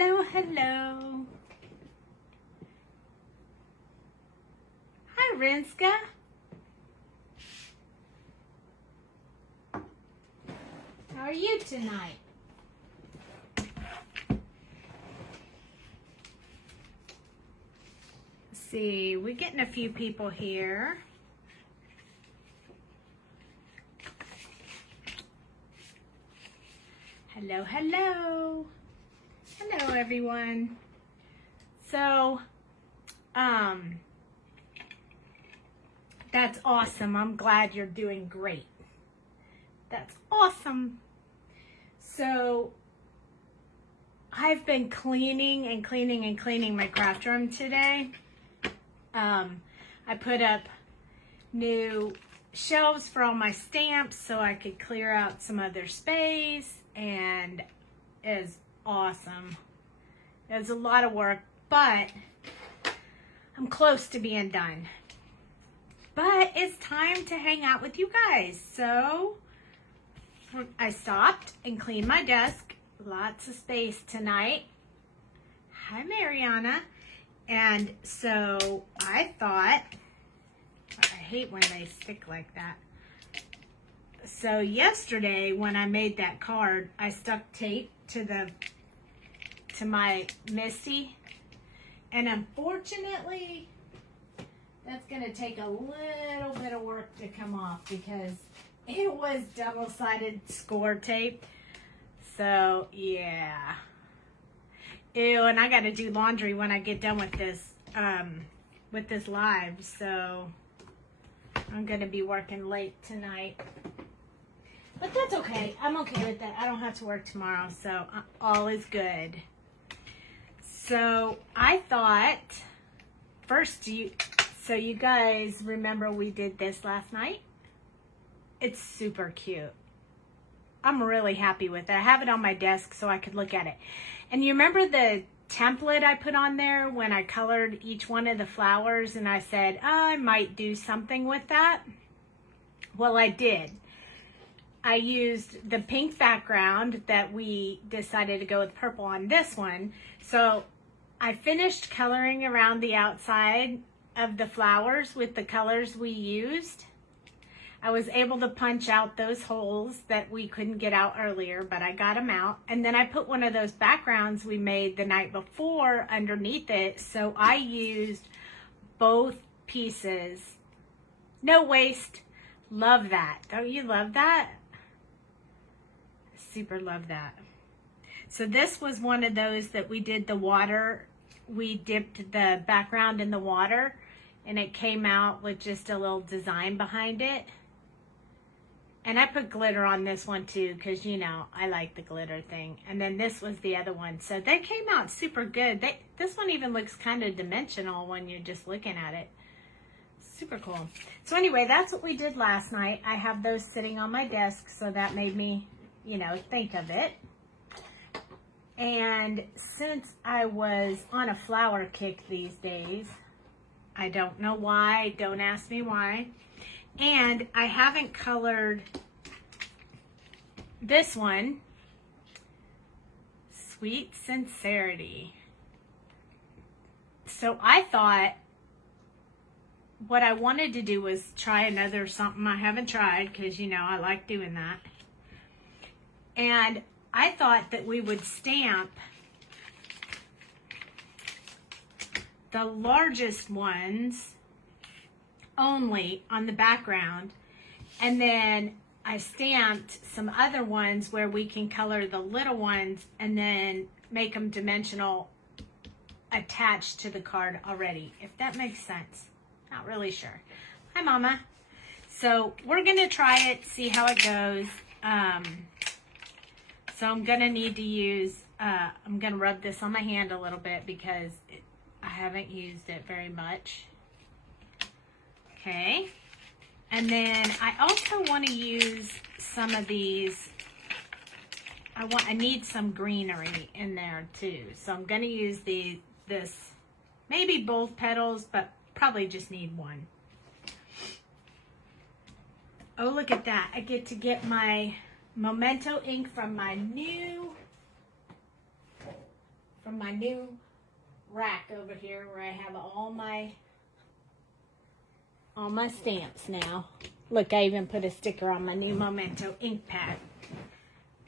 Hello, hello. Hi, Rinska. How are you tonight? Let's see, we're getting a few people here. Hello, hello. Hello, everyone. So, that's awesome. I'm glad you're doing great. That's awesome. So, I've been cleaning and cleaning and cleaning my craft room today. I put up new shelves for all my stamps so I could clear out some other space, and it's awesome. It's a lot of work, but I'm close to being done. But it's time to hang out with you guys. So I stopped and cleaned my desk. Lots of space tonight. Hi, Mariana. And so I thought, I hate when they stick like that. So yesterday when I made that card, I stuck tape to my Misty, and unfortunately that's going to take a little bit of work to come off because it was double-sided score tape. So yeah, ew, and I got to do laundry when I get done with this live, so I'm going to be working late tonight. But that's okay. I'm okay with that. I don't have to work tomorrow, so all is good. So I thought, first, so you guys remember we did this last night? It's super cute. I'm really happy with it. I have it on my desk so I could look at it. And you remember the template I put on there when I colored each one of the flowers and I said, oh, I might do something with that? Well, I did. I used the pink background that we decided to go with purple on this one. So I finished coloring around the outside of the flowers with the colors we used. I was able to punch out those holes that we couldn't get out earlier, but I got them out. And then I put one of those backgrounds we made the night before underneath it. So I used both pieces. No waste. Love that. Don't you love that? Super love that. So this was one of those that we did the water. We dipped the background in the water and it came out with just a little design behind it. And I put glitter on this one too because, you know, I like the glitter thing. And then this was the other one. So they came out super good. This one even looks kind of dimensional when you're just looking at it. Super cool. So anyway, that's what we did last night. I have those sitting on my desk, so that made me, you know, think of it. And since I was on a flower kick these days, I don't know why, don't ask me why, and I haven't colored this one, Sweet Sincerity. So I thought what I wanted to do was try another something I haven't tried because, you know, I like doing that. And I thought that we would stamp the largest ones only on the background. And then I stamped some other ones where we can color the little ones and then make them dimensional attached to the card already, if that makes sense. Not really sure. Hi, Mama. So we're going to try it, see how it goes. So I'm going to need to use, I'm going to rub this on my hand a little bit because I haven't used it very much. Okay. And then I also want to use some of these. I need some greenery in there too. So I'm going to use this, maybe both petals, but probably just need one. Oh, look at that. I get to get my Memento ink from my new from my new rack over here where I have all my stamps now. Look, I even put a sticker on my new Memento ink pad.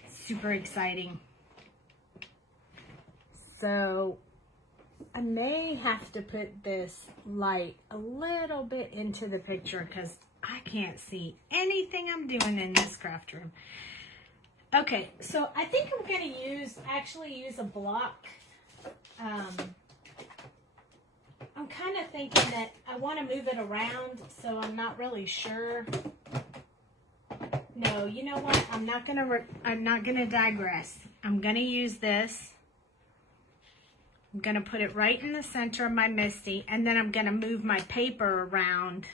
Super exciting. So I may have to put this light a little bit into the picture because I can't see anything I'm doing in this craft room. Okay, so I think I'm going to actually use a block. I'm kind of thinking that I want to move it around, so I'm not really sure. No, you know what? I'm not gonna digress. I'm gonna use this. I'm gonna put it right in the center of my Misty, and then I'm gonna move my paper around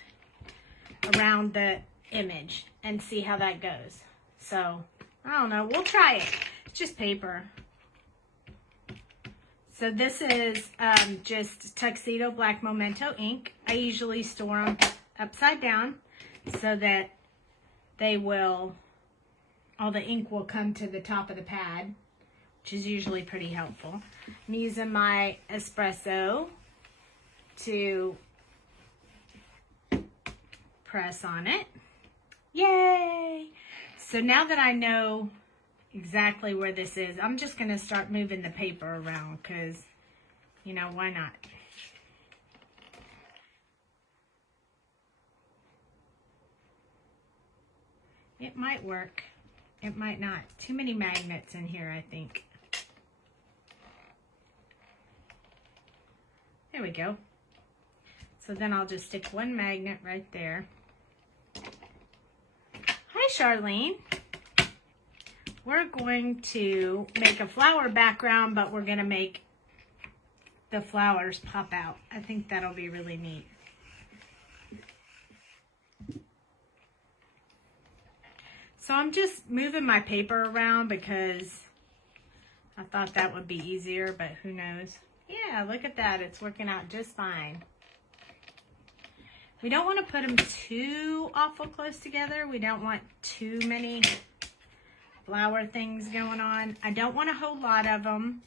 the image and see how that goes. So I don't know. We'll try it. It's just paper. So this is just Tuxedo Black Memento ink. I usually store them upside down so that all the ink will come to the top of the pad, which is usually pretty helpful. I'm using my espresso to press on it. Yay! So now that I know exactly where this is, I'm just going to start moving the paper around because, you know, why not? It might work. It might not. Too many magnets in here, I think. There we go. So then I'll just stick one magnet right there. Hi, Charlene. We're going to make a flower background, but we're going to make the flowers pop out. I think that'll be really neat. So I'm just moving my paper around because I thought that would be easier, but who knows? Yeah, look at that. It's working out just fine. We don't want to put them too awful close together. We don't want too many flower things going on. I don't want a whole lot of them.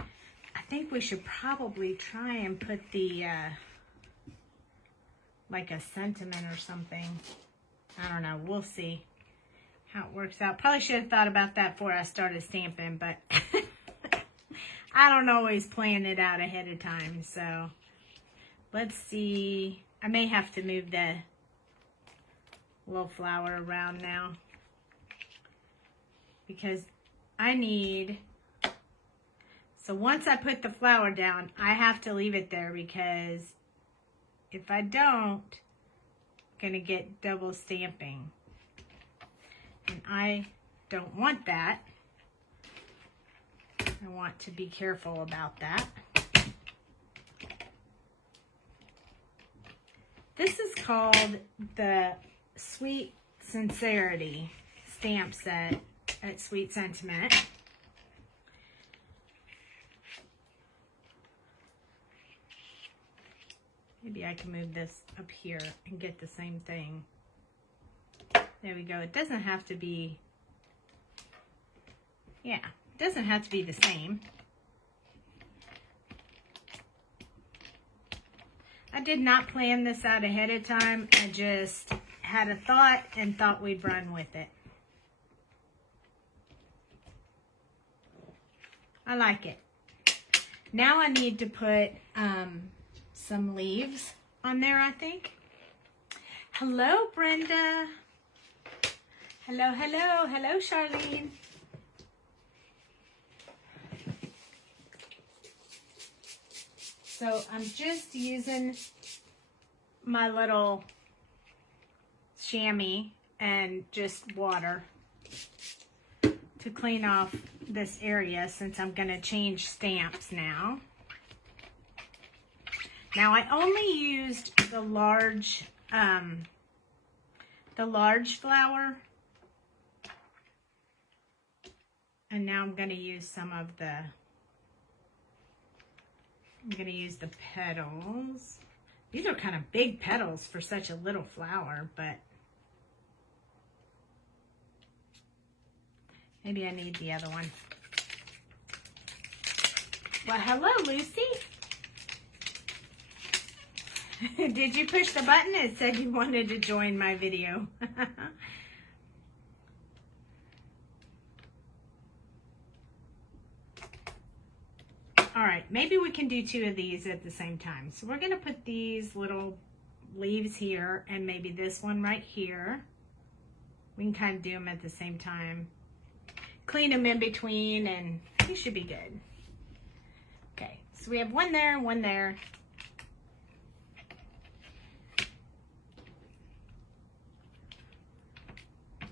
I think we should probably try and put the, like a sentiment or something. I don't know. We'll see how it works out. Probably should have thought about that before I started stamping, but I don't always plan it out ahead of time. So let's see. I may have to move the little flower around now because I need, so once I put the flower down, I have to leave it there because if I don't, I'm gonna get double stamping. And I don't want that. I want to be careful about that. This is called the Sweet Sincerity stamp set at Sweet Sentiment. Maybe I can move this up here and get the same thing. There we go. It doesn't have to be, yeah, it doesn't have to be the same. I did not plan this out ahead of time. I just had a thought and thought we'd run with it. I like it. Now I need to put some leaves on there, I think. Hello, Brenda. Hello, hello, hello, Charlene. So I'm just using my little chamois and just water to clean off this area since I'm going to change stamps now. Now I only used the large flower. And now I'm going to use some of the, I'm going to use the petals. These are kind of big petals for such a little flower, but maybe I need the other one. Well, hello, Lucy. Did you push the button? It said you wanted to join my video. All right, maybe we can do 2 of these at the same time. So we're gonna put these little leaves here and maybe this one right here. We can kind of do them at the same time. Clean them in between and we should be good. Okay, so we have one there and one there.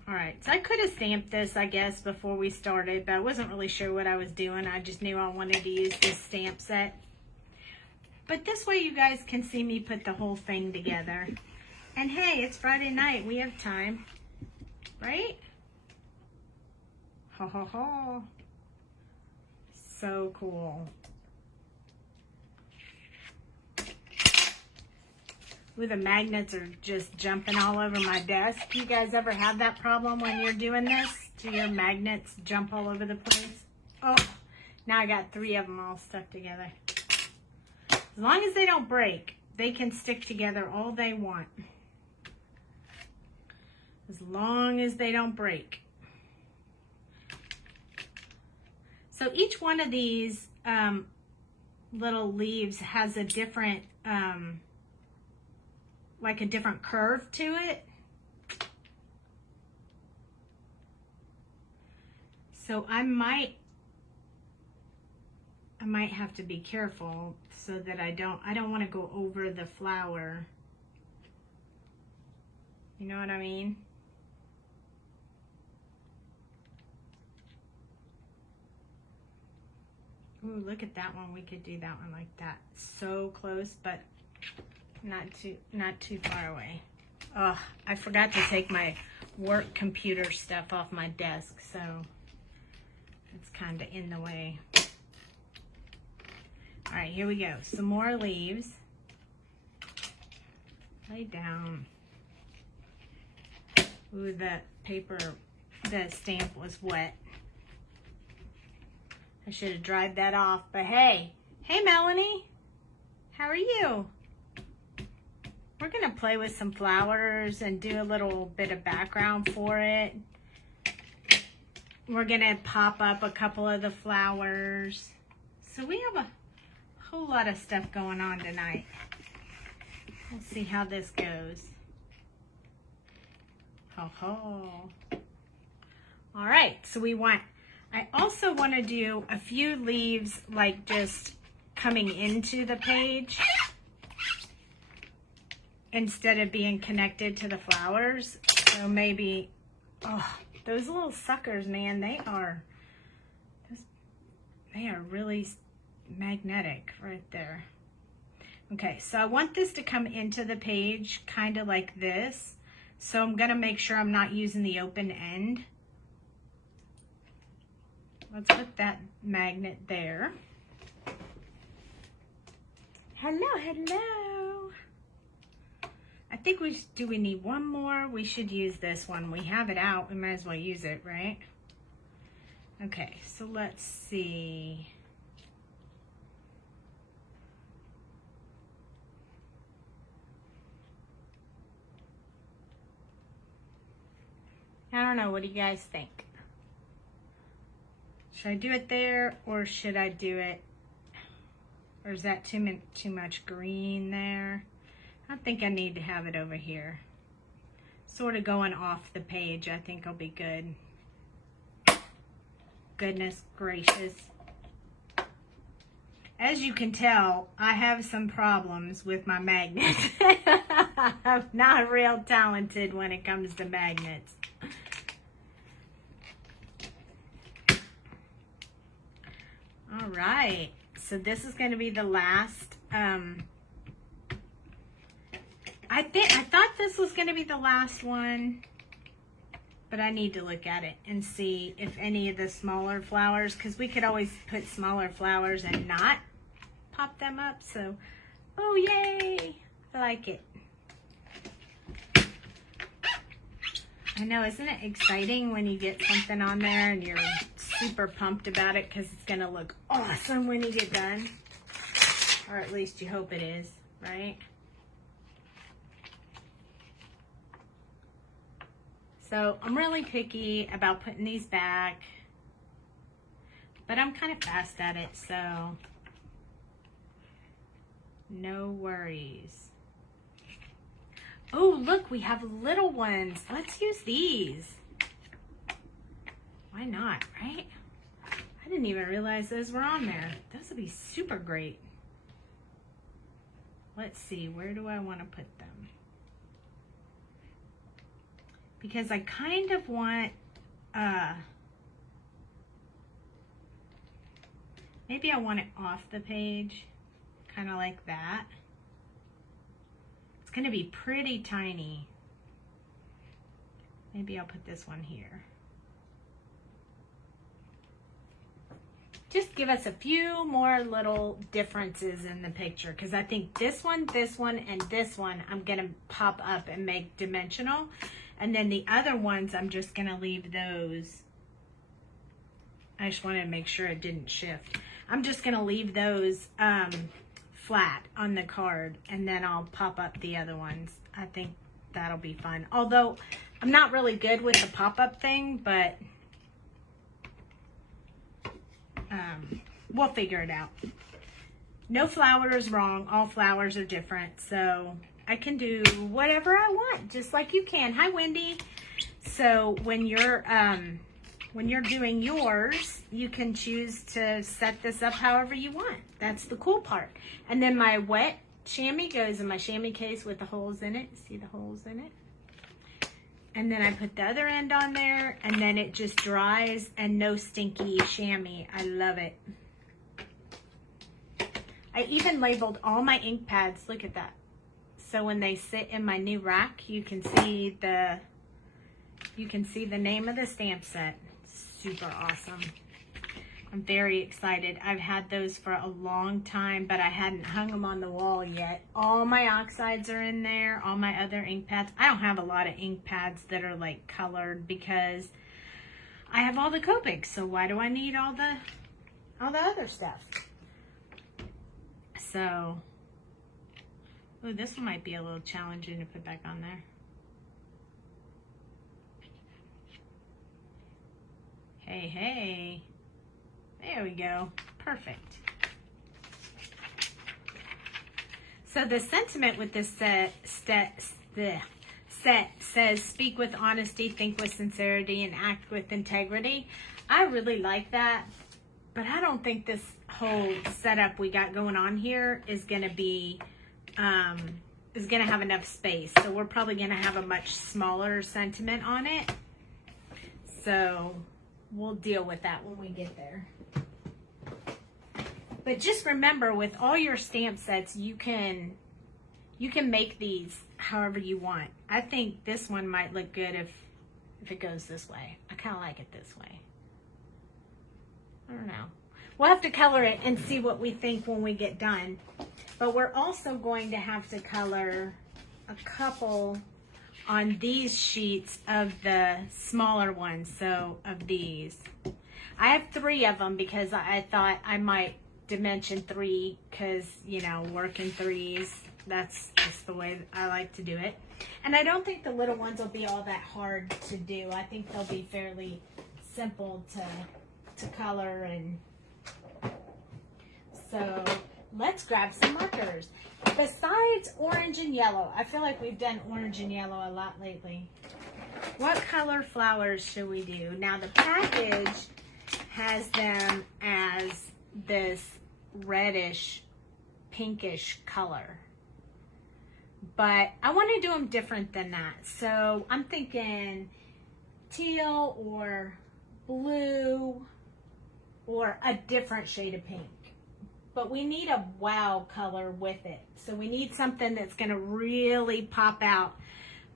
All right, so I could have stamped this, I guess, before we started, but I wasn't really sure what I was doing. I just knew I wanted to use this stamp set. But this way you guys can see me put the whole thing together. And hey, it's Friday night. We have time, right? Ho, ho, ho. So cool. Ooh, the magnets are just jumping all over my desk. You guys ever have that problem when you're doing this? Do your magnets jump all over the place? Oh, now I got 3 of them all stuck together. As long as they don't break, they can stick together all they want. As long as they don't break. So each one of these little leaves has a different, like a different curve to it. So I might have to be careful so that I don't want to go over the flower. You know what I mean? Ooh, look at that one. We could do that one like that. So close, but not too far away. Oh, I forgot to take my work computer stuff off my desk, so it's kind of in the way. All right, here we go. Some more leaves. Lay down. Ooh, the paper, the stamp was wet. I should have dried that off, but hey. Hey, Melanie. How are you? We're gonna play with some flowers and do a little bit of background for it. We're gonna pop up a couple of the flowers. So we have a whole lot of stuff going on tonight. We'll see how this goes. Ho ho. All right, so I also want to do a few leaves like just coming into the page instead of being connected to the flowers. So maybe, oh, those little suckers, man, they are really magnetic right there. Okay, so I want this to come into the page kind of like this. So I'm going to make sure I'm not using the open end. Let's put that magnet there. Hello, hello. I think do we need one more? We should use this one. We have it out. We might as well use it, right? Okay, so let's see. I don't know. What do you guys think? Should I do it there or should I do it? Or is that too much green there? I think I need to have it over here. Sort of going off the page, I think will be good. Goodness gracious. As you can tell, I have some problems with my magnets. I'm not real talented when it comes to magnets. All right, so this is going to be the last. I thought this was going to be the last one, but I need to look at it and see if any of the smaller flowers, because we could always put smaller flowers and not pop them up. So, oh yay, I like it. I know, isn't it exciting when you get something on there and you're super pumped about it because it's going to look awesome when you get done. Or at least you hope it is, right? So I'm really picky about putting these back, but I'm kind of fast at it, so no worries. Oh, look, we have little ones. Let's use these. Why not, right? I didn't even realize those were on there. Those would be super great. Let's see, where do I want to put them? Because I kind of want, maybe I want it off the page, kind of like that. It's going to be pretty tiny. Maybe I'll put this one here. Just give us a few more little differences in the picture, because I think this one, and this one I'm going to pop up and make dimensional. And then the other ones, I'm just going to leave those. I just wanted to make sure it didn't shift. I'm just going to leave those flat on the card, and then I'll pop up the other ones. I think that'll be fun. Although I'm not really good with the pop-up thing, but we'll figure it out. No flower is wrong. All flowers are different. So I can do whatever I want, just like you can. Hi, Wendy. So when you're doing yours, you can choose to set this up however you want. That's the cool part. And then my wet chamois goes in my chamois case with the holes in it. See the holes in it? And then I put the other end on there, and then it just dries, and no stinky chamois. I love it. I even labeled all my ink pads. Look at that. So when they sit in my new rack, you can see the name of the stamp set. Super awesome. I'm very excited. I've had those for a long time, but I hadn't hung them on the wall yet. All my oxides are in there, all my other ink pads. I don't have a lot of ink pads that are like colored because I have all the Copics, so why do I need all the other stuff? So, oh, this one might be a little challenging to put back on there. Hey, hey. There we go. Perfect. So the sentiment with this set says, speak with honesty, think with sincerity, and act with integrity. I really like that, but I don't think this whole setup we got going on here is going to be, is going to have enough space. So we're probably going to have a much smaller sentiment on it. So we'll deal with that when we get there. But just remember, with all your stamp sets, you can make these however you want. I think this one might look good if it goes this way. I kind of like it this way. I don't know. We'll have to color it and see what we think when we get done. But we're also going to have to color a couple on these sheets of the smaller ones, so of these. I have 3 of them because I thought I might dimension 3 because, you know, work in 3s. That's just the way I like to do it. And I don't think the little ones will be all that hard to do. I think they'll be fairly simple to color. And so let's grab some markers. Besides orange and yellow, I feel like we've done orange and yellow a lot lately. What color flowers should we do? Now the package has them as this reddish, pinkish color. But I want to do them different than that. So I'm thinking teal or blue or a different shade of pink. But we need a wow color with it. So we need something that's going to really pop out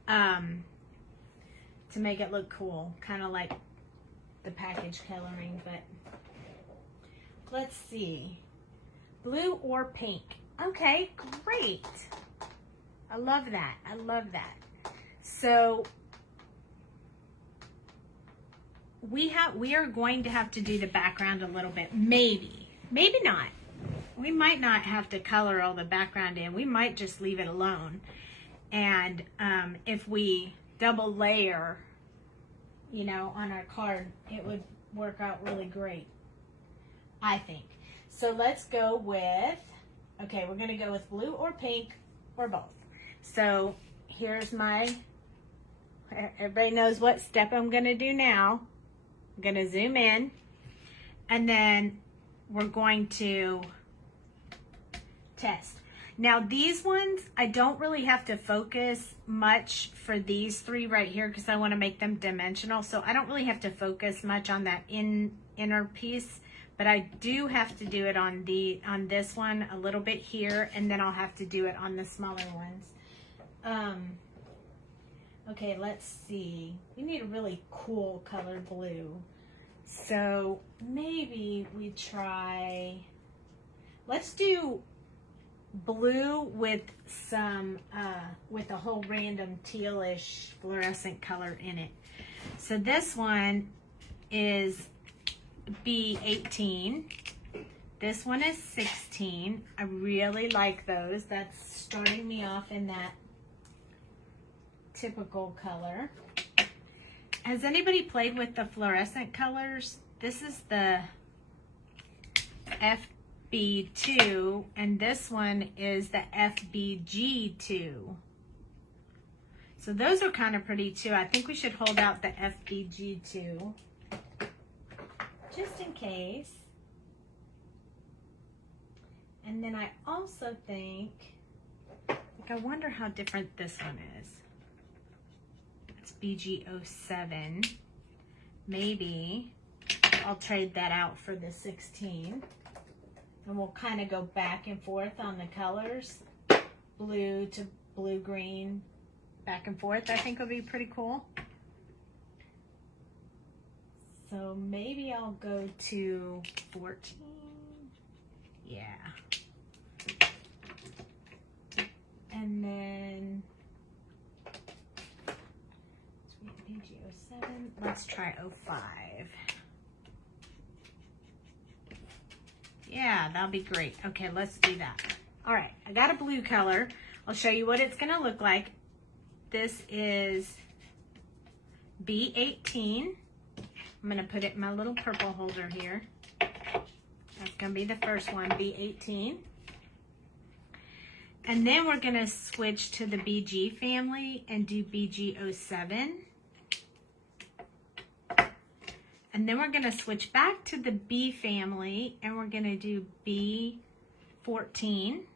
to make it look cool. Kind of like the package coloring, but let's see. Blue or pink. Okay, great. I love that. I love that. So we are going to have to do the background a little bit. Maybe not. We might not have to color all the background in. We might just leave it alone. And if we double layer, you know, on our card, it would work out really great, I think. So let's go with, okay, we're gonna go with blue or pink or both. So here's my, everybody knows what step I'm gonna do now. I'm gonna zoom in, and then we're going to test. Now these ones, I don't really have to focus much for these three right here because I want to make them dimensional. So I don't really have to focus much on that inner piece, but I do have to do it on this one a little bit here, and then I'll have to do it on the smaller ones. Okay, let's see. We need a really cool color blue. So maybe we try, let's do blue with some, with a whole random tealish fluorescent color in it. So this one is B18. This one is 16. I really like those. That's starting me off in that typical color. Has anybody played with the fluorescent colors? This is the FB2, and this one is the FBG2. So those are kind of pretty too. I think we should hold out the FBG2 just in case. And then I also think, like, I wonder how different this one is. It's BG07. Maybe I'll trade that out for the 16. And we'll kind of go back and forth on the colors. Blue to blue-green, back and forth, I think would be pretty cool. So maybe I'll go to 14. Yeah. And then BG07. Let's try 05. Yeah, that'll be great. Okay, let's do that. All right, I got a blue color. I'll show you what it's gonna look like. This is B18. I'm gonna put it in my little purple holder here. That's gonna be the first one, B18. And then we're gonna switch to the BG family and do BG07. And then we're gonna switch back to the B family and we're gonna do B14.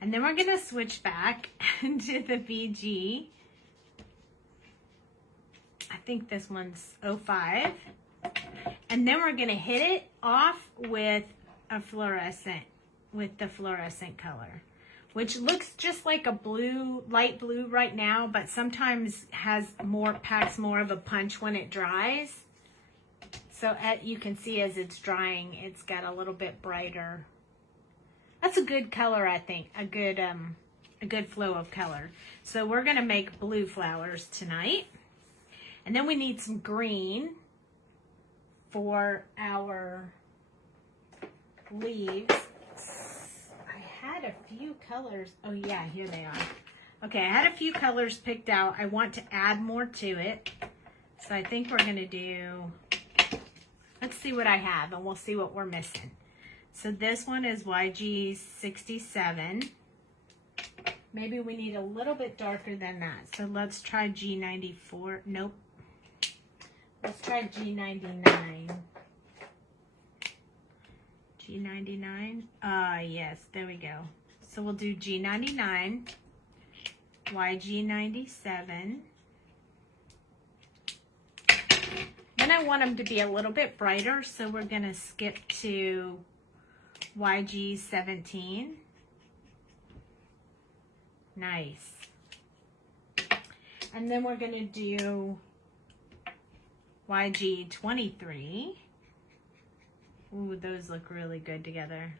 And then we're gonna switch back to the BG. I think this one's 05. And then we're gonna hit it off with a fluorescent, with the fluorescent color, which looks just like a blue, light blue right now, but sometimes packs more of a punch when it dries. So you can see as it's drying, it's got a little bit brighter. That's a good color, I think, a good flow of color. So we're gonna make blue flowers tonight. And then we need some green for our leaves. I had a few colors. Oh yeah, here they are. Okay, I had a few colors picked out. I want to add more to it. So I think we're gonna do, let's see what I have and we'll see what we're missing. So this one is YG67. Maybe we need a little bit darker than that. So let's try G94. Nope. Let's try G99. G99. Yes, there we go. So we'll do G99, YG97. Then I want them to be a little bit brighter, so we're going to skip to YG17. Nice. And then we're going to do YG23. Ooh, those look really good together.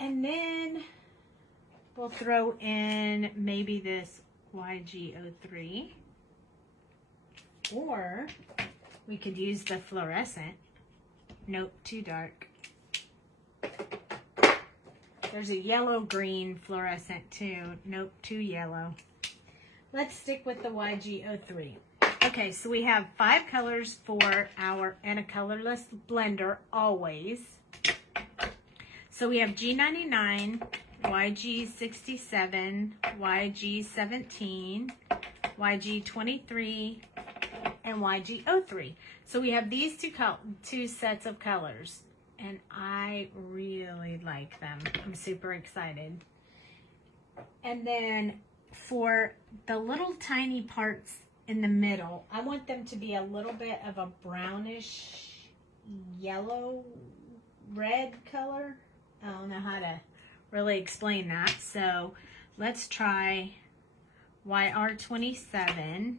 And then we'll throw in maybe this YG03. Or we could use the fluorescent. Nope, too dark. There's a yellow-green fluorescent too. Nope, too yellow. Let's stick with the YG03. Okay, so we have 5 colors for and a colorless blender always. So we have G99, YG67, YG17, YG23, and YG03. So we have these two sets of colors, and I really like them. I'm super excited. And then for the little tiny parts in the middle, I want them to be a little bit of a brownish yellow red color. I don't know how to really explain that. So let's try YR27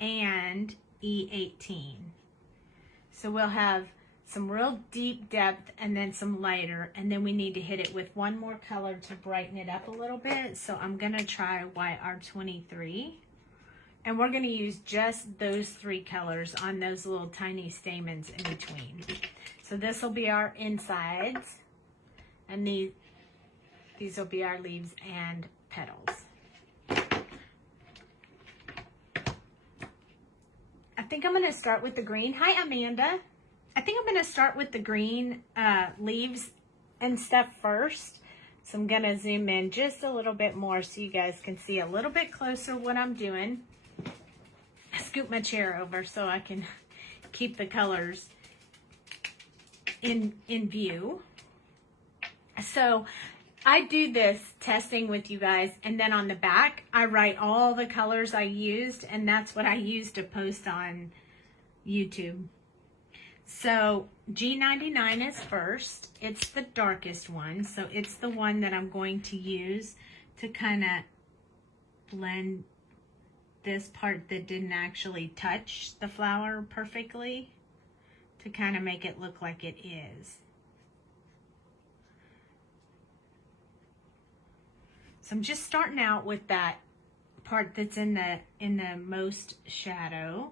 and E18. So we'll have some real deep depth and then some lighter, and then we need to hit it with one more color to brighten it up a little bit. So I'm gonna try YR23. And we're going to use just those 3 colors on those little tiny stamens in between. So this will be our insides, and these will be our leaves and petals. I think I'm going to start with the green. Hi, Amanda. I think I'm going to start with the green leaves and stuff first. So I'm going to zoom in just a little bit more so you guys can see a little bit closer what I'm doing. Scoop my chair over so I can keep the colors in view. So I do this testing with you guys, and then on the back I write all the colors I used, and that's what I use to post on YouTube. So G99 is first. It's the darkest one, so it's the one that I'm going to use to kind of blend this part that didn't actually touch the flower perfectly, to kind of make it look like it is. So I'm just starting out with that part that's in the most shadow.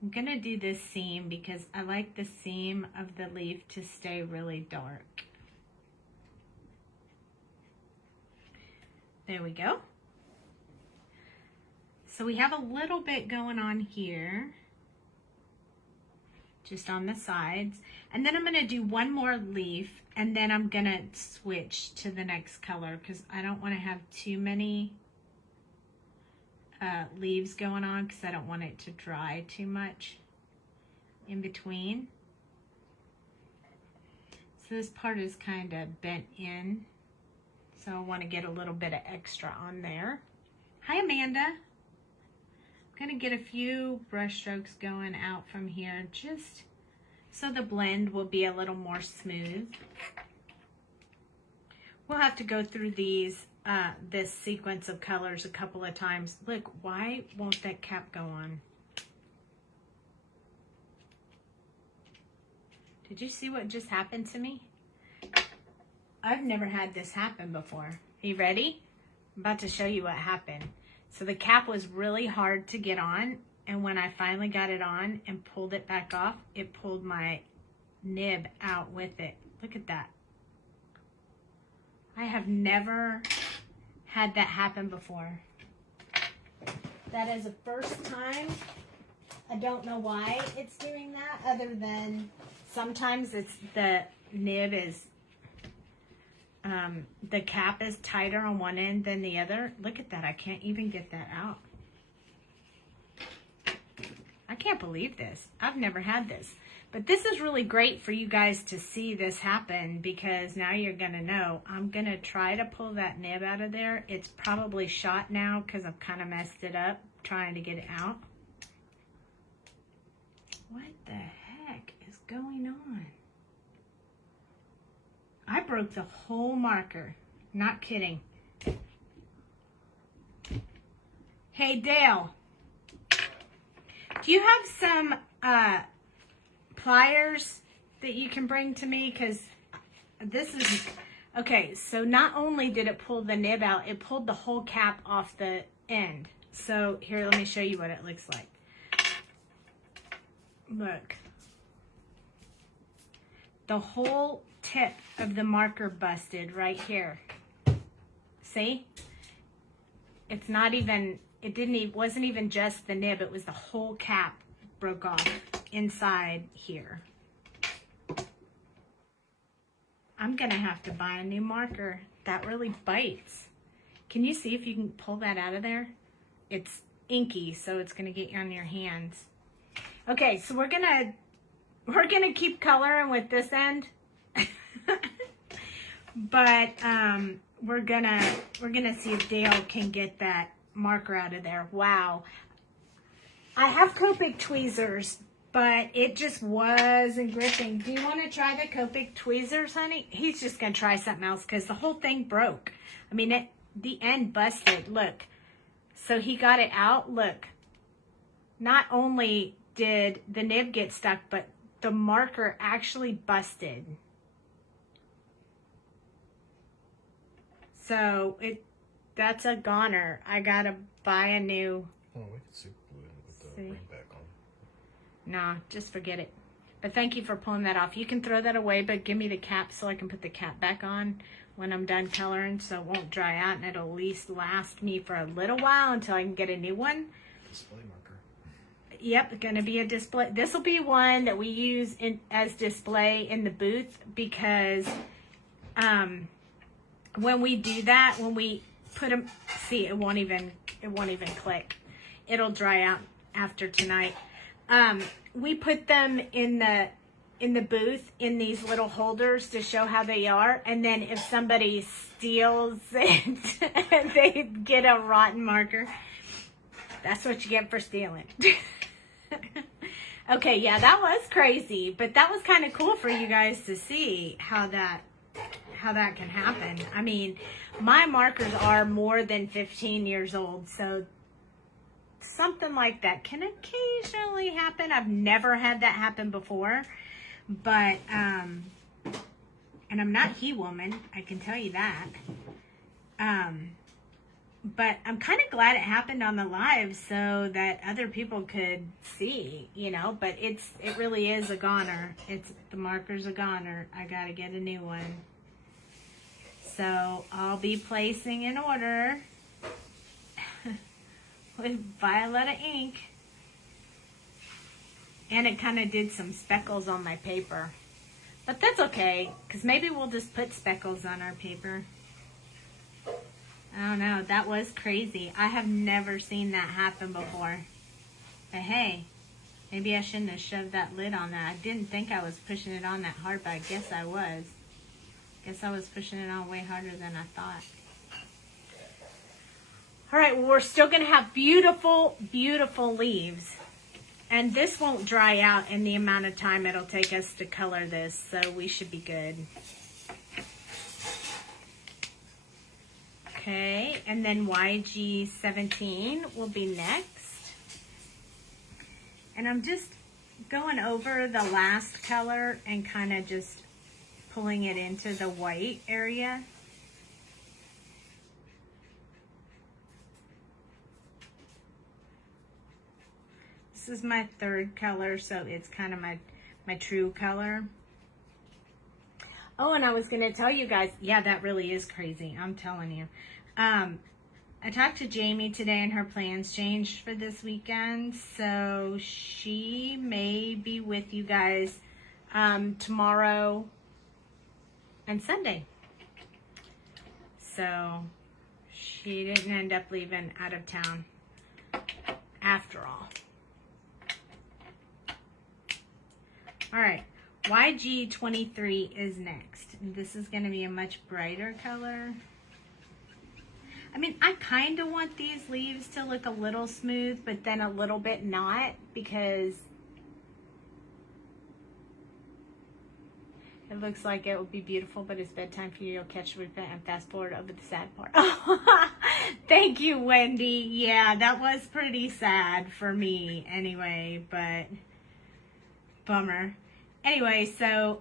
I'm gonna do this seam because I like the seam of the leaf to stay really dark. There we go. So we have a little bit going on here, just on the sides. And then I'm gonna do one more leaf, and then I'm gonna switch to the next color because I don't wanna have too many leaves going on because I don't want it to dry too much in between. So this part is kind of bent in. So I want to get a little bit of extra on there. Hi, Amanda. I'm going to get a few brush strokes going out from here just so the blend will be a little more smooth. We'll have to go through these, this sequence of colors a couple of times. Look, why won't that cap go on? Did you see what just happened to me? I've never had this happen before. Are you ready? I'm about to show you what happened. So the cap was really hard to get on, and when I finally got it on and pulled it back off, it pulled my nib out with it. Look at that. I have never had that happen before. That is the first time. I don't know why it's doing that, other than sometimes it's the nib is the cap is tighter on one end than the other. Look at that. I can't even get that out. I can't believe this. I've never had this. But this is really great for you guys to see this happen, because now you're going to know. I'm going to try to pull that nib out of there. It's probably shot now because I've kind of messed it up trying to get it out. What the heck is going on? I broke the whole marker. Not kidding. Hey, Dale. Do you have some pliers that you can bring to me? Because this is, Okay, so not only did it pull the nib out, it pulled the whole cap off the end. So here, let me show you what it looks like. Look. The whole tip of the marker busted right here. See? It's not even, wasn't even just the nib, it was the whole cap broke off inside here. I'm gonna have to buy a new marker. That really bites. Can you see if you can pull that out of there? It's inky, so it's gonna get you on your hands. Okay, so we're gonna keep coloring with this end. But we're gonna see if Dale can get that marker out of there. Wow. I have Copic tweezers, but it just wasn't gripping. Do you want to try the Copic tweezers, honey? He's just going to try something else because the whole thing broke. I mean, the end busted. Look. So he got it out. Look. Not only did the nib get stuck, but the marker actually busted. So that's a goner. I got to buy a new... Oh, we could super glue it with the ring back on. Nah, just forget it. But thank you for pulling that off. You can throw that away, but give me the cap so I can put the cap back on when I'm done coloring so it won't dry out and it'll at least last me for a little while until I can get a new one. Display marker. Yep, gonna be a display. This will be one that we use as display in the booth because when we do that, when we put them, see, it won't even click. It'll dry out after tonight. We put them in the booth in these little holders to show how they are, and then if somebody steals it, they get a rotten marker. That's what you get for stealing. Okay, yeah, that was crazy, but that was kind of cool for you guys to see how that can happen. I mean, my markers are more than 15 years old, so something like that can occasionally happen. I've never had that happen before, but and I'm not he woman, I can tell you that. But I'm kind of glad it happened on the live so that other people could see, you know, but it really is a goner. The marker's a goner. I got to get a new one. So I'll be placing an order with Violetta ink. And it kind of did some speckles on my paper. But that's okay, because maybe we'll just put speckles on our paper. I don't know, that was crazy. I have never seen that happen before. But hey, maybe I shouldn't have shoved that lid on that. I didn't think I was pushing it on that hard, but I guess I was. Guess I was pushing it on way harder than I thought. All right, well, we're still going to have beautiful, beautiful leaves. And this won't dry out in the amount of time it'll take us to color this, so we should be good. Okay, and then YG17 will be next. And I'm just going over the last color and kind of just pulling it into the white area. This is my third color, so it's kind of my true color. Oh, and I was going to tell you guys, yeah, that really is crazy. I'm telling you. I talked to Jamie today and her plans changed for this weekend. So she may be with you guys tomorrow and Sunday. So she didn't end up leaving out of town after all. All right. YG23 is next. And this is going to be a much brighter color. I mean, I kind of want these leaves to look a little smooth, but then a little bit not, because it looks like it would be beautiful, but it's bedtime for you. You'll catch it and fast forward over the sad part. Thank you, Wendy. Yeah, that was pretty sad for me anyway, but bummer. Anyway, so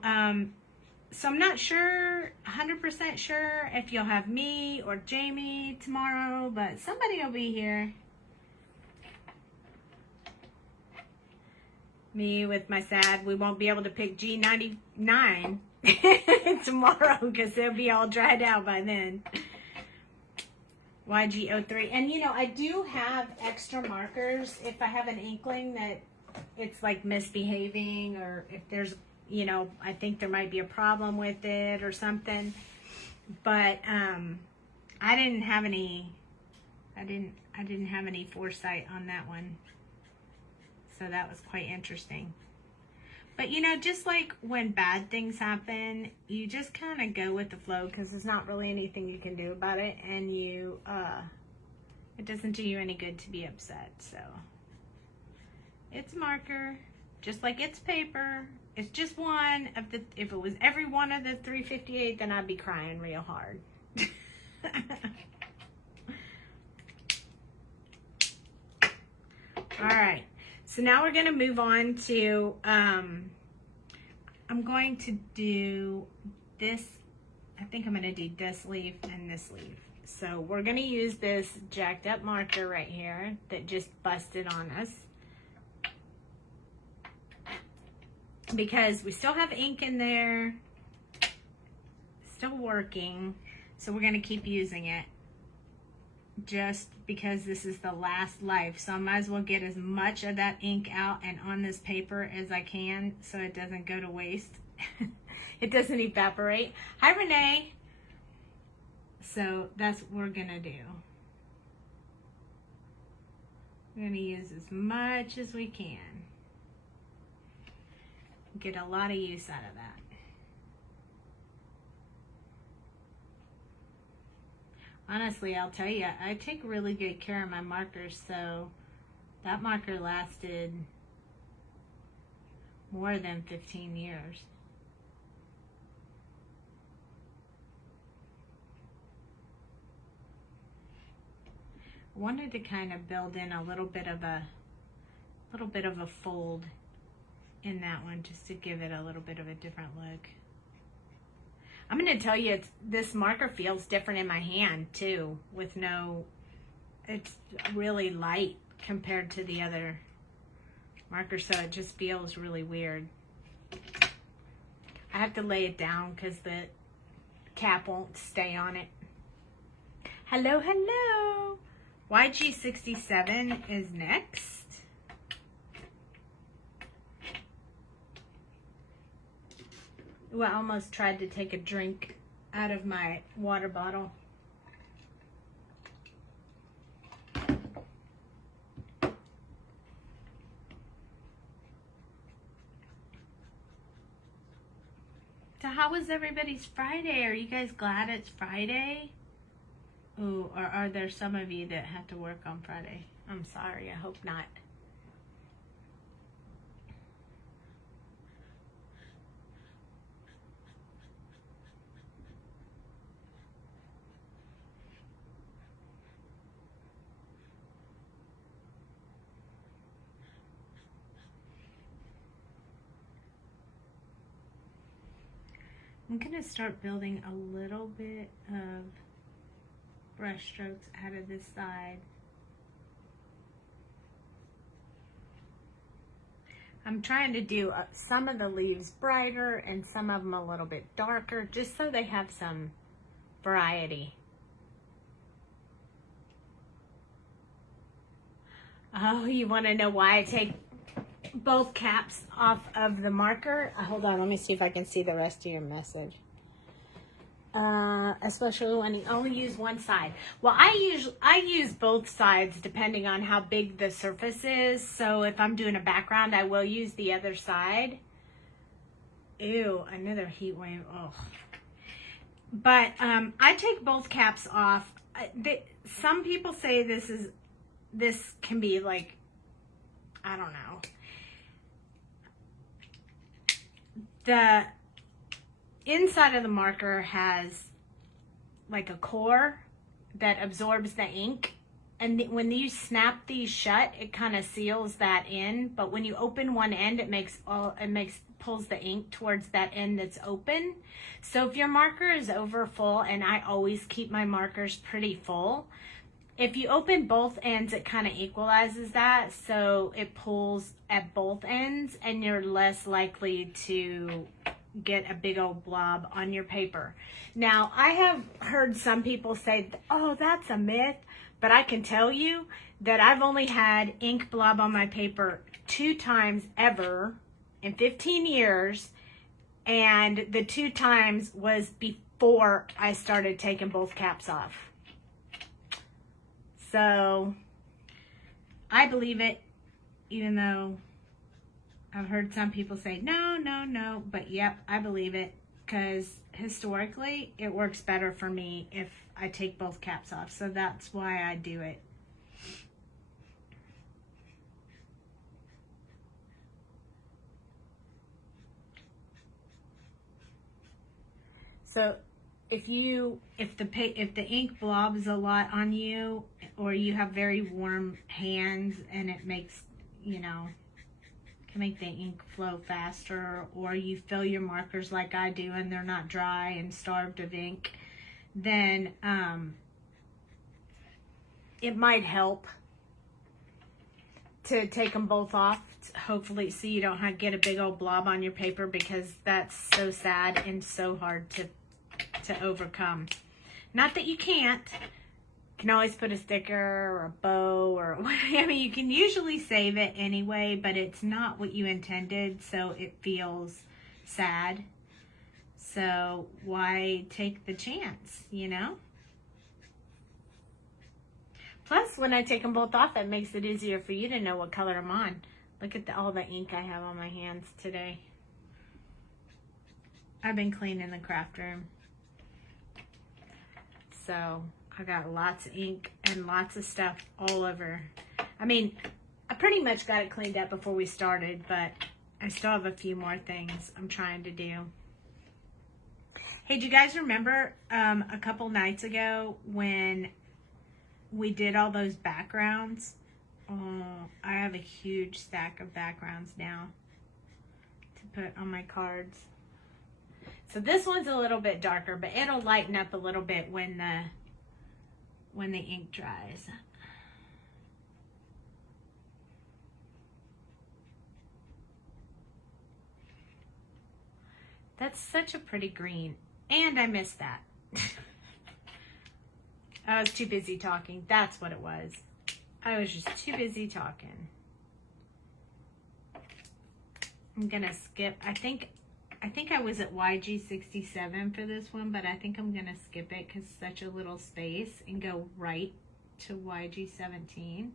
So I'm not sure, 100% sure if you'll have me or Jamie tomorrow, but somebody will be here. Me with my sad, we won't be able to pick G99 tomorrow because they'll be all dried out by then. YG03. And you know, I do have extra markers if I have an inkling that it's like misbehaving, or if there's, you know, I think there might be a problem with it or something. But I didn't have any foresight on that one. So that was quite interesting. But you know, just like when bad things happen, you just kind of go with the flow because there's not really anything you can do about it, and you it doesn't do you any good to be upset. So it's marker, just like it's paper. It's just one of the, if it was every one of the 358, then I'd be crying real hard. All right. So now we're going to move on to, I'm going to do this, I think I'm going to do this leaf and this leaf. So we're going to use this jacked up marker right here that just busted on us, because we still have ink in there, still working. So we're going to keep using it, just because this is the last life. So I might as well get as much of that ink out and on this paper as I can so it doesn't go to waste. It doesn't evaporate. Hi, Renee. So that's what we're gonna do. We're gonna use as much as we can. Get a lot of use out of that. Honestly, I'll tell you, I take really good care of my markers, so that marker lasted more than 15 years. I wanted to kind of build in a little bit of a fold in that one, just to give it a little bit of a different look. I'm going to tell you, this marker feels different in my hand too, with no, it's really light compared to the other marker, so it just feels really weird. I have to lay it down because the cap won't stay on it. Hello, hello. YG67 is next. Well, I almost tried to take a drink out of my water bottle. So how was everybody's Friday? Are you guys glad it's Friday? Ooh, or are there some of you that have to work on Friday? I'm sorry, I hope not. I'm going to start building a little bit of brush strokes out of this side. I'm trying to do some of the leaves brighter and some of them a little bit darker, just so they have some variety. Oh, you want to know why I take both caps off of the marker? Hold on, let me see if I can see the rest of your message. Especially when you only use one side. Well, I use both sides depending on how big the surface is. So if I'm doing a background, I will use the other side. Ew, another heat wave. Oh. But I take both caps off. Some people say this can be like, I don't know. The inside of the marker has like a core that absorbs the ink, and when you snap these shut, it kind of seals that in. But when you open one end, pulls the ink towards that end that's open. So if your marker is over full, and I always keep my markers pretty full, if you open both ends, it kind of equalizes that. So it pulls at both ends, and you're less likely to get a big old blob on your paper. Now, I have heard some people say, oh, that's a myth. But I can tell you that I've only had ink blob on my paper 2 times ever in 15 years. And the 2 times was before I started taking both caps off. So I believe it, even though I've heard some people say, no, no, no. But yep, I believe it, because historically it works better for me if I take both caps off. So that's why I do it. So if the ink blobs a lot on you, or you have very warm hands and it makes, can make the ink flow faster, or you fill your markers like I do and they're not dry and starved of ink, then it might help to take them both off, hopefully, so you don't get a big old blob on your paper, because that's so sad and so hard to overcome. Not that you can't. You can always put a sticker or a bow, or I mean, you can usually save it anyway, but it's not what you intended, so it feels sad. So why take the chance, Plus, when I take them both off, it makes it easier for you to know what color I'm on. Look at all the ink I have on my hands today. I've been cleaning the craft room. So I got lots of ink and lots of stuff all over. I mean, I pretty much got it cleaned up before we started, but I still have a few more things I'm trying to do. Hey, do you guys remember a couple nights ago when we did all those backgrounds? Oh, I have a huge stack of backgrounds now to put on my cards. So this one's a little bit darker, but it'll lighten up a little bit when the ink dries. That's such a pretty green. And I missed that. I was too busy talking. That's what it was. I was just too busy talking. I'm gonna skip. I think I was at YG67 for this one, but I think I'm gonna skip it because it's such a little space, and go right to YG17.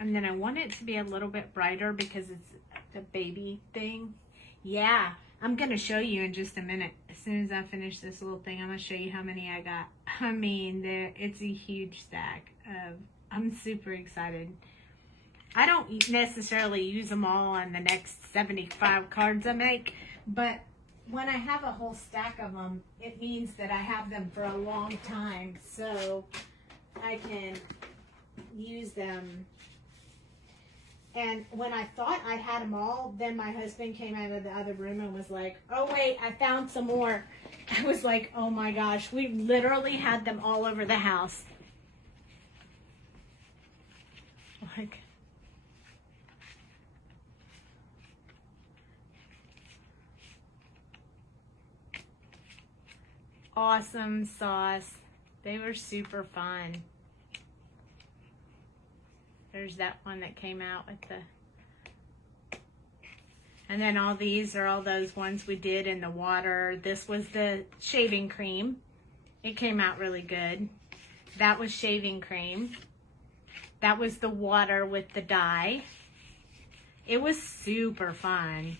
And then I want it to be a little bit brighter because it's the baby thing. Yeah, I'm going to show you in just a minute. As soon as I finish this little thing, I'm going to show you how many I got. I mean, it's a huge stack of, I'm super excited. I don't necessarily use them all on the next 75 cards I make, but when I have a whole stack of them, it means that I have them for a long time, so I can use them. And when I thought I had them all, then my husband came out of the other room and was like, oh wait, I found some more. I was like, oh my gosh, we literally had them all over the house. Like, awesome sauce. They were super fun. There's that one that came out with the... And then all these are all those ones we did in the water. This was the shaving cream. It came out really good. That was shaving cream. That was the water with the dye. It was super fun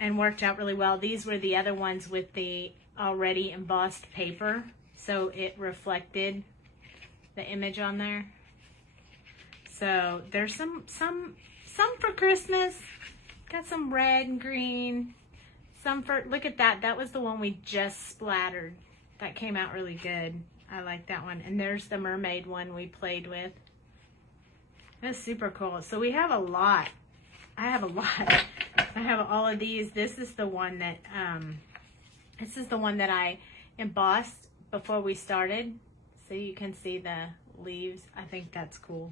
and worked out really well. These were the other ones with the already embossed paper, so it reflected the image on there. So there's some some for Christmas. Got some red and green. Some for, look at that. That was the one we just splattered. That came out really good. I like that one. And there's the mermaid one we played with. That's super cool. So we have a lot. I have a lot. I have all of these. This is the one that I embossed before we started. So you can see the leaves. I think that's cool.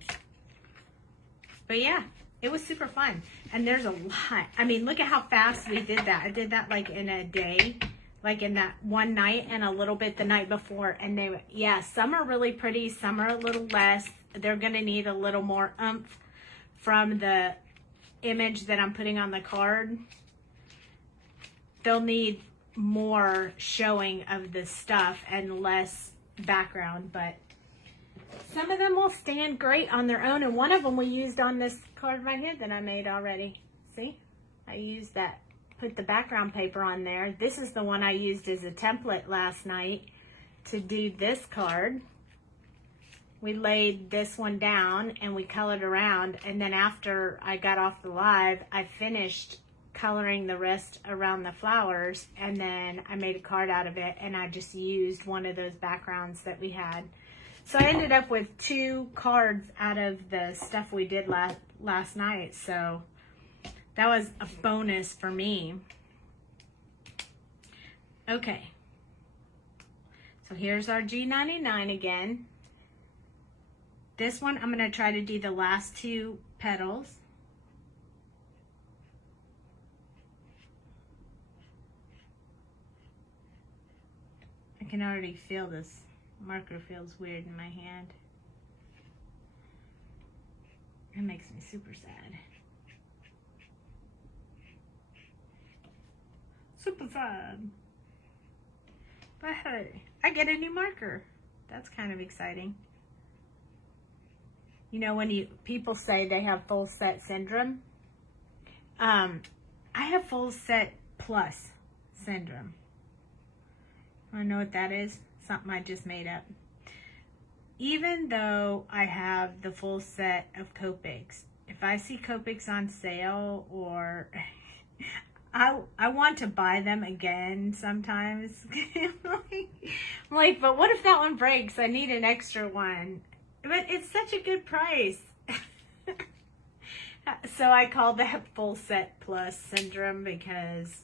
But yeah, it was super fun. And there's a lot. I mean, look at how fast we did that. I did that like in a day, like in that one night and a little bit the night before. And they, yeah, some are really pretty, some are a little less. They're going to need a little more oomph from the image that I'm putting on the card. They'll need more showing of the stuff and less background, but some of them will stand great on their own. And one of them we used on this card right here that I made already. See? I used that, put the background paper on there. This is the one I used as a template last night to do this card. We laid this one down and we colored around, and then after I got off the live, I finished coloring the rest around the flowers, and then I made a card out of it, and I just used one of those backgrounds that we had. So I ended up with 2 cards out of the stuff we did last night, so that was a bonus for me. Okay, so here's our G99 again. This one, I'm going to try to do the last 2 petals. I can already feel this marker feels weird in my hand. It makes me super sad. Super sad. But hey, I get a new marker. That's kind of exciting. You know, when people say they have full set syndrome, I have full set plus syndrome. I know what that is. Something I just made up. Even though I have the full set of Copics, if I see Copics on sale, or I want to buy them again sometimes. I'm like, but what if that one breaks? I need an extra one. But it's such a good price. So I call that full set plus syndrome, because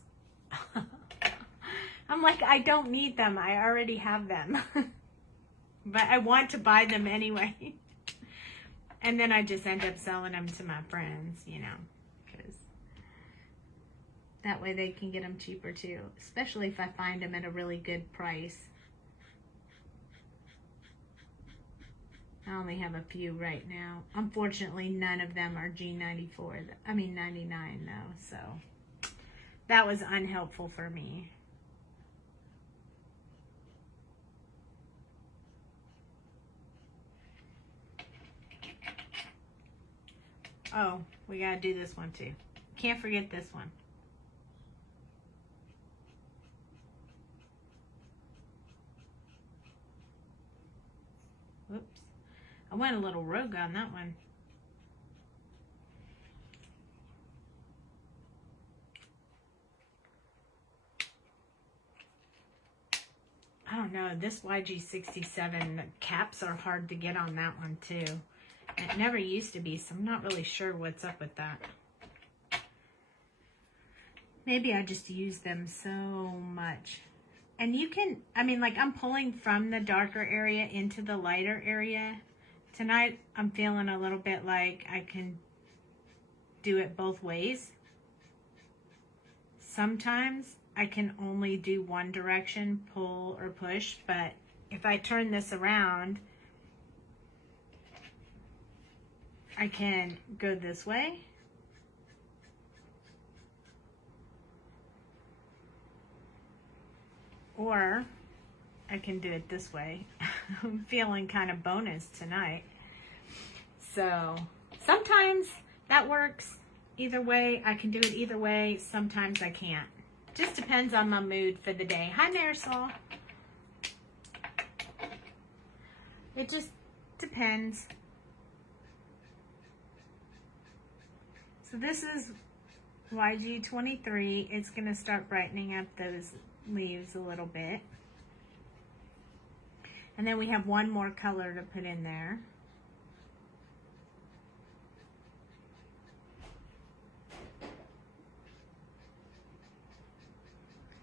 I'm like, I don't need them. I already have them. But I want to buy them anyway. And then I just end up selling them to my friends, you know, because that way they can get them cheaper too, especially if I find them at a really good price. I only have a few right now. Unfortunately, none of them are G94. I mean 99 though, so that was unhelpful for me. Oh, we gotta do this one too. Can't forget this one. Whoops. I went a little rogue on that one. I don't know, this YG67, the caps are hard to get on that one too. It never used to be, so I'm not really sure what's up with that. Maybe I just use them so much. And you can, I mean, like, I'm pulling from the darker area into the lighter area. Tonight, I'm feeling a little bit like I can do it both ways. Sometimes I can only do one direction, pull or push, but if I turn this around, I can go this way. Or I can do it this way. I'm feeling kind of bonus tonight. So sometimes that works either way. I can do it either way. Sometimes I can't. Just depends on my mood for the day. Hi, Marisol. It just depends. So this is YG23. It's going to start brightening up those leaves a little bit. And then we have one more color to put in there.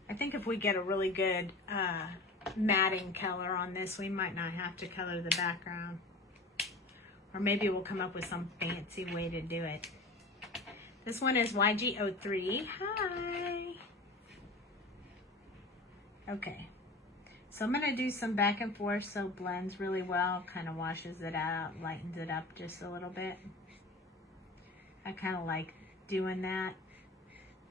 I think if we get a really good matting color on this, we might not have to color the background. Or maybe we'll come up with some fancy way to do it. This one is YG03. Hi. Okay. So I'm going to do some back and forth so it blends really well, kind of washes it out, lightens it up just a little bit. I kind of like doing that.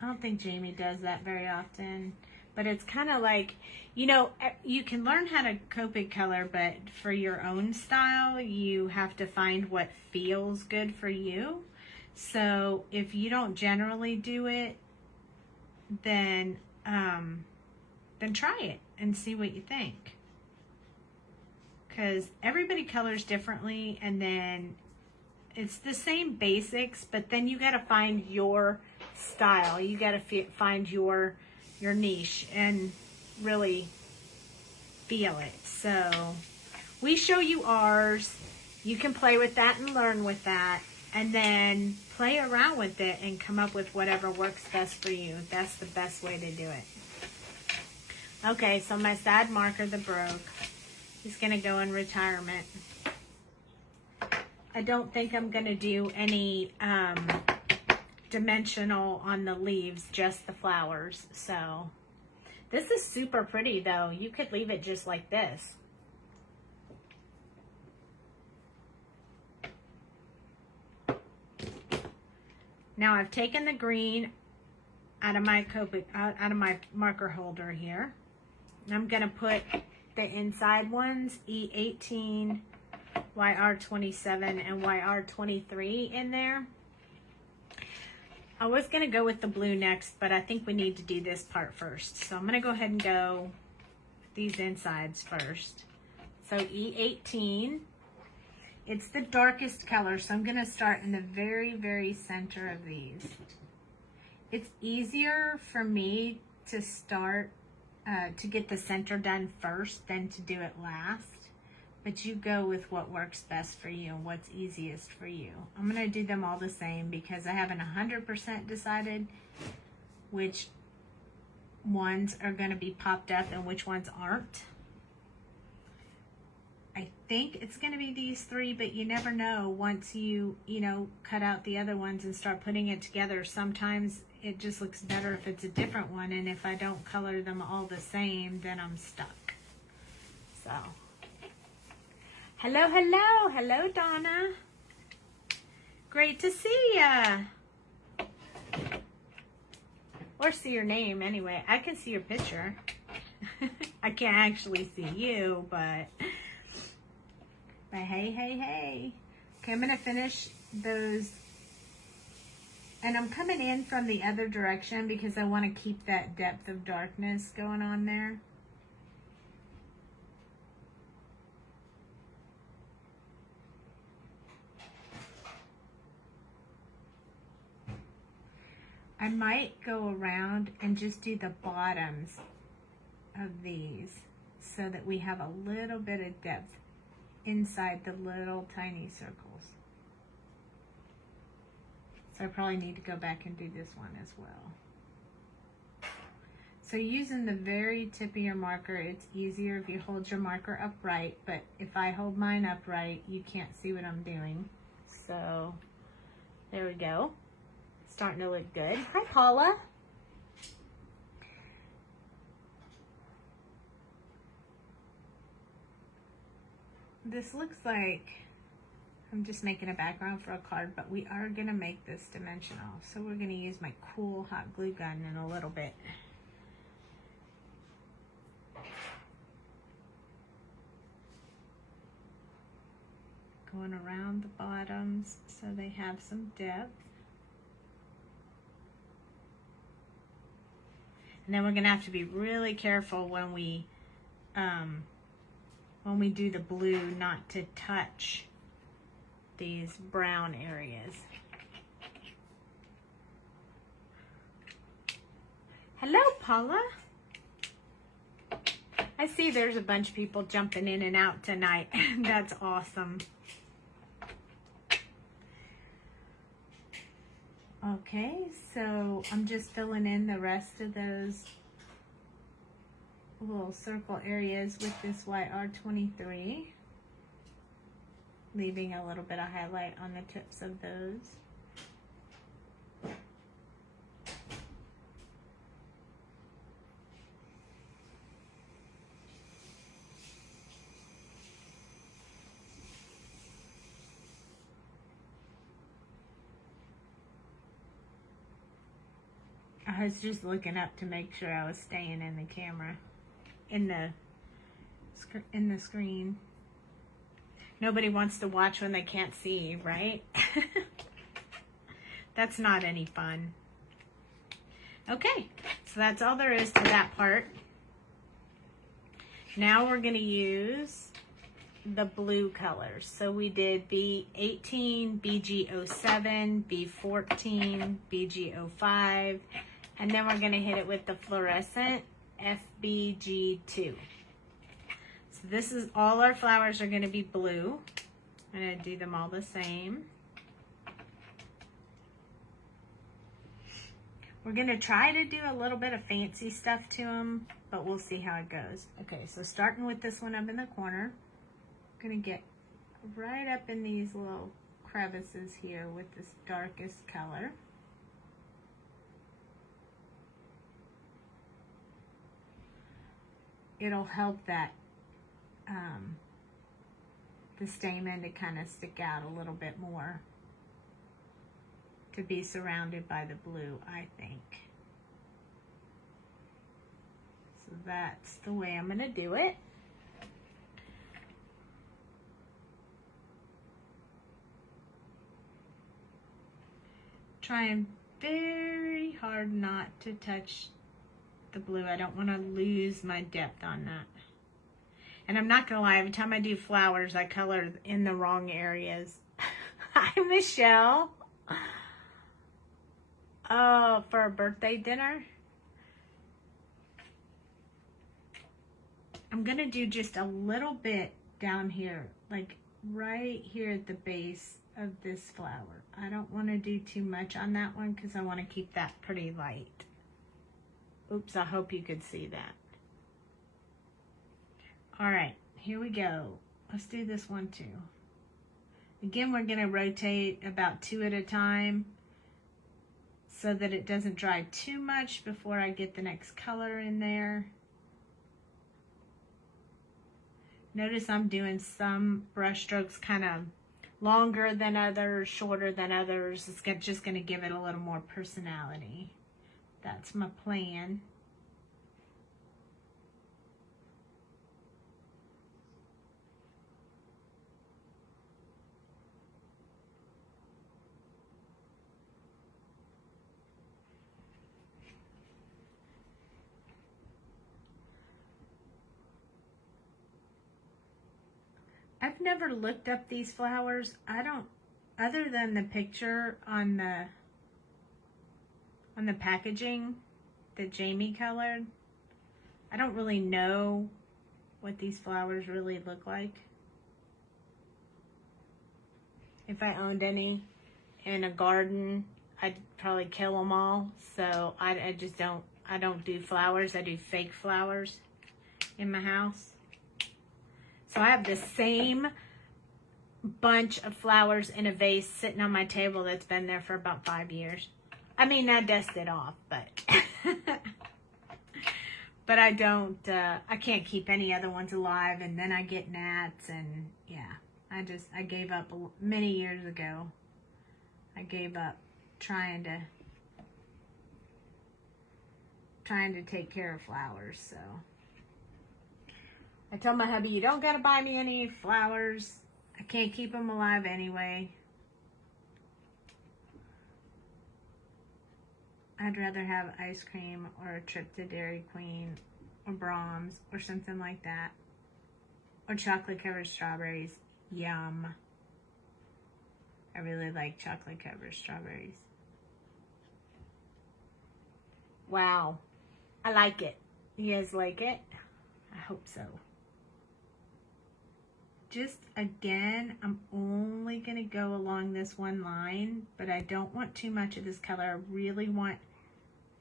I don't think Jamie does that very often, but it's kind of like, you know, you can learn how to Copic color, but for your own style, you have to find what feels good for you. So if you don't generally do it, then try it and see what you think. Because everybody colors differently, and then it's the same basics, but then you got to find your style. You got to find your niche and really feel it. So we show you ours. You can play with that and learn with that, and then play around with it and come up with whatever works best for you. That's the best way to do it. Okay, so my sad marker, the broke, is going to go in retirement. I don't think I'm going to do any dimensional on the leaves, just the flowers. So this is super pretty though. You could leave it just like this. Now I've taken the green out of my Copic, out of my marker holder here. And I'm going to put the inside ones, E18, YR27, and YR23 in there. I was going to go with the blue next, but I think we need to do this part first. So I'm going to go ahead and go these insides first. So E18, it's the darkest color, so I'm going to start in the very, very center of these. It's easier for me to start, to get the center done first than to do it last. But you go with what works best for you and what's easiest for you. I'm going to do them all the same because I haven't 100% decided which ones are going to be popped up and which ones aren't. I think it's going to be these three, but you never know once you cut out the other ones and start putting it together. Sometimes it just looks better if it's a different one, and if I don't color them all the same, then I'm stuck. So, hello, hello, hello, Donna. Great to see ya. Or see your name anyway. I can see your picture. I can't actually see you, but hey, hey, hey. Okay, I'm going to finish those. And I'm coming in from the other direction because I want to keep that depth of darkness going on there. I might go around and just do the bottoms of these so that we have a little bit of depth inside the little tiny circles. So I probably need to go back and do this one as well. So using the very tip of your marker, it's easier if you hold your marker upright, but if I hold mine upright, you can't see what I'm doing. So there we go. Starting to look good. Hi, Paula. This looks like I'm just making a background for a card, but we are going to make this dimensional. So we're going to use my cool hot glue gun in a little bit. Going around the bottoms so they have some depth. And then we're going to have to be really careful when we do the blue not to touch these brown areas. Hello, Paula. I see there's a bunch of people jumping in and out tonight. That's awesome. Okay, so I'm just filling in the rest of those little circle areas with this YR23, leaving a little bit of highlight on the tips of those. I was just looking up to make sure I was staying in the camera, in the screen. Nobody wants to watch when they can't see, right? That's not any fun. Okay, so that's all there is to that part. Now we're going to use the blue colors. So we did B18, BG07, B14, BG05, and then we're going to hit it with the fluorescent FBG2. So this is, all our flowers are going to be blue. I'm going to do them all the same. We're going to try to do a little bit of fancy stuff to them, but we'll see how it goes. Okay, so starting with this one up in the corner, I'm going to get right up in these little crevices here with this darkest color. It'll help that the stamen to kind of stick out a little bit more, to be surrounded by the blue, I think. So that's the way I'm going to do it. Trying very hard not to touch the blue. I don't want to lose my depth on that. And I'm not going to lie, every time I do flowers, I color in the wrong areas. Hi, Michelle. Oh, for a birthday dinner? I'm going to do just a little bit down here, like right here at the base of this flower. I don't want to do too much on that one because I want to keep that pretty light. Oops, I hope you could see that. All right, here we go. Let's do this one too. Again, we're going to rotate about 2 at a time so that it doesn't dry too much before I get the next color in there. Notice I'm doing some brush strokes kind of longer than others, shorter than others. It's just going to give it a little more personality. That's my plan. I've never looked up these flowers. I don't, other than the picture on the packaging that Jamie colored, I don't really know what these flowers really look like. If I owned any in a garden, I'd probably kill them all. So I just don't, I don't do flowers. I do fake flowers in my house. So I have the same bunch of flowers in a vase sitting on my table that's been there for about 5 years. I mean, I dust it off, but but I don't, I can't keep any other ones alive, and then I get gnats, and yeah, I gave up many years ago. I gave up trying to take care of flowers, so. I told my hubby, you don't gotta buy me any flowers. I can't keep them alive anyway. I'd rather have ice cream or a trip to Dairy Queen or Brahms or something like that. Or chocolate covered strawberries. Yum. I really like chocolate covered strawberries. Wow. I like it. You guys like it? I hope so. Just again, I'm only going to go along this one line, but I don't want too much of this color. I really want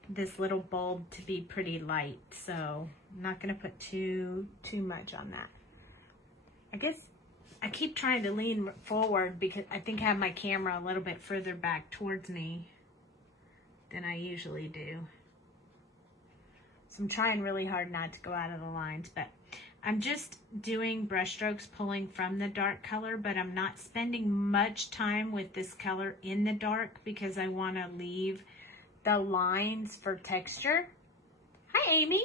this little bulb to be pretty light, so I'm not going to put too much on that. I guess I keep trying to lean forward because I think I have my camera a little bit further back towards me than I usually do. So I'm trying really hard not to go out of the lines, but I'm just doing brush strokes pulling from the dark color, but I'm not spending much time with this color in the dark because I want to leave the lines for texture. Hi, Amy.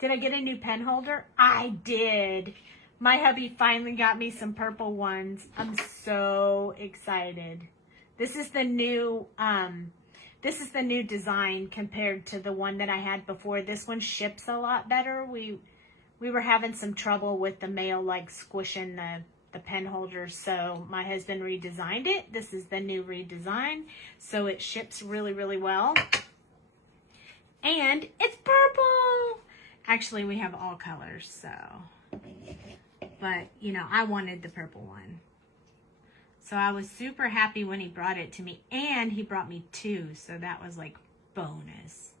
Did I get a new pen holder? I did. My hubby finally got me some purple ones. I'm so excited. This is the new design compared to the one that I had before. This one ships a lot better. We were having some trouble with the mail like squishing the pen holder, so my husband redesigned it. This is the new redesign, so it ships really, really well. And it's purple! Actually, we have all colors, so. But, you know, I wanted the purple one. So I was super happy when he brought it to me, and he brought me 2, so that was like bonus.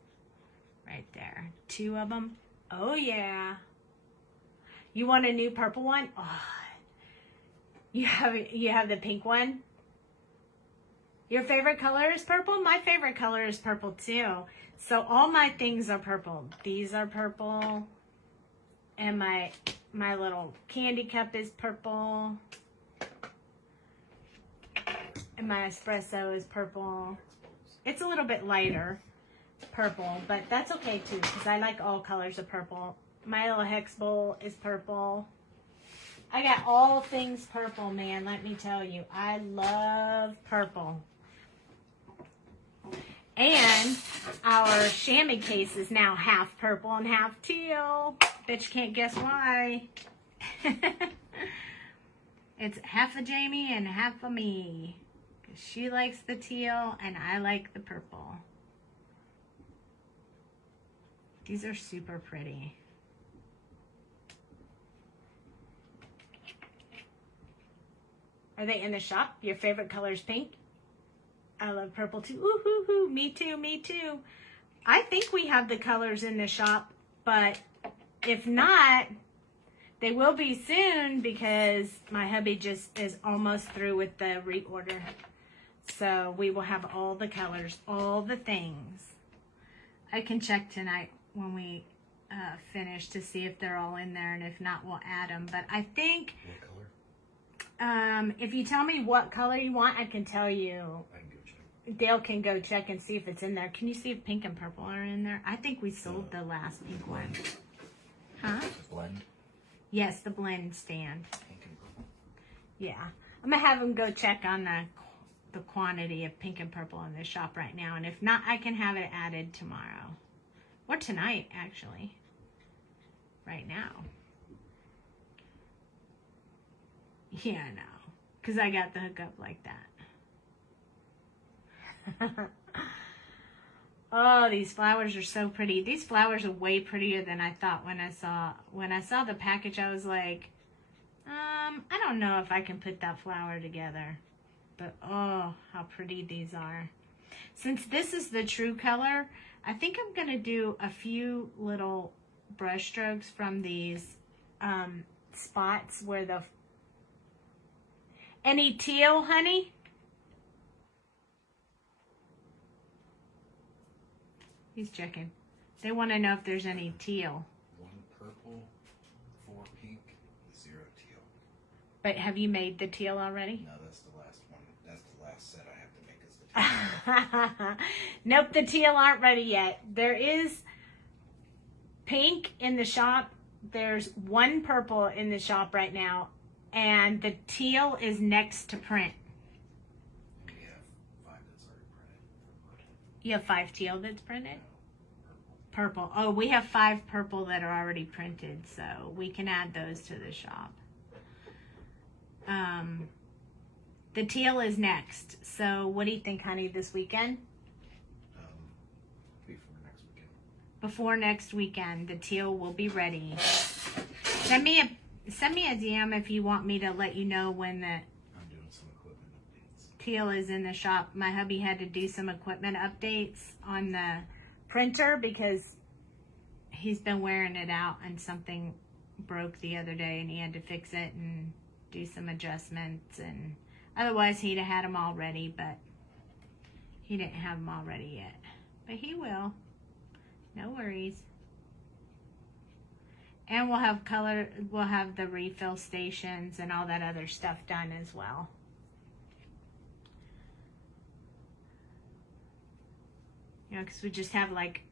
Right there. 2 of them. Oh, yeah. You want a new purple one? Oh, you have the pink one? Your favorite color is purple? My favorite color is purple too. So all my things are purple. These are purple. And my little candy cup is purple. And my espresso is purple. It's a little bit lighter purple, but that's okay too because I like all colors of purple. My little hex bowl is purple. I got all things purple, man. Let me tell you. I love purple. And our chamois case is now half purple and half teal. Bet you can't guess why. It's half of Jamie and half of me. She likes the teal and I like the purple. These are super pretty. Are they in the shop? Your favorite color is pink? I love purple too. Ooh, hoo, hoo. Me too, me too. I think we have the colors in the shop, but if not, they will be soon because my hubby just is almost through with the reorder. So we will have all the colors, all the things. I can check tonight when we finish to see if they're all in there, and if not, we'll add them. But I think... What color? If you tell me what color you want, I can tell you. I can go check. Dale can go check and see if it's in there. Can you see if pink and purple are in there? I think we sold the last pink one. Huh? The blend? Yes, the blend stand. Pink and purple. Yeah. I'm going to have him go check on the quantity of pink and purple in the shop right now. And if not, I can have it added tomorrow. Or tonight, actually. Right now. Yeah, I know. Because I got the hookup like that. Oh, these flowers are so pretty. These flowers are way prettier than I thought when I saw the package. I was like, I don't know if I can put that flower together. But oh, how pretty these are. Since this is the true color, I think I'm going to do a few little brush strokes from these spots where the... Any teal, honey? He's checking. They want to know if there's any teal. 1 purple, 4 pink, 0 teal. But have you made the teal already? No, that's the last one. That's the last set I have to make is the teal. Nope, the teal aren't ready yet. There is pink in the shop. There's 1 purple in the shop right now. And the teal is next to print. We have 5 that's already printed. You have 5 teal that's printed? Purple. Oh, we have 5 purple that are already printed, so we can add those to the shop. The teal is next. So what do you think, honey, this weekend? Before next weekend. before next weekend. The teal will be ready. Send me a DM if you want me to let you know when the I'm doing some equipment updates. teal is in the shop. My hubby had to do some equipment updates on the printer because he's been wearing it out and something broke the other day and he had to fix it and do some adjustments, and otherwise he'd have had them all ready, but he didn't have them all ready yet. But he will. No worries. And we'll have the refill stations and all that other stuff done as well. You know, because we just have like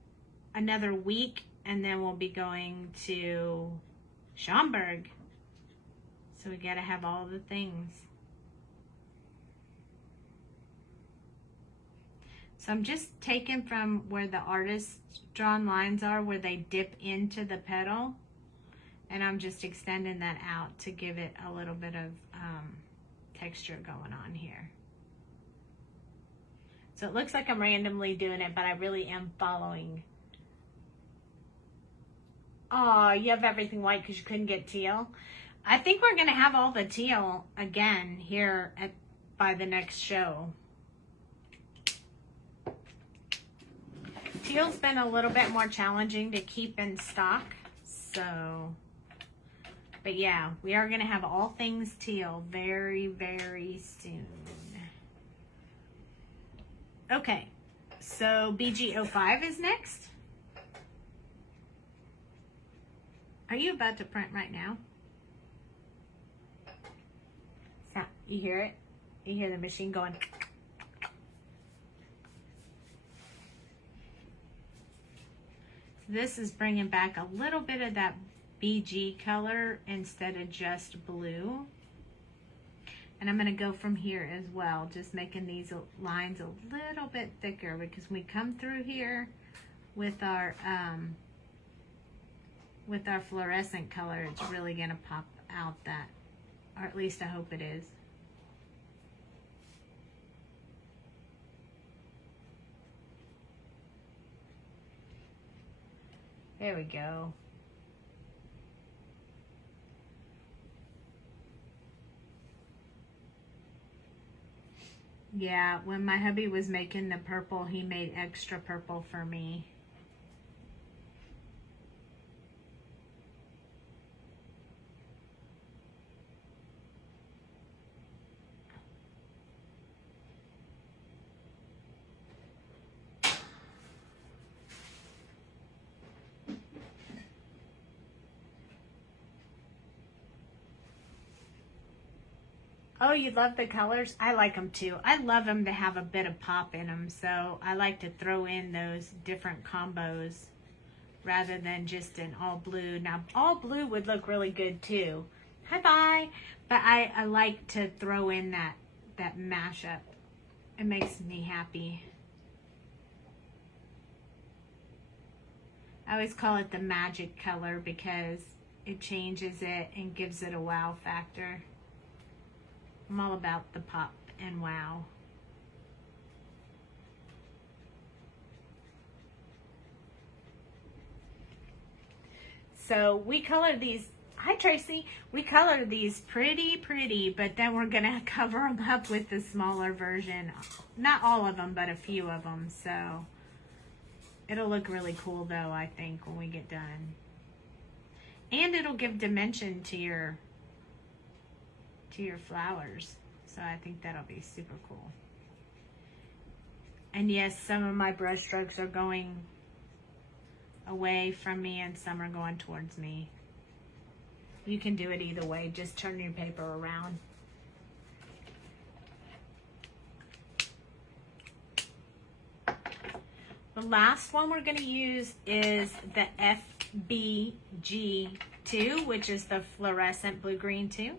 another week and then we'll be going to Schaumburg. So we gotta have all the things. So I'm just taking from where the artist's drawn lines are, where they dip into the petal, and I'm just extending that out to give it a little bit of texture going on here. So it looks like I'm randomly doing it, but I really am following. Oh, you have everything white because you couldn't get teal. I think we're gonna have all the teal again here by the next show. Teal's been a little bit more challenging to keep in stock, so, but yeah, we are gonna have all things teal very, very soon. Okay, so BG05 is next. Are you about to print right now? You hear it? You hear the machine going. This is bringing back a little bit of that BG color instead of just blue. And I'm going to go from here as well, just making these lines a little bit thicker, because when we come through here with our fluorescent color, it's really going to pop out that, or at least I hope it is. There we go. Yeah, when my hubby was making the purple, he made extra purple for me. Oh, you love the colors? I like them too. I love them to have a bit of pop in them, so I like to throw in those different combos rather than just an all blue. Now, all blue would look really good too. Hi-bye! But I like to throw in that mashup. It makes me happy. I always call it the magic color because it changes it and gives it a wow factor. I'm all about the pop and wow. So we color these, hi Tracy, we color these pretty, but then we're gonna cover them up with the smaller version. Not all of them, but a few of them. So it'll look really cool though, I think, when we get done. And it'll give dimension to your flowers. So I think that'll be super cool. And yes, some of my brush strokes are going away from me and some are going towards me. You can do it either way. Just turn your paper around. The last one we're going to use is the FBG2, which is the fluorescent blue-green 2.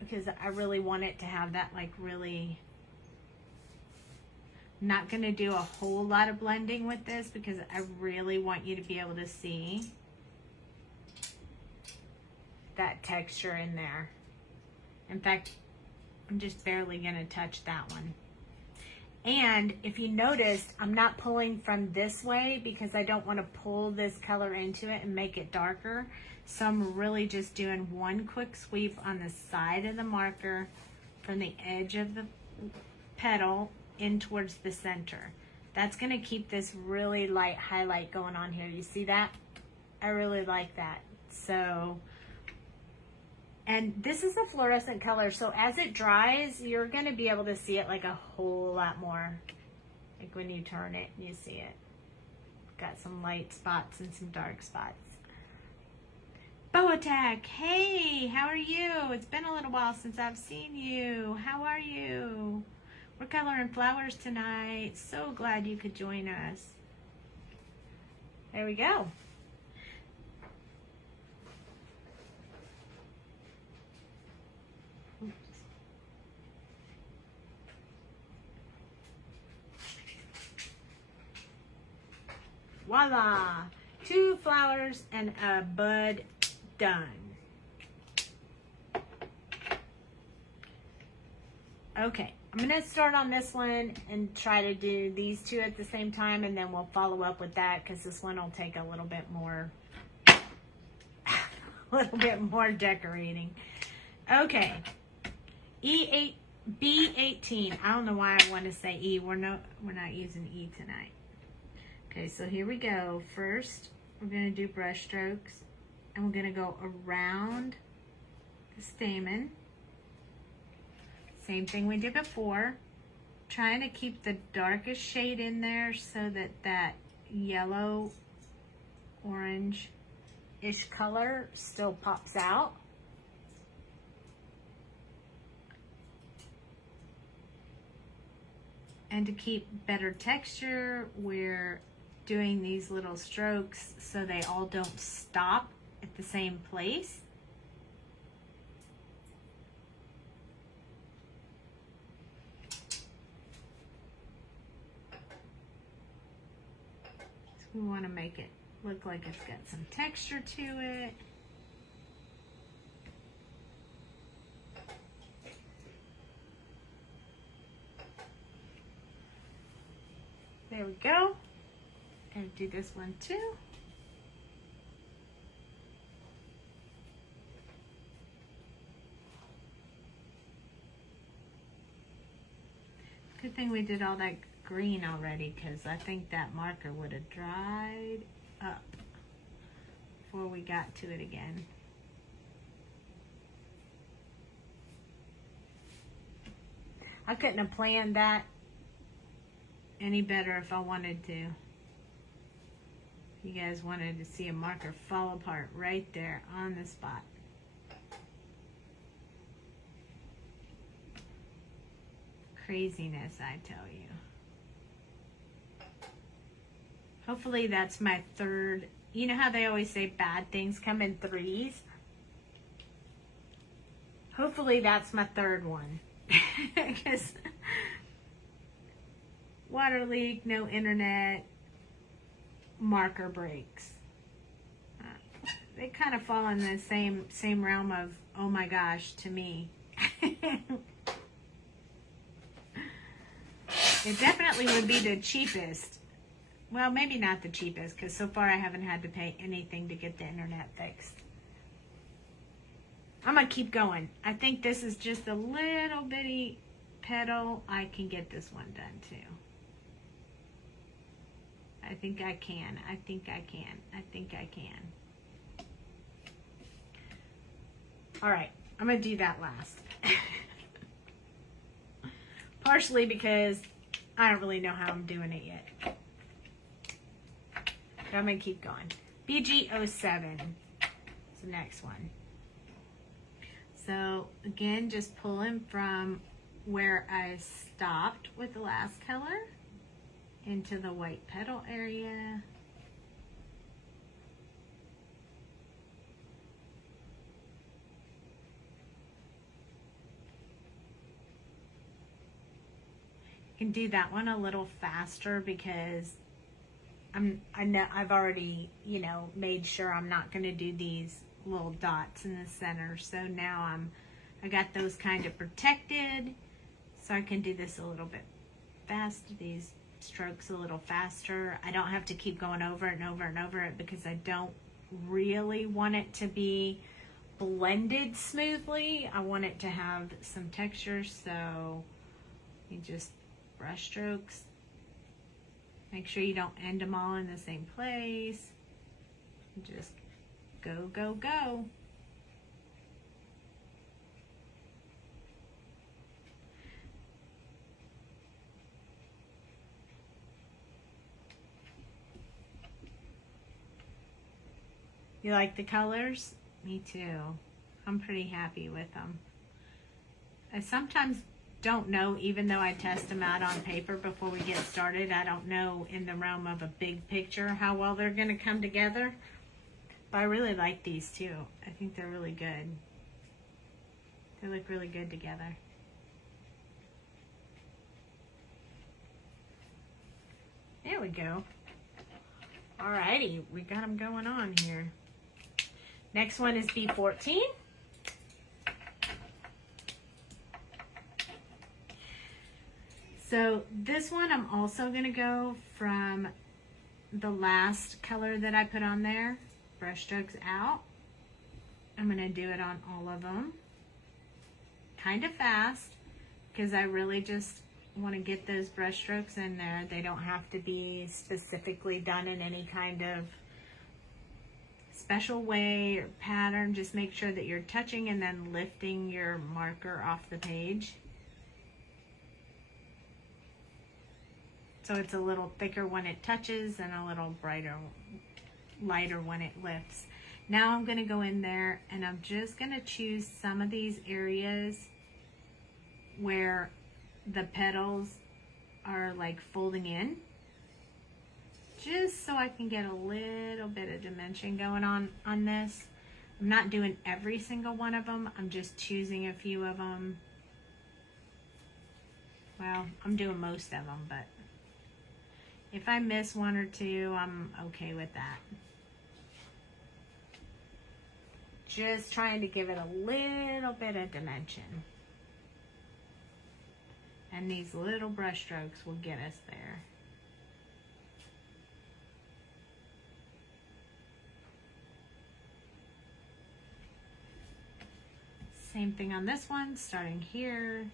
Because I really want it to have that, like, really, not going to do a whole lot of blending with this because I really want you to be able to see that texture in there. In fact, I'm just barely going to touch that one. And if you noticed, I'm not pulling from this way because I don't want to pull this color into it and make it darker. So I'm really just doing one quick sweep on the side of the marker from the edge of the petal in towards the center. That's going to keep this really light highlight going on here. You see that? I really like that. So, and this is a fluorescent color, so as it dries, you're going to be able to see it like a whole lot more. Like when you turn it, you see it. Got some light spots and some dark spots. Boattack, hey, how are you? It's been a little while since I've seen you. How are you? We're coloring flowers tonight. So glad you could join us. There we go. Voila! 2 flowers and a bud done. Okay, I'm going to start on this one and try to do these 2 at the same time, and then we'll follow up with that because this one will take a little bit more decorating. Okay, B18. I don't know why I want to say E. We're not using E tonight. Okay, so here we go. First, we're going to do brush strokes, and we're going to go around the stamen. Same thing we did before. Trying to keep the darkest shade in there so that that yellow orange-ish color still pops out. And to keep better texture, we're doing these little strokes so they all don't stop at the same place. So we want to make it look like it's got some texture to it. There we go. And do this one too. Good thing we did all that green already, because I think that marker would have dried up before we got to it again. I couldn't have planned that any better if I wanted to. You guys wanted to see a marker fall apart right there on the spot. Craziness, I tell you. Hopefully that's my 3rd. You know how they always say bad things come in 3s? Hopefully that's my 3rd one. Because water leak, no internet, marker breaks. They kind of fall in the same realm of, oh my gosh, to me. It definitely would be the cheapest. Well, maybe not the cheapest, because so far I haven't had to pay anything to get the internet fixed. I'm going to keep going. I think this is just a little bitty petal. I can get this one done too. I think I can. I think I can. I think I can. All right. I'm going to do that last. Partially because I don't really know how I'm doing it yet. But I'm going to keep going. BG07 is the next one. So again, just pulling from where I stopped with the last color into the white petal area. You can do that one a little faster because I know I've already, made sure I'm not going to do these little dots in the center. So now I got those kind of protected, so I can do this a little bit fast these strokes a little faster. I don't have to keep going over it and over and over it because I don't really want it to be blended smoothly. I want it to have some texture, so you just brush strokes. Make sure you don't end them all in the same place. Just go, go, go. You like the colors? Me too. I'm pretty happy with them. I sometimes don't know, even though I test them out on paper before we get started, I don't know in the realm of a big picture how well they're going to come together. But I really like these too. I think they're really good. They look really good together. There we go. Alrighty, we got them going on here. Next one is B14. So this one I'm also going to go from the last color that I put on there, brush strokes out. I'm going to do it on all of them. Kind of fast because I really just want to get those brush strokes in there. They don't have to be specifically done in any kind of special way or pattern. Just make sure that you're touching and then lifting your marker off the page. So it's a little thicker when it touches and a little lighter when it lifts. Now I'm going to go in there and I'm just going to choose some of these areas where the petals are like folding in, just so I can get a little bit of dimension going on this. I'm not doing every single one of them. I'm just choosing a few of them. Well, I'm doing most of them, but if I miss one or two, I'm okay with that. Just trying to give it a little bit of dimension. And these little brush strokes will get us there. Same thing on this one, starting here.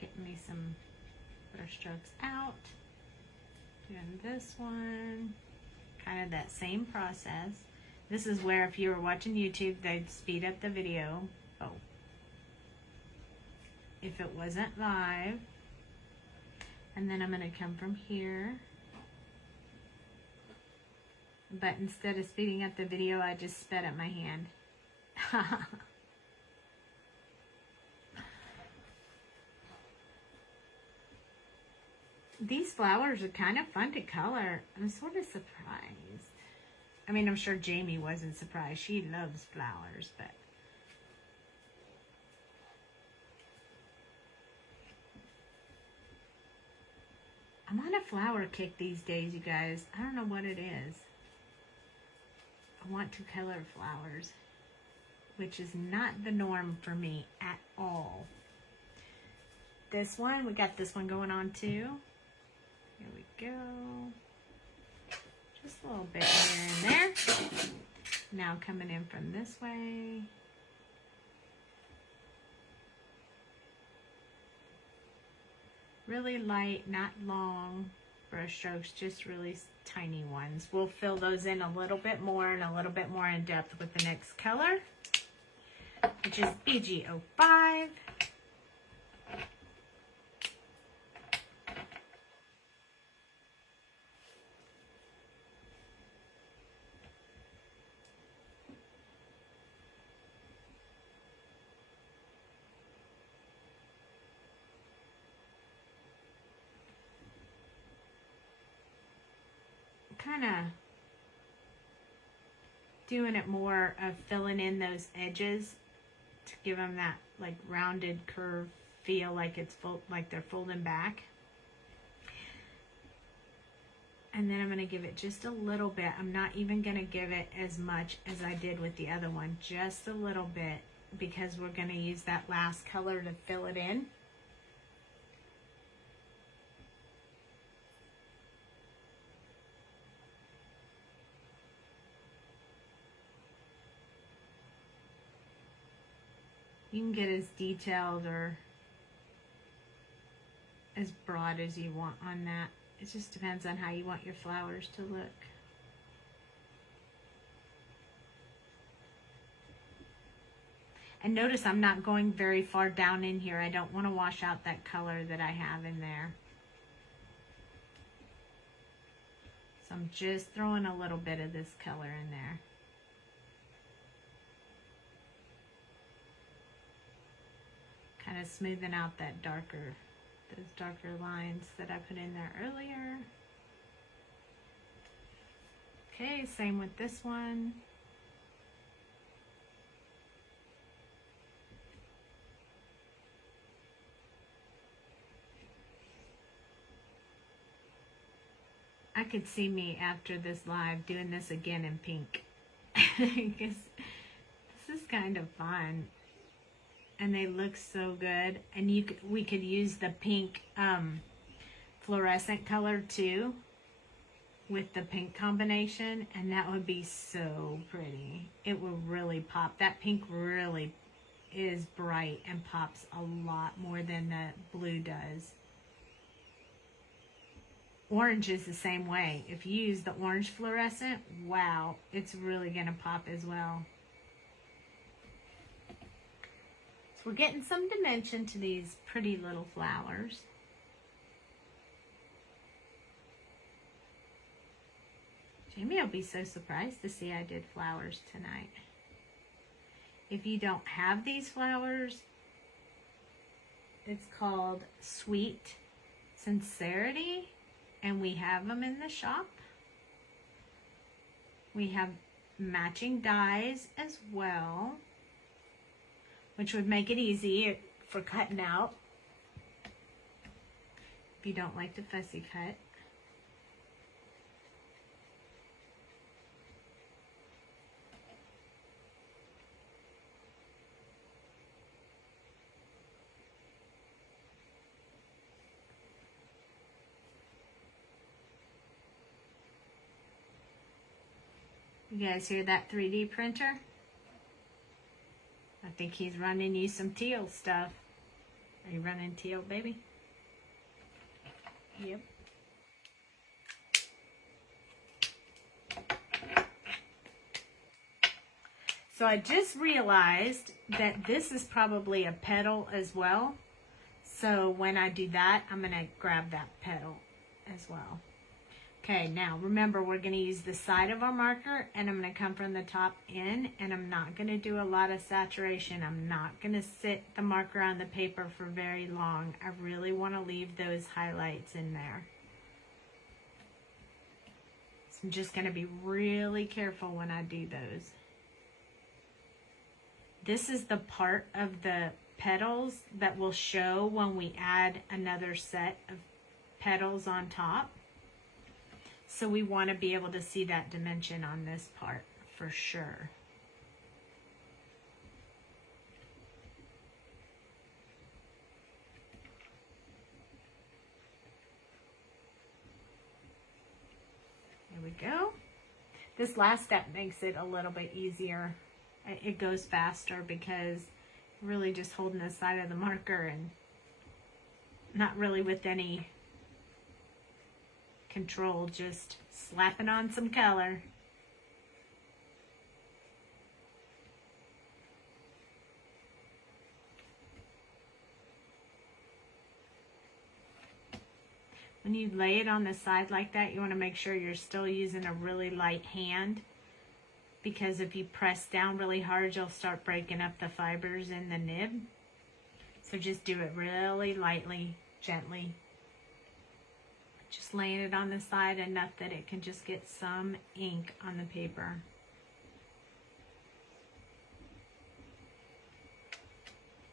Getting me some brush strokes out. Doing this one. Kind of that same process. This is where if you were watching YouTube, they'd speed up the video. Oh. If it wasn't live. And then I'm going to come from here. But instead of speeding up the video, I just sped up my hand. These flowers are kind of fun to color. I'm sort of surprised. I mean, I'm sure Jamie wasn't surprised. She loves flowers, but I'm on a flower kick these days, you guys. I don't know what it is. I want to color flowers, which is not the norm for me at all. This one, we got this one going on too. Here we go. Just a little bit here and there. Now coming in from this way. Really light, not long brush strokes, just really tiny ones. We'll fill those in a little bit more and a little bit more in depth with the next color, which is BG05. Kind of doing it more of filling in those edges to give them that like rounded curve feel, like it's like they're folding back. And then I'm going to give it just a little bit. I'm not even going to give it as much as I did with the other one, just a little bit, because we're going to use that last color to fill it in. You can get as detailed or as broad as you want on that. It just depends on how you want your flowers to look. And notice I'm not going very far down in here. I don't want to wash out that color that I have in there. So I'm just throwing a little bit of this color in there. Kind of smoothing out that those darker lines that I put in there earlier. Okay, same with this one. I could see me after this live doing this again in pink. Because this is kind of fun. And they look so good. And we could use the pink fluorescent color too with the pink combination, and that would be so pretty. It would really pop. That pink really is bright and pops a lot more than the blue does. Orange is the same way. If you use the orange fluorescent, wow, it's really going to pop as well. So we're getting some dimension to these pretty little flowers. Jamie will be so surprised to see I did flowers tonight. If you don't have these flowers, it's called Sweet Sincerity. And we have them in the shop. We have matching dies as well, which would make it easy for cutting out if you don't like to fussy cut. You guys hear that 3D printer? I think he's running you some teal stuff. Are you running teal, baby? Yep. So I just realized that this is probably a petal as well. So when I do that, I'm going to grab that petal as well. Okay, now remember we're going to use the side of our marker, and I'm going to come from the top in, and I'm not going to do a lot of saturation. I'm not going to sit the marker on the paper for very long. I really want to leave those highlights in there. So I'm just going to be really careful when I do those. This is the part of the petals that will show when we add another set of petals on top. So we want to be able to see that dimension on this part for sure. There we go. This last step makes it a little bit easier. It goes faster because really just holding the side of the marker and not really with any control, just slapping on some color. When you lay it on the side like that, you want to make sure you're still using a really light hand, because if you press down really hard, you'll start breaking up the fibers in the nib. So just do it really lightly, gently. Just laying it on the side enough that it can just get some ink on the paper.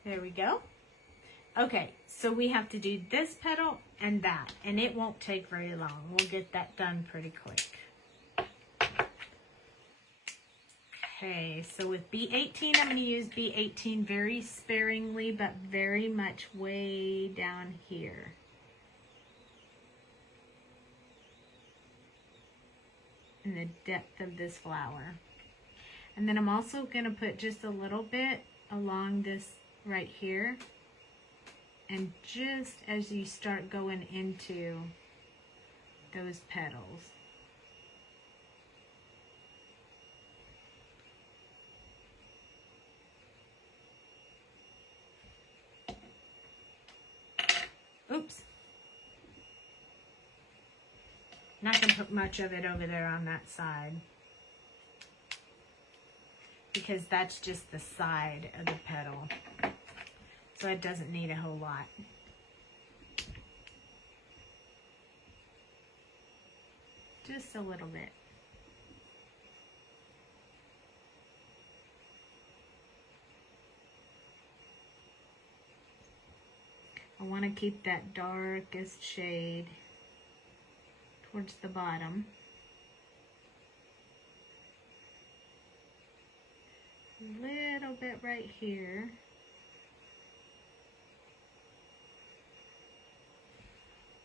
There we go. Okay, so we have to do this petal and that, and it won't take very long. We'll get that done pretty quick. Okay, so with B18, I'm going to use B18 very sparingly, but very much way down here. In the depth of this flower. And then I'm also going to put just a little bit along this right here. And just as you start going into those petals. Oops. Not going to put much of it over there on that side, because that's just the side of the petal. So it doesn't need a whole lot. Just a little bit. I want to keep that darkest shade towards the bottom. A little bit right here.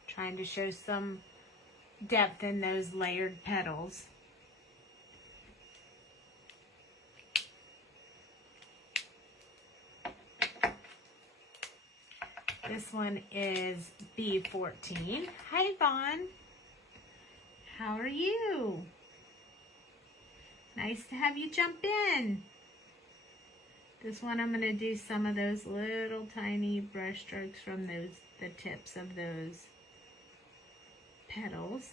Trying to show some depth in those layered petals. This one is B14. Hi, Vaughn. How are you? Nice to have you jump in. This one I'm going to do some of those little tiny brush strokes from the tips of those petals.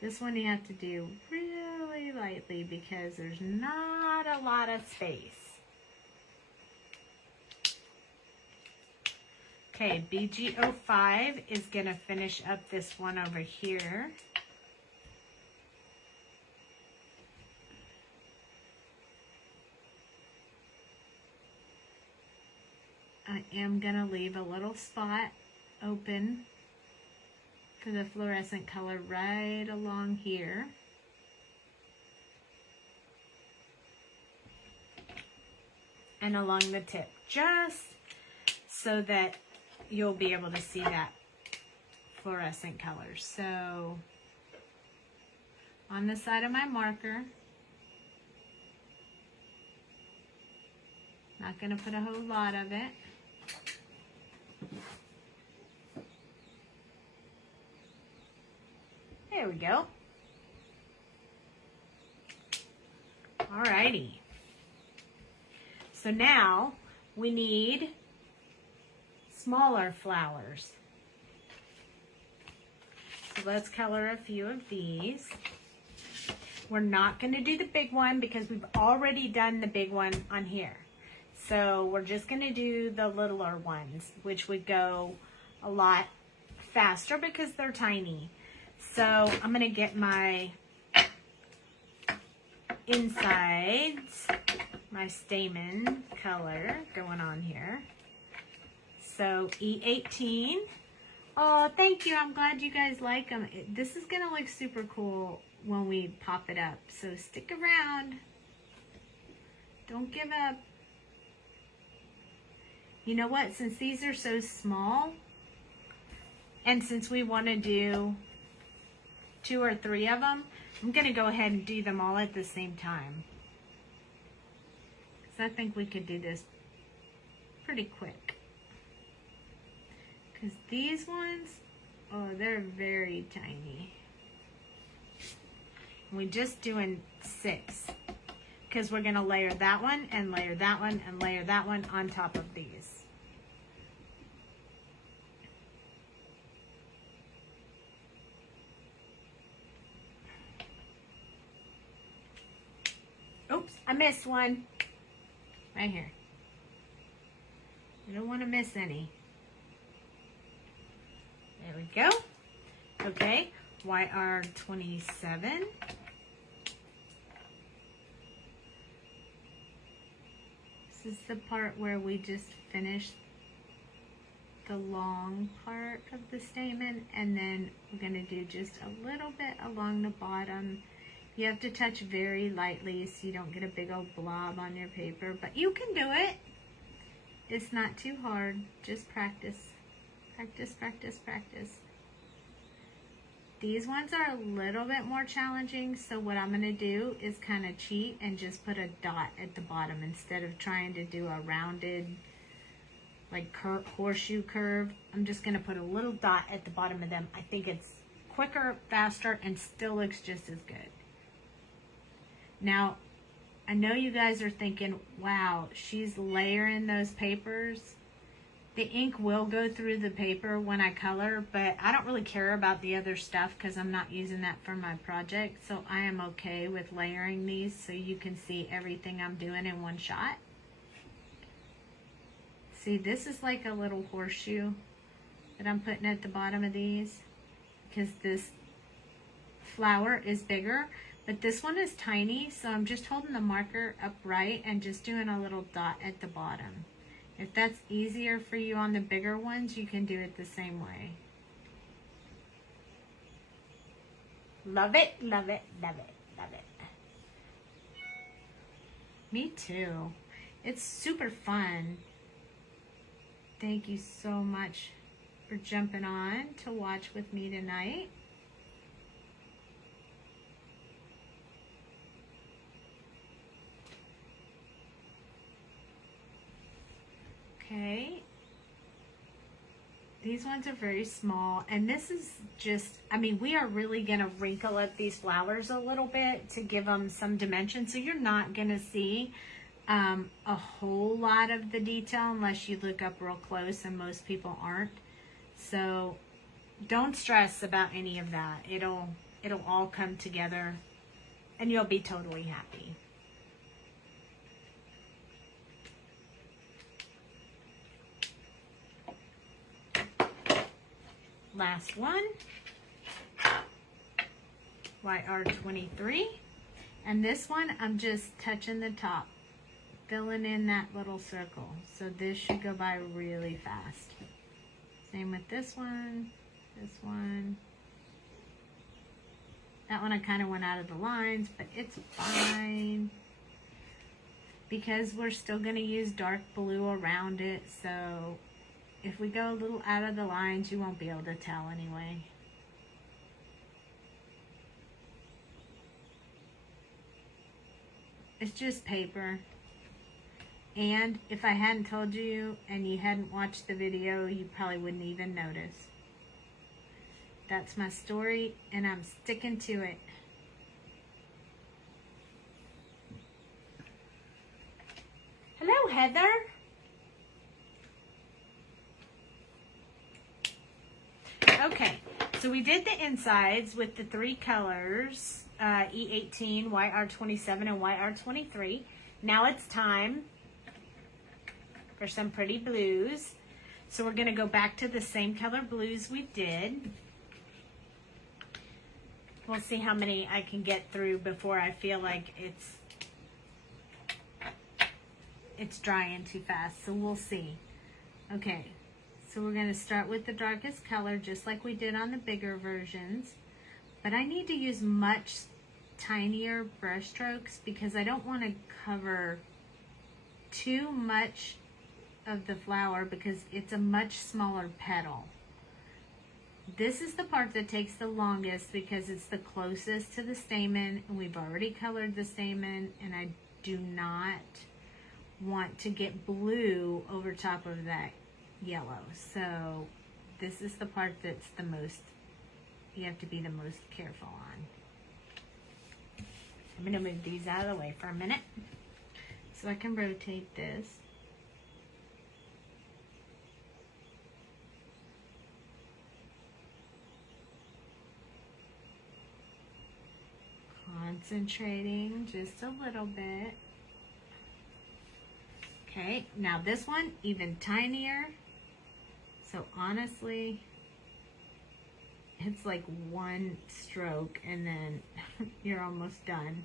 This one you have to do really lightly because there's not a lot of space. Okay, BG05 is going to finish up this one over here. I am going to leave a little spot open for the fluorescent color right along here. And along the tip, just so that you'll be able to see that fluorescent color. So on the side of my marker, not going to put a whole lot of it. There we go. Alrighty. So now we need smaller flowers. So let's color a few of these. We're not going to do the big one because we've already done the big one on here. So we're just going to do the littler ones, which would go a lot faster because they're tiny. So I'm going to get my insides, my stamen color going on here. So E18. Oh, thank you. I'm glad you guys like them. This is going to look super cool when we pop it up. So stick around. Don't give up. You know what? Since these are so small, and since we want to do 2 or 3 of them, I'm going to go ahead and do them all at the same time. Because I think we could do this pretty quick. Because these ones, oh, they're very tiny. We're just doing 6. Because we're going to layer that one, and layer that one, and layer that one on top of these. Oops, I missed one. Right here. You don't want to miss any. There we go. Okay, YR27. This is the part where we just finished the long part of the stamen, and then we're going to do just a little bit along the bottom. You have to touch very lightly so you don't get a big old blob on your paper, but you can do it. It's not too hard. Just practice. Practice, practice, practice. These ones are a little bit more challenging, so what I'm going to do is kind of cheat and just put a dot at the bottom instead of trying to do a rounded, like horseshoe curve. I'm just going to put a little dot at the bottom of them. I think it's quicker, faster, and still looks just as good. Now, I know you guys are thinking, wow, she's layering those papers. The ink will go through the paper when I color, but I don't really care about the other stuff because I'm not using that for my project. So I am okay with layering these so you can see everything I'm doing in one shot. See, this is like a little horseshoe that I'm putting at the bottom of these because this flower is bigger, but this one is tiny. So I'm just holding the marker upright and just doing a little dot at the bottom. If that's easier for you on the bigger ones, you can do it the same way. Love it, love it, love it, love it. Me too. It's super fun. Thank you so much for jumping on to watch with me tonight. Okay, these ones are very small, and this is just, I mean, we are really going to wrinkle up these flowers a little bit to give them some dimension, so you're not going to see a whole lot of the detail unless you look up real close, and most people aren't. So don't stress about any of that. It'll all come together, and you'll be totally happy. Last one, YR23, and this one I'm just touching the top, filling in that little circle, so this should go by really fast. Same with this one, that one I kind of went out of the lines, but it's fine because we're still going to use dark blue around it, so if we go a little out of the lines, you won't be able to tell anyway. It's just paper. And if I hadn't told you and you hadn't watched the video, you probably wouldn't even notice. That's my story, and I'm sticking to it. Hello, Heather. Okay, so we did the insides with the three colors, E18, YR27, and YR23. Now it's time for some pretty blues. So we're going to go back to the same color blues we did. We'll see how many I can get through before I feel like it's drying too fast. So we'll see. Okay. So we're going to start with the darkest color just like we did on the bigger versions. But I need to use much tinier brush strokes because I don't want to cover too much of the flower because it's a much smaller petal. This is the part that takes the longest because it's the closest to the stamen, and we've already colored the stamen, and I do not want to get blue over top of that yellow. So this is the part that's the most, you have to be the most careful on. I'm going to move these out of the way for a minute so I can rotate this. Concentrating just a little bit. Okay, now this one even tinier. So honestly, it's like one stroke and then you're almost done.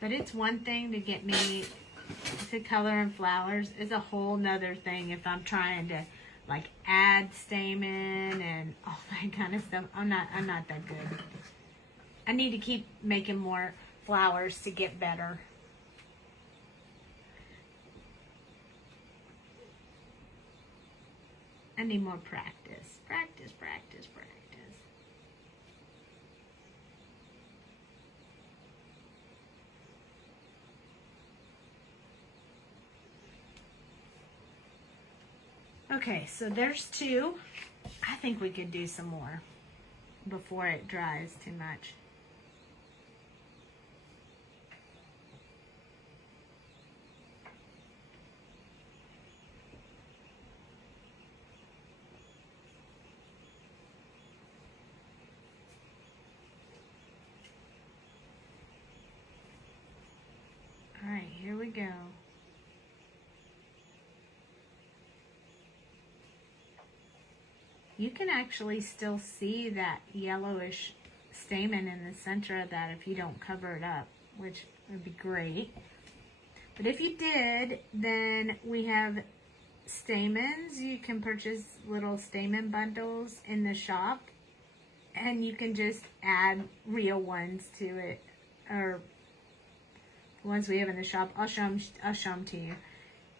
But it's one thing to get me to color in flowers. It's a whole nother thing if I'm trying to like add stamen and all that kind of stuff. I'm not that good. I need to keep making more flowers to get better. I need more practice. Practice, practice, practice. Okay, so there's two. I think we could do some more before it dries too much. All right, here we go. You can actually still see that yellowish stamen in the center of that if you don't cover it up, which would be great. But if you did, then we have stamens. You can purchase little stamen bundles in the shop, and you can just add real ones to it, or the ones we have in the shop. I'll show them to you.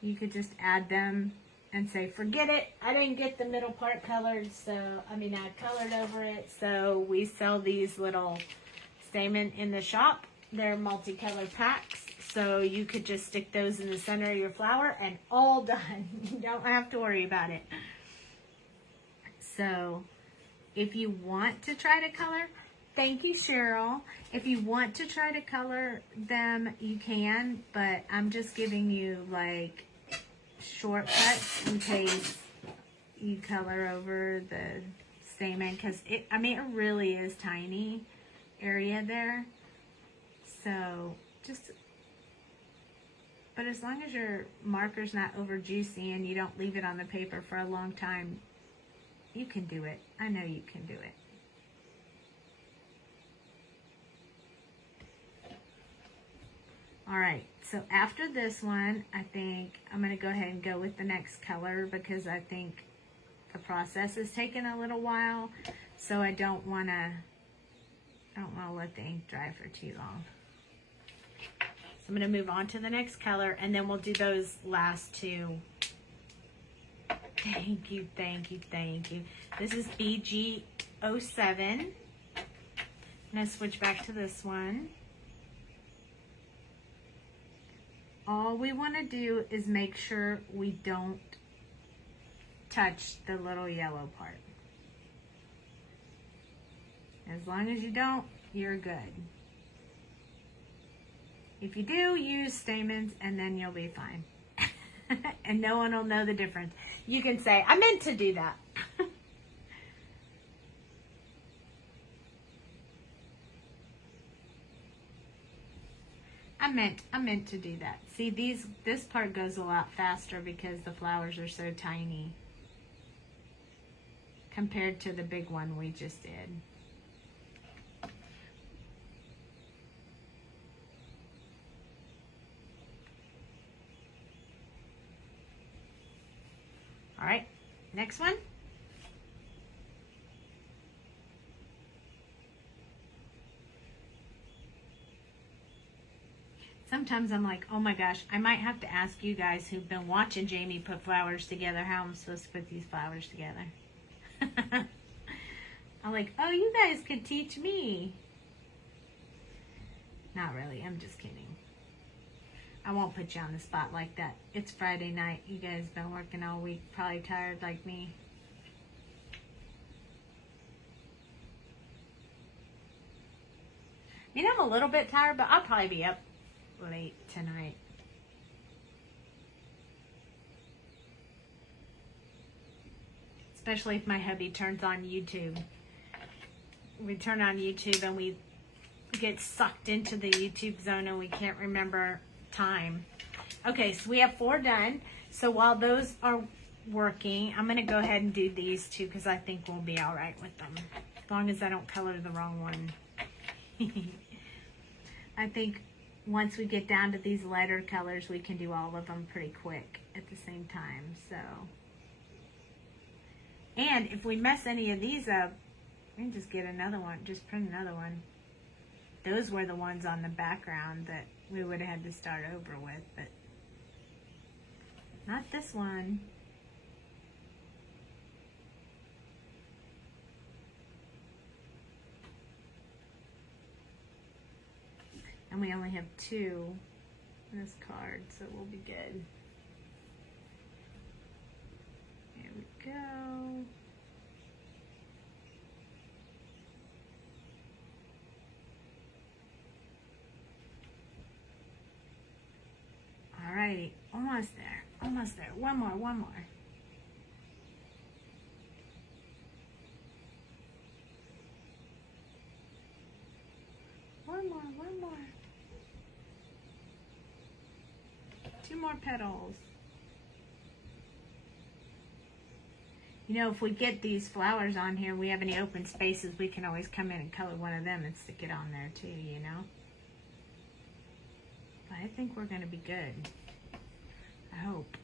You could just add them and say, forget it, I didn't get the middle part colored, I colored over it. So we sell these little stamen in the shop. They're multicolored packs, so you could just stick those in the center of your flower and all done. You don't have to worry about it. So if you want to try to color, thank you, Cheryl. If you want to try to color them, you can, but I'm just giving you like shortcuts in case you color over the stamen, because it really is tiny area there. So but as long as your marker's not over juicy and you don't leave it on the paper for a long time, you can do it. I know you can do it. All right, so after this one, I think I'm going to go ahead and go with the next color, because I think the process is taking a little while, so I don't want to let the ink dry for too long. So I'm going to move on to the next color, and then we'll do those last two. Thank you, thank you, thank you. This is BG07. I'm going to switch back to this one. All we want to do is make sure we don't touch the little yellow part. As long as you don't, you're good. If you do, use stamens and then you'll be fine. And no one will know the difference. You can say, I meant to do that. I meant to do that. See, this part goes a lot faster because the flowers are so tiny compared to the big one we just did. All right, next one. Sometimes I'm like, oh my gosh, I might have to ask you guys who've been watching Jamie put flowers together how I'm supposed to put these flowers together. I'm like, oh, you guys could teach me. Not really, I'm just kidding. I won't put you on the spot like that. It's Friday night. You guys have been working all week, probably tired like me. I mean, I'm a little bit tired, but I'll probably be up late tonight. Especially if my hubby turns on YouTube. We turn on YouTube and we get sucked into the YouTube zone and we can't remember time. Okay, so we have 4 done. So while those are working, I'm going to go ahead and do these 2 because I think we'll be all right with them. As long as I don't color the wrong one. I think once we get down to these lighter colors, we can do all of them pretty quick at the same time. So, and if we mess any of these up, we can just get another one, just print another one. Those were the ones on the background that we would have had to start over with, but not this one. And we only have 2 in this card, so we'll be good. There we go. Alrighty, almost there, almost there. One more, one more. One more, one more. 2 more petals. You know, if we get these flowers on here, we have any open spaces, we can always come in and color one of them and stick it on there too, you know? But I think we're going to be good. I hope.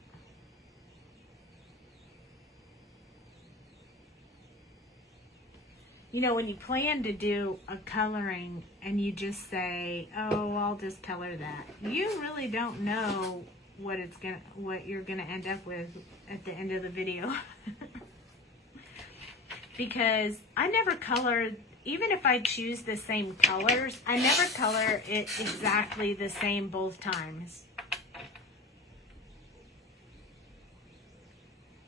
You know, when you plan to do a coloring and you just say, oh, I'll just color that, you really don't know what you're gonna end up with at the end of the video. Because I never colored, even if I choose the same colors, I never color it exactly the same both times.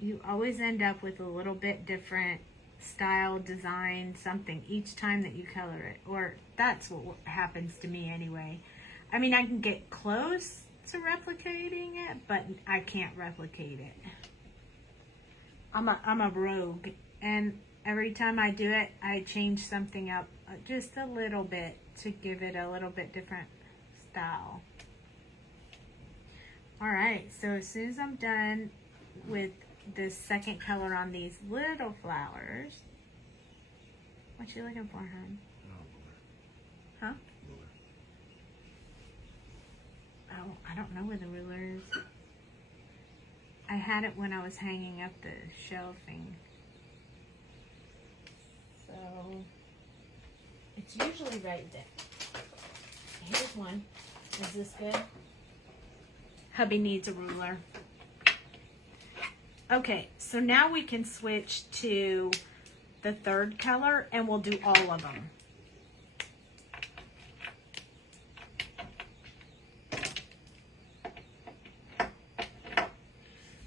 You always end up with a little bit different style, design, something each time that you color it. Or that's what happens to me anyway. I mean, I can get close to replicating it, but I can't replicate it. I'm a rogue, and every time I do it, I change something up just a little bit to give it a little bit different style. Alright, so as soon as I'm done with the second color on these little flowers, what you looking for, hon? Huh? Oh, I don't know where the ruler is. I had it when I was hanging up the shelving. So, it's usually right there. Here's one. Is this good? Hubby needs a ruler. Okay, so now we can switch to the third color and we'll do all of them.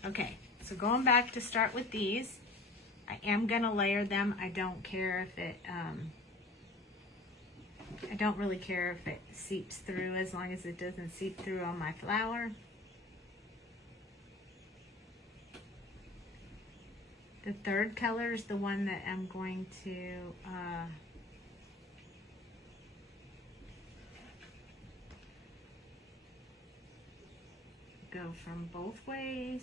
Okay, so going back to start with these, I am going to layer them. I don't care if it, I don't really care if it seeps through, as long as it doesn't seep through on my flower. The third color is the one that I'm going to go from both ways.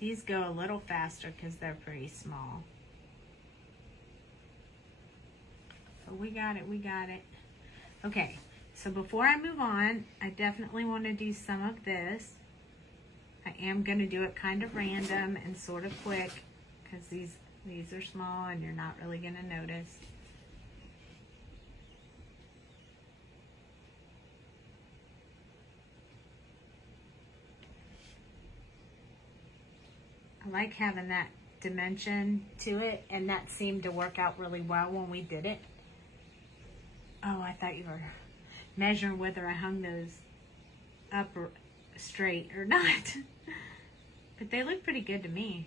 These go a little faster because they're pretty small. But we got it, we got it. Okay, so before I move on, I definitely want to do some of this. I am going to do it kind of random and sort of quick because these are small and you're not really going to notice. I like having that dimension to it, and that seemed to work out really well when we did it. Oh, I thought you were measuring whether I hung those up or straight or not. But they look pretty good to me.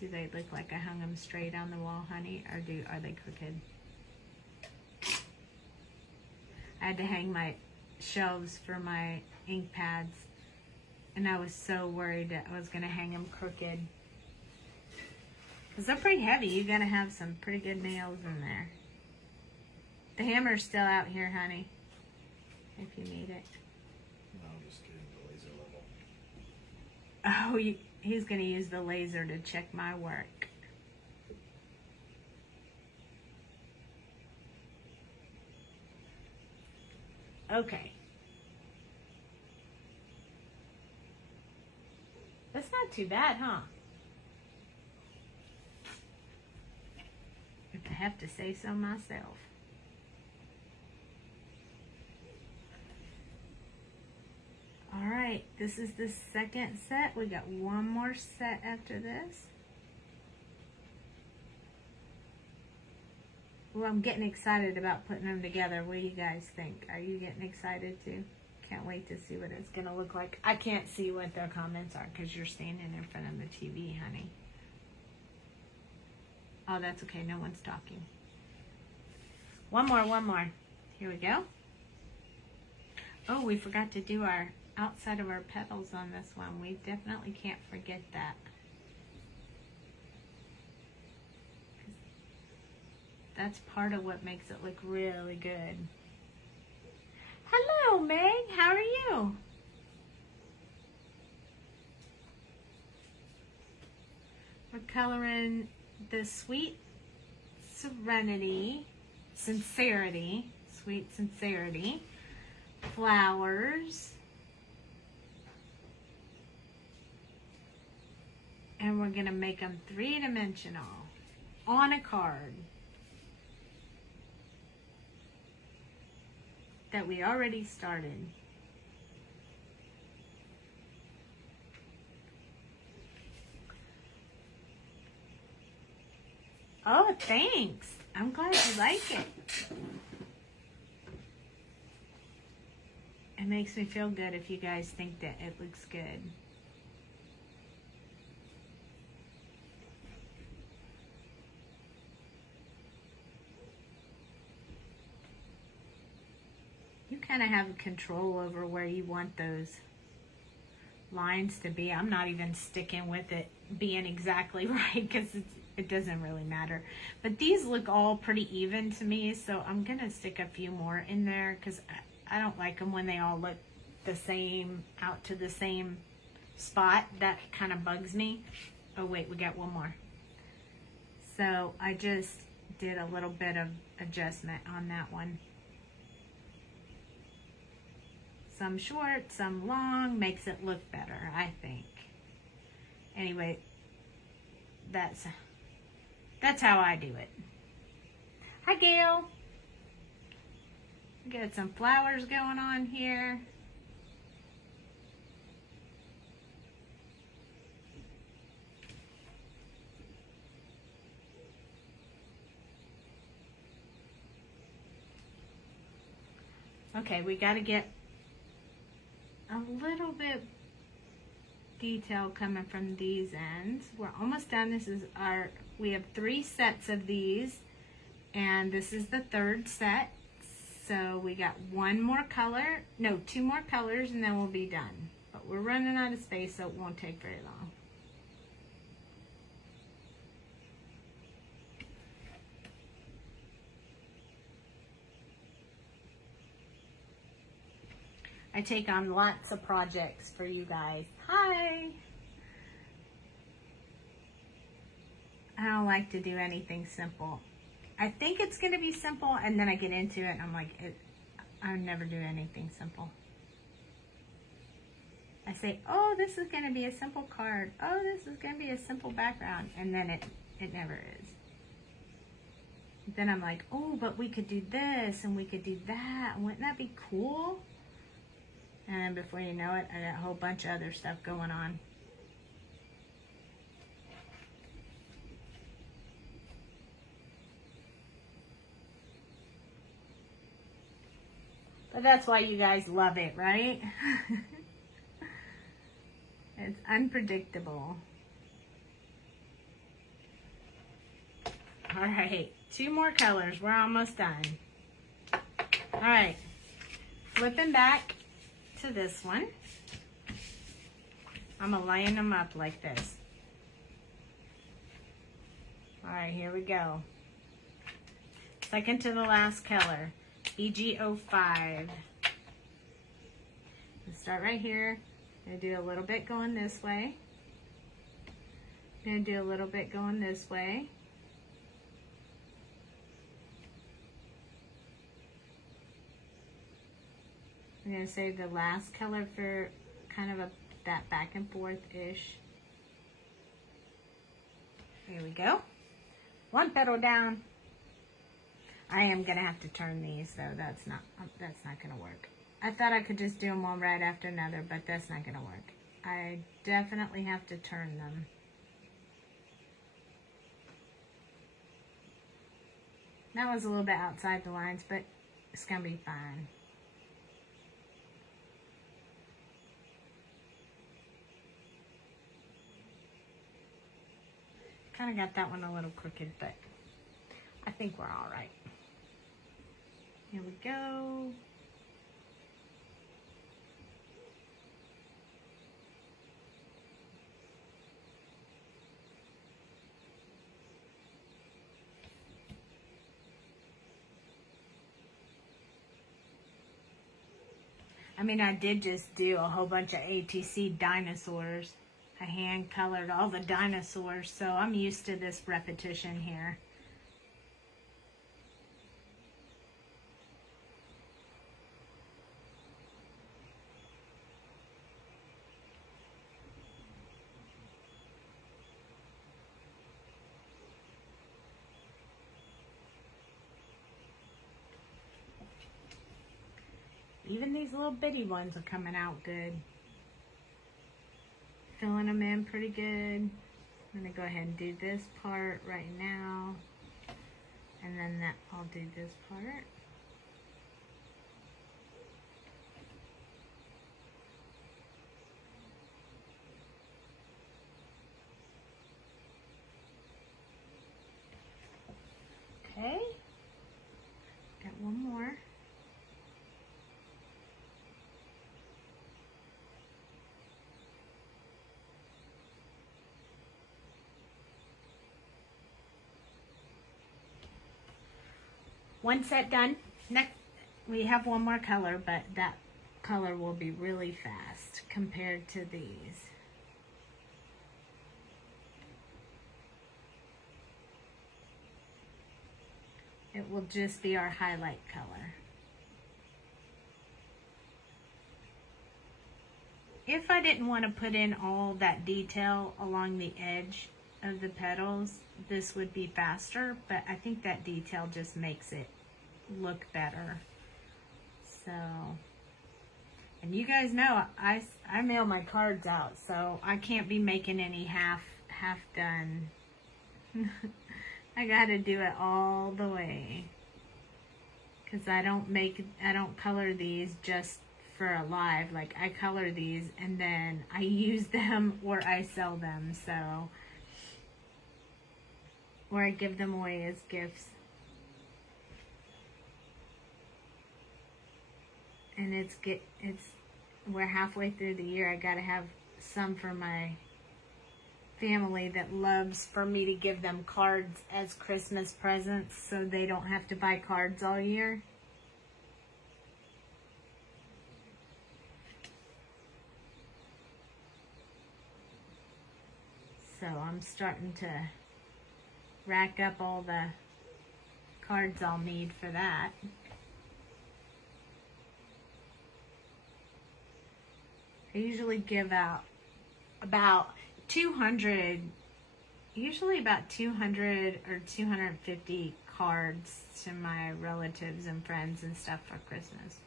Do they look like I hung them straight on the wall, honey? Or are they crooked? I had to hang my shelves for my ink pads, and I was so worried that I was going to hang them crooked. Because they're pretty heavy. You're going to have some pretty good nails in there. The hammer's still out here, honey, if you need it. No, I'm just getting the laser level. Oh, he's going to use the laser to check my work. Okay. That's not too bad, huh? If I have to say so myself. All right. right, this is the second set. We got one more set after this. Well, I'm getting excited about putting them together. What do you guys think? Are you getting excited too? Can't wait to see what it's going to look like. I can't see what their comments are because you're standing in front of the TV, honey. Oh, that's okay. No one's talking. One more. Here we go. Oh, we forgot to do our outside of our petals on this one. We definitely can't forget that. That's part of what makes it look really good. Hello, Meg. How are you? We're coloring the Sweet Sincerity, Sweet Sincerity, flowers, and we're going to make them three-dimensional on a card that we already started. Oh, thanks. I'm glad you like it. It makes me feel good if you guys think that it looks good. You kind of have control over where you want those lines to be. I'm not even sticking with it being exactly right because it doesn't really matter. But these look all pretty even to me, so I'm going to stick a few more in there because I don't like them when they all look the same, out to the same spot. That kind of bugs me. Oh wait, we got one more. So I just did a little bit of adjustment on that one. Some short, some long, makes it look better, I think. Anyway, that's how I do it. Hi, Gail. Got some flowers going on here. Okay, we got to get a little bit detail coming from these ends. We're almost done. We have 3 sets of these, and this is the 3rd set. So we got 2 more colors, and then we'll be done. But we're running out of space, so it won't take very long. I take on lots of projects for you guys. Hi! I don't like to do anything simple. I think it's going to be simple, and then I get into it, and I'm like, I never do anything simple. I say, oh, this is going to be a simple card. Oh, this is going to be a simple background, and then it never is. Then I'm like, oh, but we could do this, and we could do that. Wouldn't that be cool? And then before you know it, I got a whole bunch of other stuff going on. But that's why you guys love it, right? It's unpredictable. All right, 2 more colors. We're almost done. All right, flipping back to this one. I'm gonna line them up like this. All right, here we go. Second to the last color, EG05. Let's start right here. I'm gonna do a little bit going this way. I'm gonna do a little bit going this way. I'm going to save the last color for kind of that back and forth-ish. Here we go. 1 petal down. I am going to have to turn these, though. That's not going to work. I thought I could just do them one right after another, but that's not going to work. I definitely have to turn them. That was a little bit outside the lines, but it's going to be fine. Kind of got that one a little crooked, but I think we're all right. Here we go. I mean, I did just do a whole bunch of ATC dinosaurs. I hand colored all the dinosaurs, so I'm used to this repetition here. Even these little bitty ones are coming out good. Filling them in pretty good. I'm going to go ahead and do this part right now. And then I'll do this part. Okay. Got one more. One set done. Next, we have one more color, but that color will be really fast compared to these. It will just be our highlight color. If I didn't want to put in all that detail along the edge of the petals, this would be faster, but I think that detail just makes it look better. So, and you guys know I mail my cards out, so I can't be making any half done. I gotta do it all the way, because I don't color these just for a live. Like, I color these and then I use them or I sell them, so, or I give them away as gifts. And we're halfway through the year. I gotta have some for my family that loves for me to give them cards as Christmas presents, so they don't have to buy cards all year. So I'm starting to rack up all the cards I'll need for that. I usually give out about 200, usually about 200 or 250 cards to my relatives and friends and stuff for Christmas.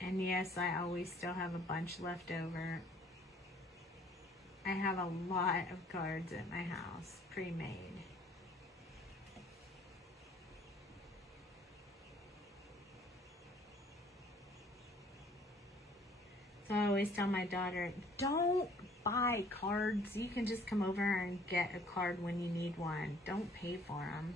And yes, I always still have a bunch left over. I have a lot of cards at my house, pre-made. So I always tell my daughter, don't buy cards. You can just come over and get a card when you need one. Don't pay for them.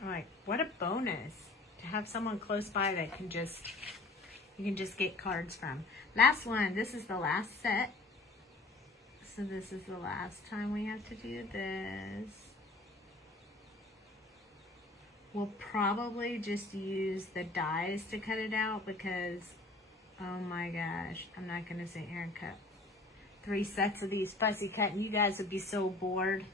All right, what a bonus to have someone close by that you can just get cards from. Last one, this is the last set. So this is the last time we have to do this. We'll probably just use the dies to cut it out because, oh my gosh, I'm not going to sit here and cut 3 sets of these fussy cut, and you guys would be so bored.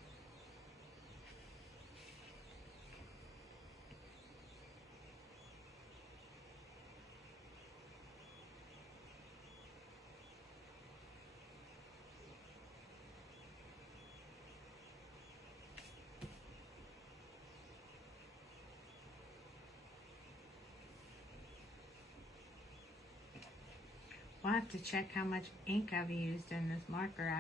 We'll have to check how much ink I've used in this marker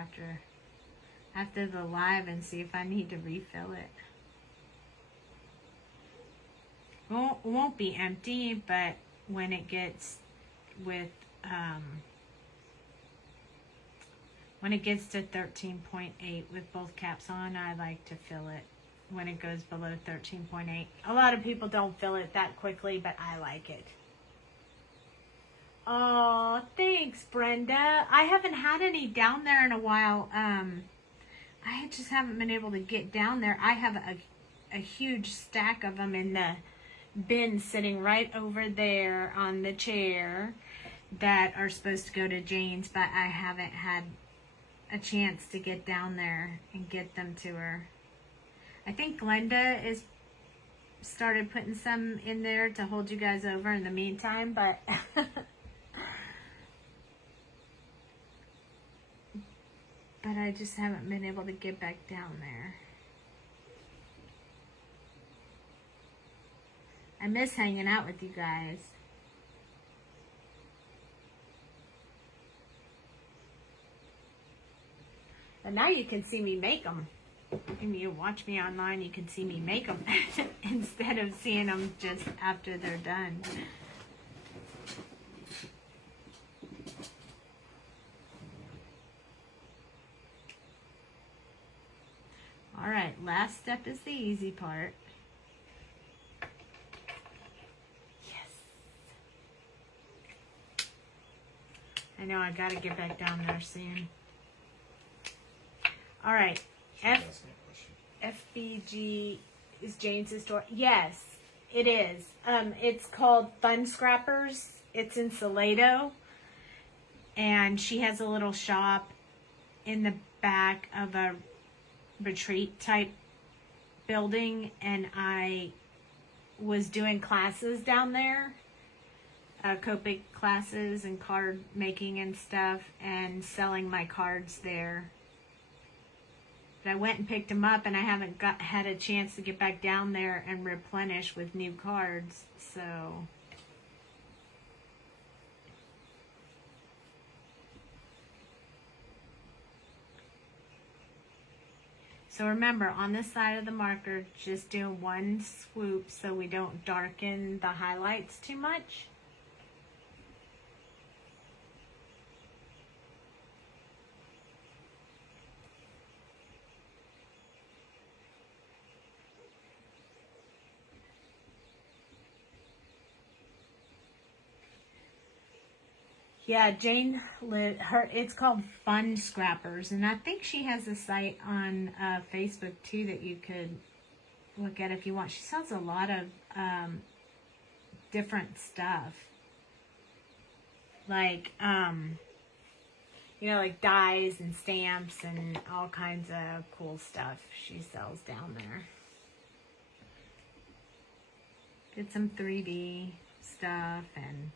after the live and see if I need to refill it. Won't be empty, but when it gets with when it gets to 13.8 with both caps on, I like to fill it when it goes below 13.8. A lot of people don't fill it that quickly, but I like it. Oh, thanks, Brenda. I haven't had any down there in a while. I just haven't been able to get down there. I have a huge stack of them in the bin sitting right over there on the chair that are supposed to go to Jane's, but I haven't had a chance to get down there and get them to her. I think Glenda is started putting some in there to hold you guys over in the meantime, but but I just haven't been able to get back down there. I miss hanging out with you guys. But now you can see me make them. If you watch me online, you can see me make them instead of seeing them just after they're done. All right, last step is the easy part. Yes. I know I got to get back down there soon. All right. FBG is Jane's store. Yes, it is. It's called Fun Scrappers. It's in Salado. And she has a little shop in the back of a retreat type building. And I was doing classes down there. Copic classes and card making and stuff. And selling my cards there. I went and picked them up, and I haven't had a chance to get back down there and replenish with new cards. So remember, on this side of the marker, just do one swoop so we don't darken the highlights too much. Yeah, Jane, it's called Fun Scrappers, and I think she has a site on Facebook too that you could look at if you want. She sells a lot of different stuff, like like dies and stamps and all kinds of cool stuff she sells down there. Did some 3D stuff, and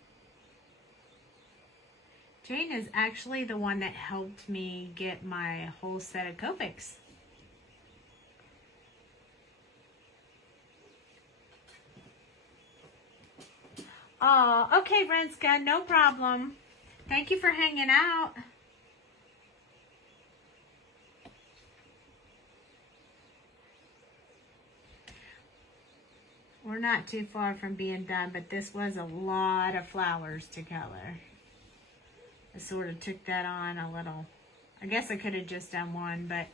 Jane is actually the one that helped me get my whole set of Copics. Oh, okay, Renska, no problem. Thank you for hanging out. We're not too far from being done, but this was a lot of flowers to color. I sort of took that on a little. I guess I could have just done one, but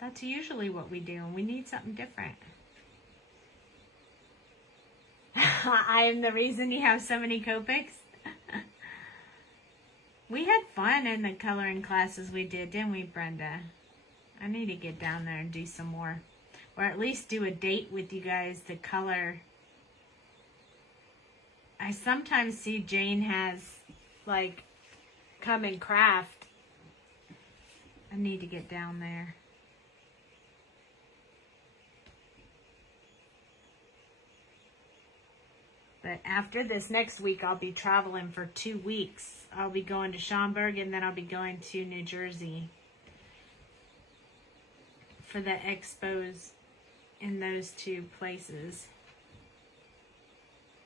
that's usually what we do, and we need something different. I am the reason you have so many Copics. We had fun in the coloring classes we did, didn't we, Brenda? I need to get down there and do some more. Or at least do a date with you guys to color. I sometimes see Jane has, like, come and craft. I need to get down there. But after this next week, I'll be traveling for 2 weeks. I'll be going to Schaumburg, and then I'll be going to New Jersey for the expos in those two places.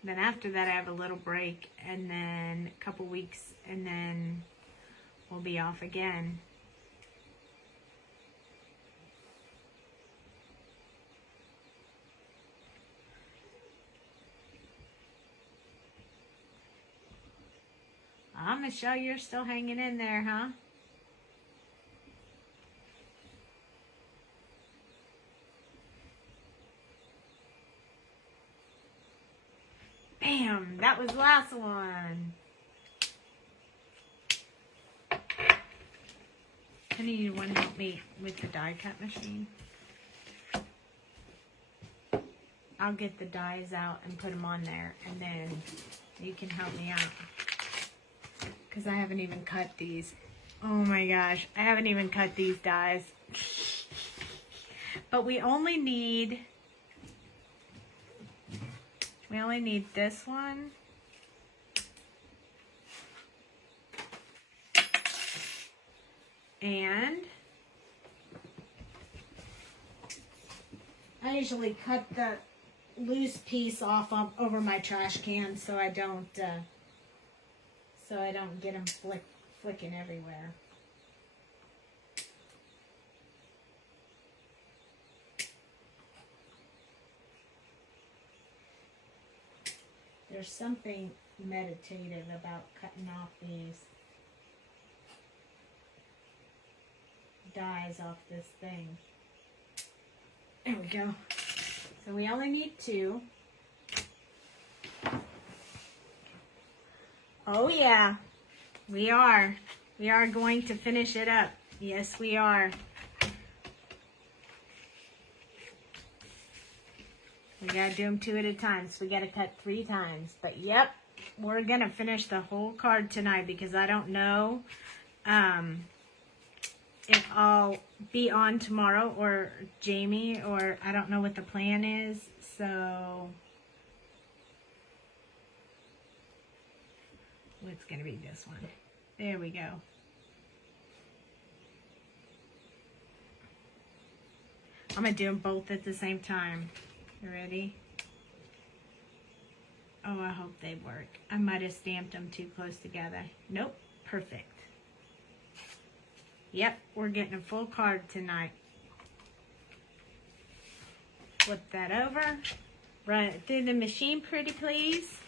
Then after that I have a little break, and then a couple weeks, and then we'll be off again. Michelle, you're still hanging in there, huh? Bam! That was the last one. Honey, you want to help me with the die cut machine? I'll get the dies out and put them on there, and then you can help me out. Because I haven't even cut these. Oh my gosh, I haven't even cut these dies. But we only need this one. And I usually cut the loose piece off over my trash can so I don't get them flicking everywhere. There's something meditative about cutting off these dies off this thing. There we go. So we only need 2. Oh yeah, we are going to finish it up. Yes, we are. We gotta do them 2 at a time, so we gotta cut 3 times. But yep, we're gonna finish the whole card tonight because I don't know if I'll be on tomorrow or Jamie, or I don't know what the plan is. So it's gonna be this one. There we go. I'm gonna do them both at the same time. You ready? Oh, I hope they work. I might have stamped them too close together. Nope, perfect. Yep, we're getting a full card tonight. Flip that over. Run it through the machine pretty please.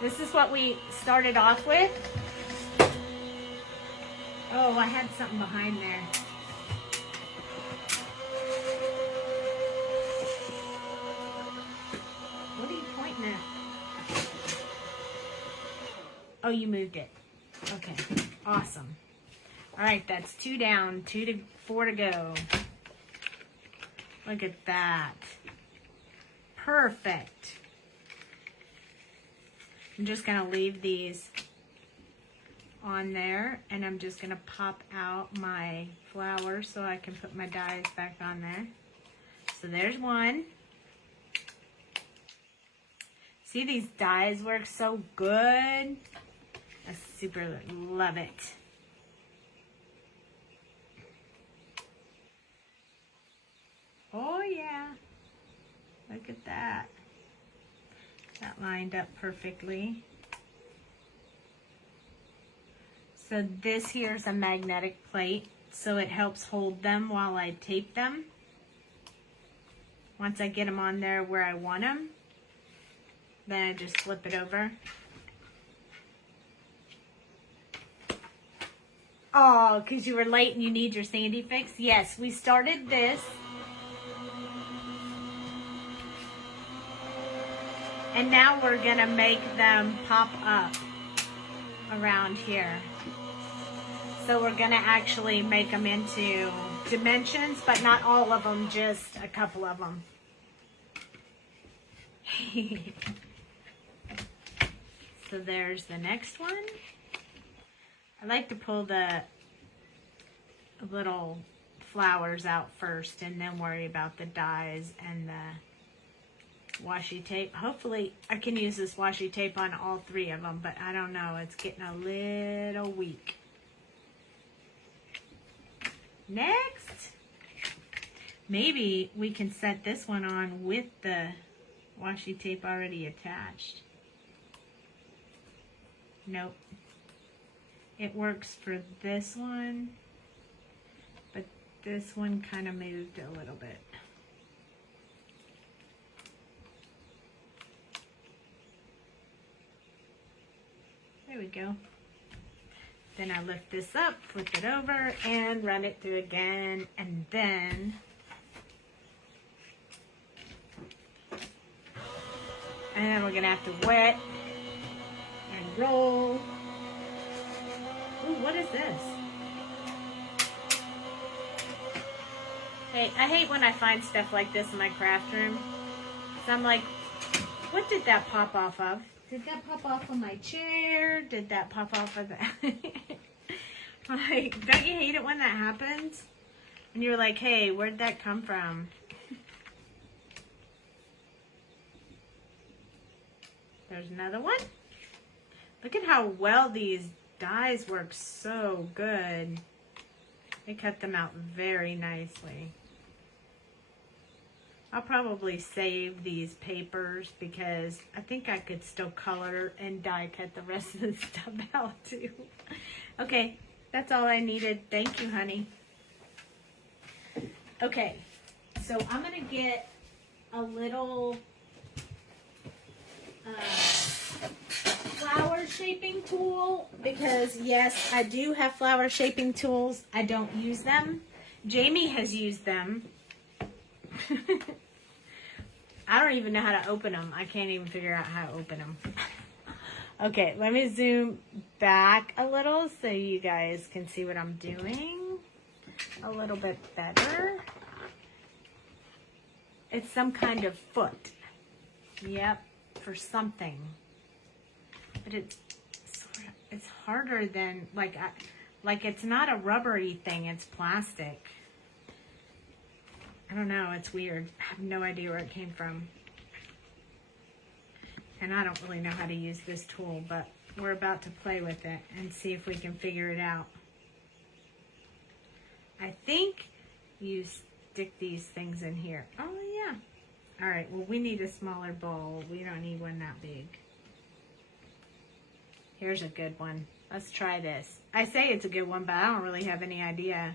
This is what we started off with. Oh, I had something behind there. What are you pointing at? Oh, you moved it. Okay, awesome. All right, that's 2 down, 4 to go. Look at that. Perfect. I'm just gonna leave these on there, and I'm just gonna pop out my flower so I can put my dies back on there. So there's one. See, these dies work so good. I super love it. Oh yeah, look at that. That lined up perfectly. So this here is a magnetic plate, so it helps hold them while I tape them. Once I get them on there where I want them, then I just flip it over. Oh, because you were late and you need your sandy fix? Yes, we started this. And now we're gonna make them pop up around here. So we're gonna actually make them into dimensions, but not all of them, just a couple of them. So there's the next one. I like to pull the little flowers out first and then worry about the dies and the washi tape. Hopefully I can use this washi tape on all 3 of them, but I don't know. It's getting a little weak. Next, Maybe we can set this one on with the washi tape already attached. Nope. It works for this one, but this one kind of moved a little bit. There we go. Then I lift this up, flip it over, and run it through again, and then we're gonna have to wet and roll. Ooh, what is this? Hey, I hate when I find stuff like this in my craft room. So I'm like, what did that pop off of? Did that pop off of my chair? Did that pop off of that? Like, don't you hate it when that happens? And you're like, hey, where'd that come from? There's another one. Look at how well these dies work so good. They cut them out very nicely. I'll probably save these papers because I think I could still color and die cut the rest of the stuff out too. Okay, that's all I needed. Thank you, honey. Okay, so I'm gonna get a little flower shaping tool because yes, I do have flower shaping tools. I don't use them. Jamie has used them. I don't even know how to open them. I can't even figure out how to open them. Okay, let me zoom back a little so you guys can see what I'm doing a little bit better. It's some kind of foot. Yep, for something. But it's harder than, like it's not a rubbery thing, it's plastic. I don't know, it's weird. I have no idea where it came from. And I don't really know how to use this tool, but we're about to play with it and see if we can figure it out. I think you stick these things in here. Oh, yeah. All right, well, we need a smaller bowl. We don't need one that big. Here's a good one. Let's try this. I say it's a good one, but I don't really have any idea.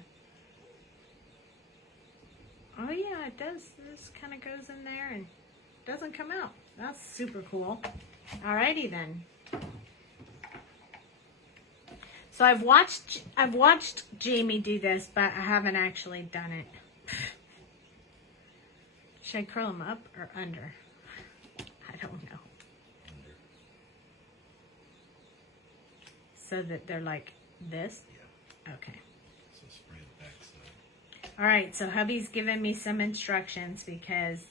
Oh yeah, it does. This kind of goes in there and doesn't come out. That's super cool. Alrighty then. So I've watched Jamie do this, but I haven't actually done it. Should I curl them up or under? I don't know. Under. So that they're like this? Yeah. Okay. So spray the back side. All right, so hubby's given me some instructions because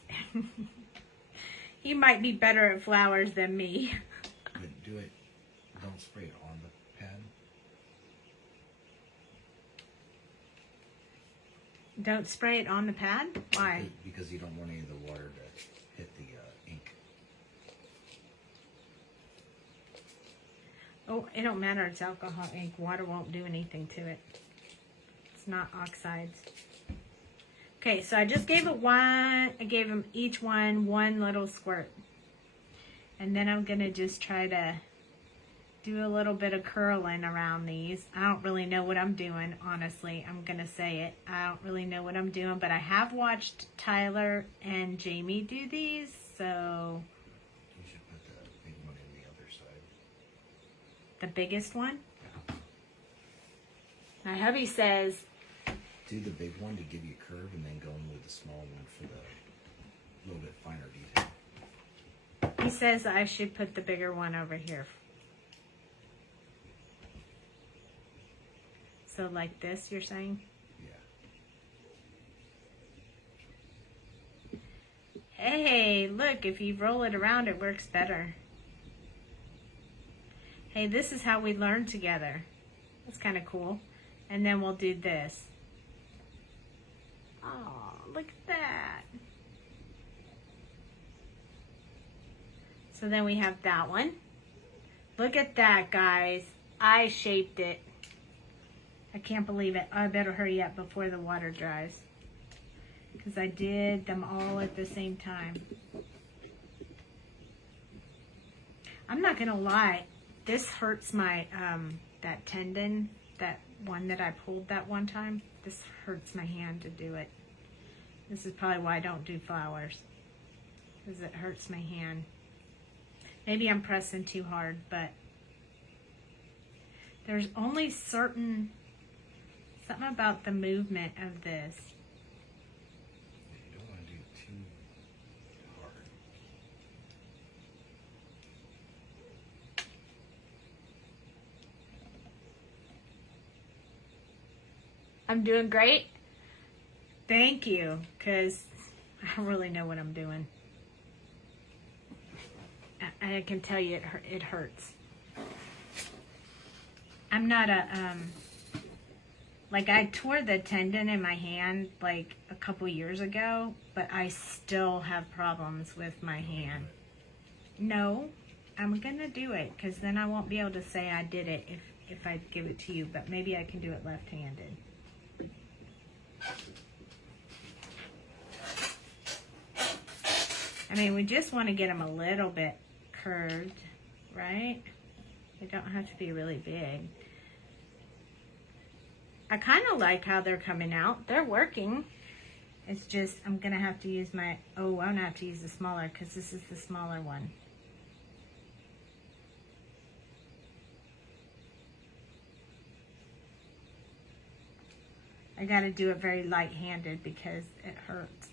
he might be better at flowers than me. But do it. Don't spray it on the pad. Don't spray it on the pad? Why? Because you don't want any of the water to hit the ink. Oh, it don't matter. It's alcohol ink. Water won't do anything to it. It's not oxides. Okay, so I just gave it one. I gave them each one little squirt. And then I'm going to just try to do a little bit of curling around these. I don't really know what I'm doing, honestly. I'm going to say it. I don't really know what I'm doing, but I have watched Tyler and Jamie do these, so... You should put the big one in the other side. The biggest one? My hubby says... Do the big one to give you a curve and then go in with the small one for the little bit finer detail. He says I should put the bigger one over here. So like this, you're saying? Yeah. Hey, look, if you roll it around, it works better. Hey, this is how we learn together. That's kind of cool. And then we'll do this. Oh, look at that. So then we have that one. Look at that, guys. I shaped it. I can't believe it. I better hurry up before the water dries. because I did them all at the same time. I'm not gonna lie, this hurts my that tendon, that one that I pulled that one time. This hurts my hand to do it. This is probably why I don't do flowers, because it hurts my hand. Maybe I'm pressing too hard, but there's only something about the movement of this. You don't want to do it too hard. I'm doing great. Thank you, because I don't really know what I'm doing. I can tell you it hurts. I'm not like I tore the tendon in my hand like a couple years ago, but I still have problems with my hand. No, I'm gonna do it, because then I won't be able to say I did it if I give it to you, but maybe I can do it left-handed. I mean, we just want to get them a little bit curved, right? They don't have to be really big. I kind of like how they're coming out. They're working. It's just, I'm going to have to use my, I'm going to have to use the smaller, because this is the smaller one. I got to do it very light-handed because it hurts.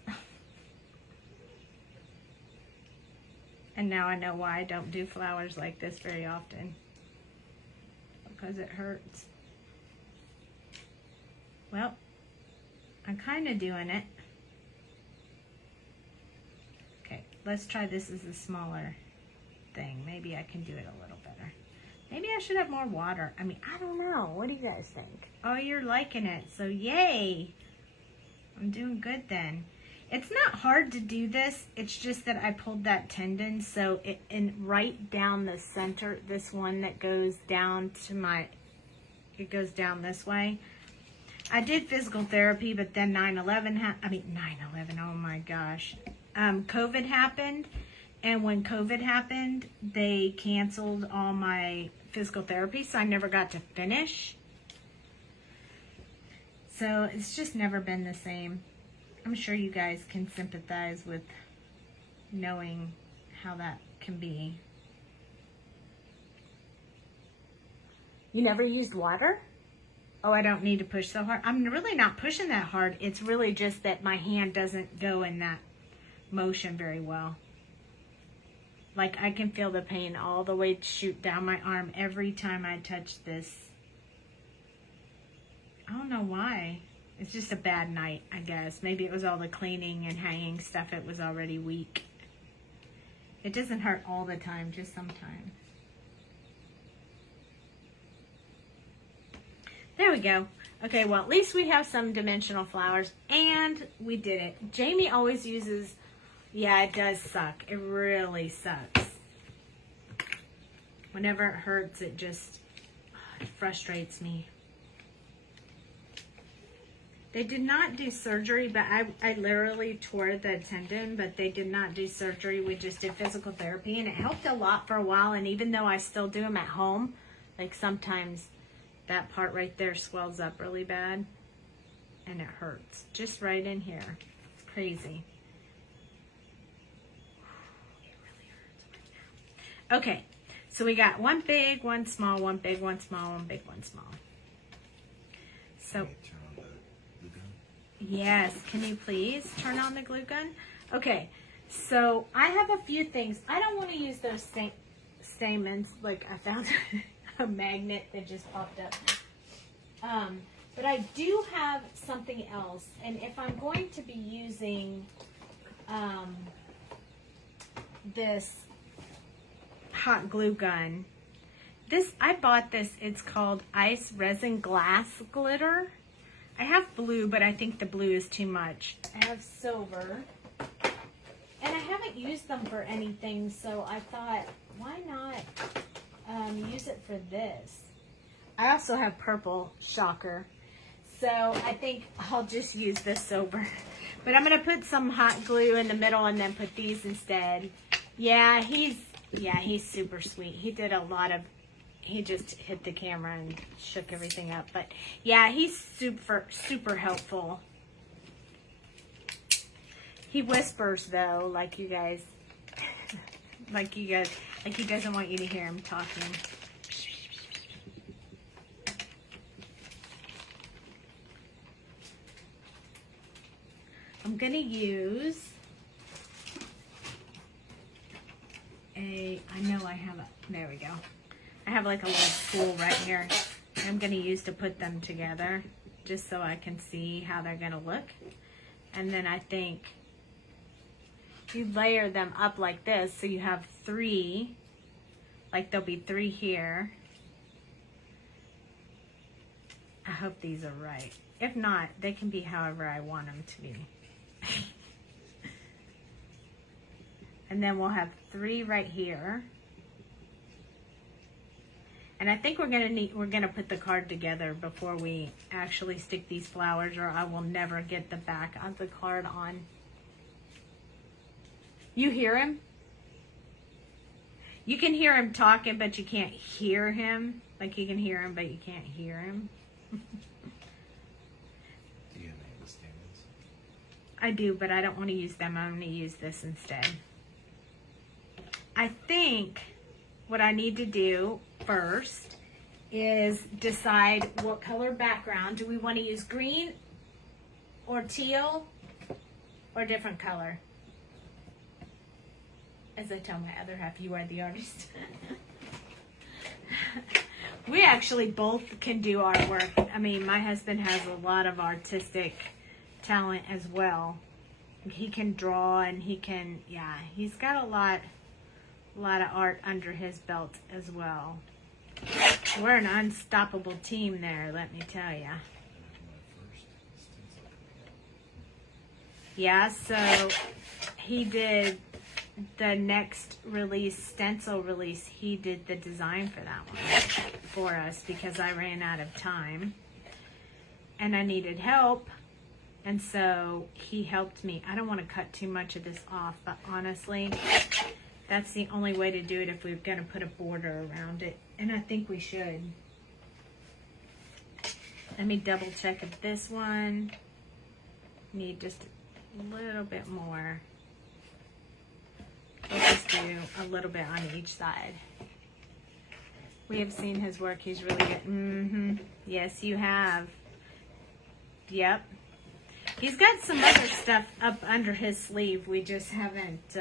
And now I know why I don't do flowers like this very often. Because it hurts. Well, I'm kind of doing it. Okay, let's try this as a smaller thing. Maybe I can do it a little better. Maybe I should have more water. I mean, I don't know. What do you guys think? Oh, you're liking it. So yay. I'm doing good then. It's not hard to do this. It's just that I pulled that tendon. So right down the center, this one that goes down to it goes down this way. I did physical therapy, but then 9/11, oh my gosh. COVID happened. And when COVID happened, they canceled all my physical therapy, so I never got to finish. So it's just never been the same. I'm sure you guys can sympathize with knowing how that can be. You never used water? Oh, I don't need to push so hard. I'm really not pushing that hard. It's really just that my hand doesn't go in that motion very well. Like, I can feel the pain all the way shoot down my arm every time I touch this. I don't know why. It's just a bad night, I guess. Maybe it was all the cleaning and hanging stuff. It was already weak. It doesn't hurt all the time, just sometimes. There we go. Okay, well, at least we have some dimensional flowers, and we did it. Jamie always uses... Yeah, it does suck. It really sucks. Whenever it hurts, it just it frustrates me. They did not do surgery, but I literally tore the tendon, but they did not do surgery. We just did physical therapy, and it helped a lot for a while. And even though I still do them at home, like sometimes that part right there swells up really bad, and it hurts. Just right in here. It's crazy. Okay, so we got one big, one small, one big, one small, one big, one small. So, Turn on the glue gun. yes, can you please turn on the glue gun? Okay, so I have a few things. I don't want to use those stamens. Like, I found a magnet that just popped up. But I do have something else. And if I'm going to be using this hot glue gun. I bought this, it's called Ice Resin Glass Glitter. I have blue, but I think the blue is too much. I have silver. And I haven't used them for anything, so I thought, why not use it for this? I also have purple, shocker. So I think I'll just use this silver. But I'm going to put some hot glue in the middle and then put these instead. Yeah, he's super sweet. He did a lot of, he just hit the camera and shook everything up. But yeah, he's super helpful. He whispers though, like he doesn't want you to hear him talking. I'm gonna use I know I have there we go. I have like a little spool right here. I'm gonna use to put them together just so I can see how they're gonna look. And then I think you layer them up like this so you have 3, like there'll be 3 here. I hope these are right. If not, they can be however I want them to be. And then we'll have 3 right here. And I think we're gonna put the card together before we actually stick these flowers, or I will never get the back of the card on. You hear him? You can hear him talking, but you can't hear him. Like you can hear him, but you can't hear him. Do you have any of the stamens? I do, but I don't want to use them. I'm going to use this instead. I think what I need to do first is decide what color background. Do we want to use green or teal or different color? As I tell my other half, you are the artist. We actually both can do artwork. I mean, my husband has a lot of artistic talent as well. He can draw and he can, yeah, he's got a lot of art under his belt as well. We're an unstoppable team there, let me tell you. Yeah, so he did the next release, stencil release, he did the design for that one for us because I ran out of time and I needed help, and so he helped me. I don't want to cut too much of this off, but honestly that's the only way to do it if we're going to put a border around it, and I think we should. Let me double check if this one need just a little bit more. We'll just do a little bit on each side. We have seen his work. He's really good. Yes, you have. Yep. He's got some other stuff up under his sleeve. We just haven't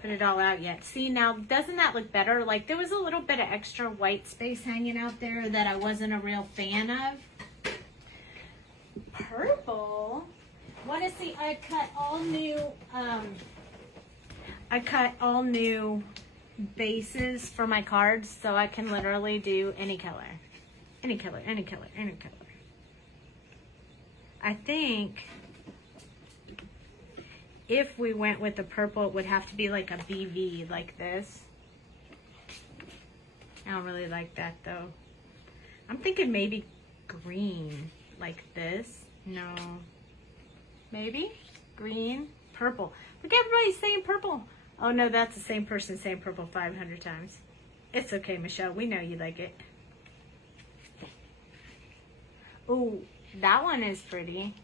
put it all out yet. See, now, doesn't that look better? Like, there was a little bit of extra white space hanging out there that I wasn't a real fan of. Purple. Want to see? I cut all new bases for my cards, so I can literally do any color. Any color, any color, any color. I think if we went with the purple, it would have to be like a BV like this. I don't really like that though. I'm thinking maybe green like this. No. Maybe green, purple. Look, everybody's saying purple. Oh no, that's the same person saying purple 500 times. It's okay, Michelle. We know you like it. Ooh, that one is pretty.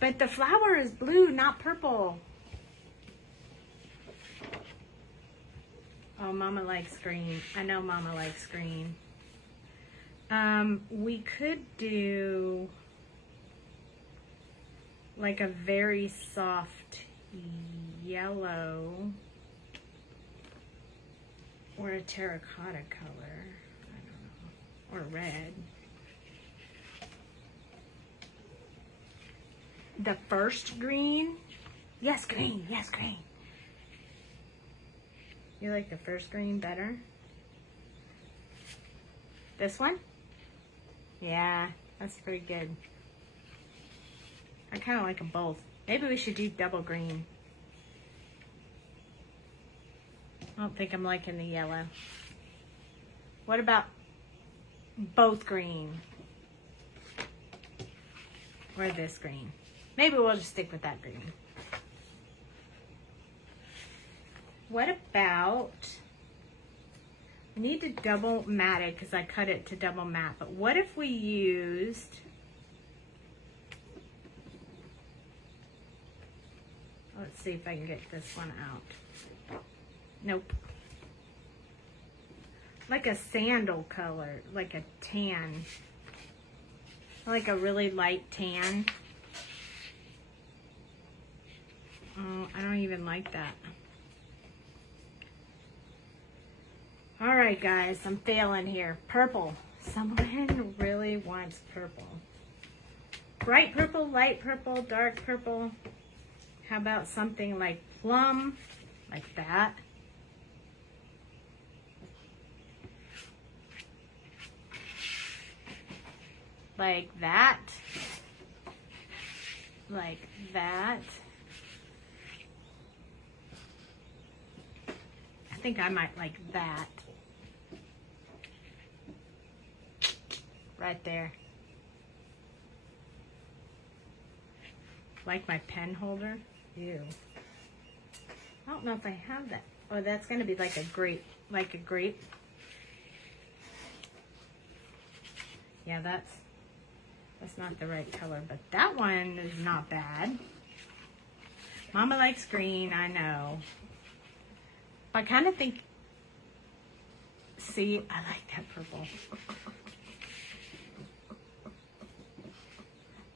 But the flower is blue, not purple. Oh, Mama likes green. I know Mama likes green. We could do like a very soft yellow or a terracotta color. I don't know. Or red. The first green? Yes, green. Yes, green. You like the first green better? This one? Yeah, that's pretty good. I kind of like them both. Maybe we should do double green. I don't think I'm liking the yellow. What about both green? Or this green? Maybe we'll just stick with that green. What about, I need to double matte it because I cut it to double matte, but what if we used, let's see if I can get this one out. Nope. Like a sandal color, like a tan. Like a really light tan. Oh, I don't even like that. All right, guys, I'm failing here. Purple. Someone really wants purple. Bright purple, light purple, dark purple. How about something like plum, like that? Like that. Like that. I think I might like that. Right there. Like my pen holder. Ew. I don't know if I have that. Oh, that's going to be like a grape. Like a grape. Yeah, that's not the right color, but that one is not bad. Mama likes green, I know. I kind of think, see, I like that purple.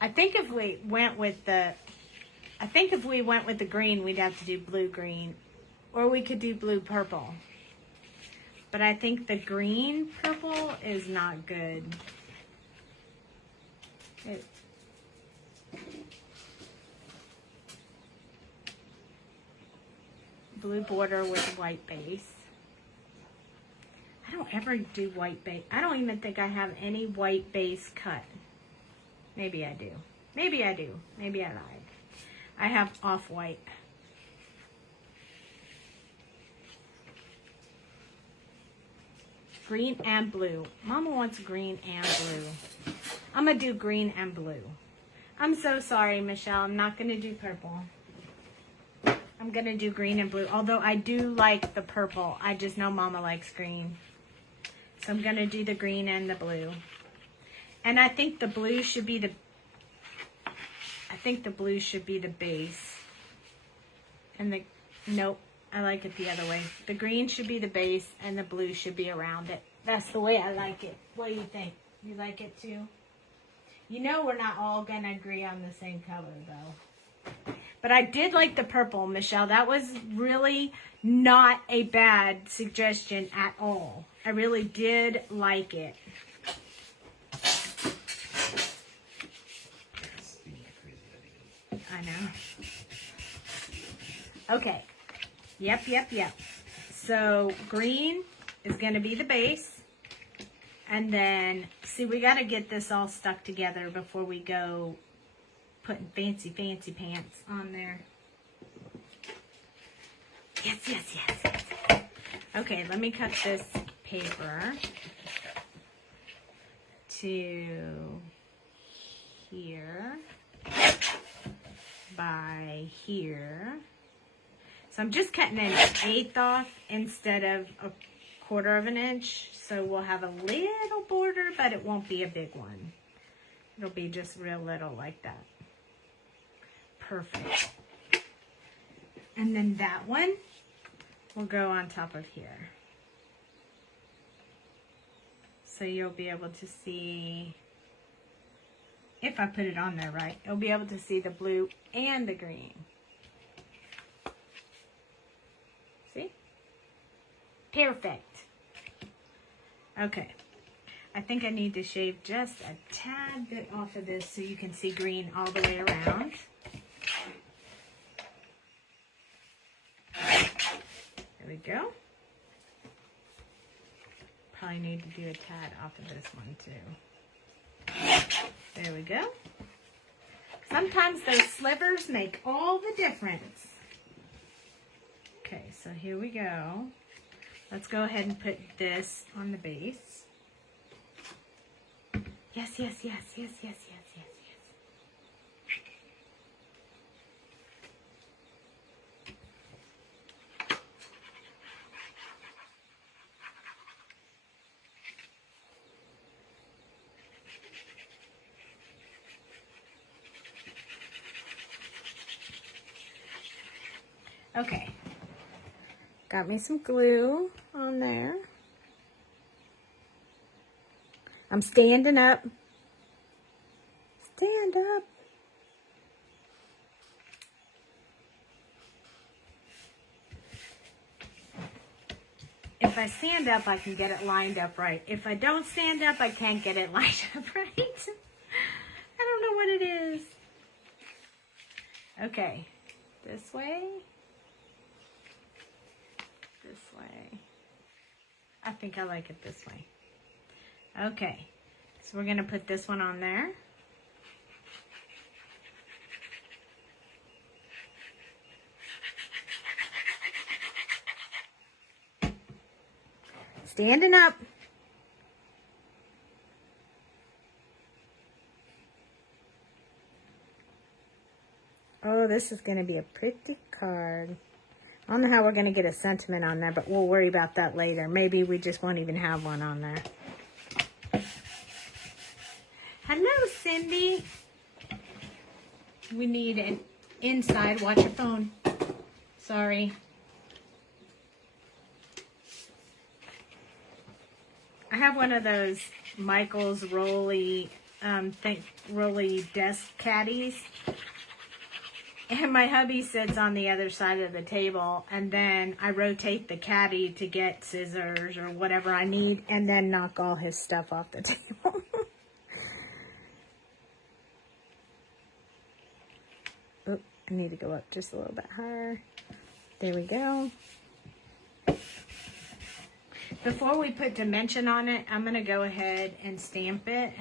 I think if we went with the green, we'd have to do blue green, or we could do blue purple. But I think the green purple is not good. Blue border with white base. I don't ever do white base. I don't even think I have any white base cut. Maybe I do. Maybe I do. Maybe I lied. I have off-white. Green and blue. Mama wants green and blue. I'm going to do green and blue. I'm so sorry, Michelle. I'm not going to do purple. I'm going to do green and blue. Although I do like the purple. I just know Mama likes green. So I'm going to do the green and the blue. And I think the blue should be the base. And nope, I like it the other way. The green should be the base and the blue should be around it. That's the way I like it. What do you think? You like it too? You know we're not all going to agree on the same color though. But I did like the purple, Michelle. That was really not a bad suggestion at all. I really did like it. I know. Okay. Yep. So green is going to be the base. And then, see, we got to get this all stuck together before we go putting fancy pants on there. Yes. Okay, let me cut this paper to here by here. So I'm just cutting an 1/8 off instead of a 1/4 of an inch. So we'll have a little border, but it won't be a big one. It'll be just real little like that. Perfect. And then that one will go on top of here. So you'll be able to see, if I put it on there right, you'll be able to see the blue and the green. See? Perfect. Okay. I think I need to shave just a tad bit off of this so you can see green all the way around. There we go. Probably need to do a tad off of this one too. There we go. Sometimes those slivers make all the difference. Okay, so here we go. Let's go ahead and put this on the base. Yes. Okay. Got me some glue on there. I'm standing up. Stand up. If I stand up, I can get it lined up right. If I don't stand up, I can't get it lined up right. I don't know what it is. Okay. This way. This way. I think I like it this way. Okay. So we're going to put this one on there. Standing up. Oh, this is going to be a pretty card. I don't know how we're going to get a sentiment on there, but we'll worry about that later. Maybe we just won't even have one on there. Hello, Cindy. We need an inside. Watch your phone. Sorry. I have one of those Michael's rolly desk caddies. And my hubby sits on the other side of the table, and then I rotate the caddy to get scissors or whatever I need, and then knock all his stuff off the table. Oh, I need to go up just a little bit higher. There we go. Before we put dimension on it, I'm going to go ahead and stamp it,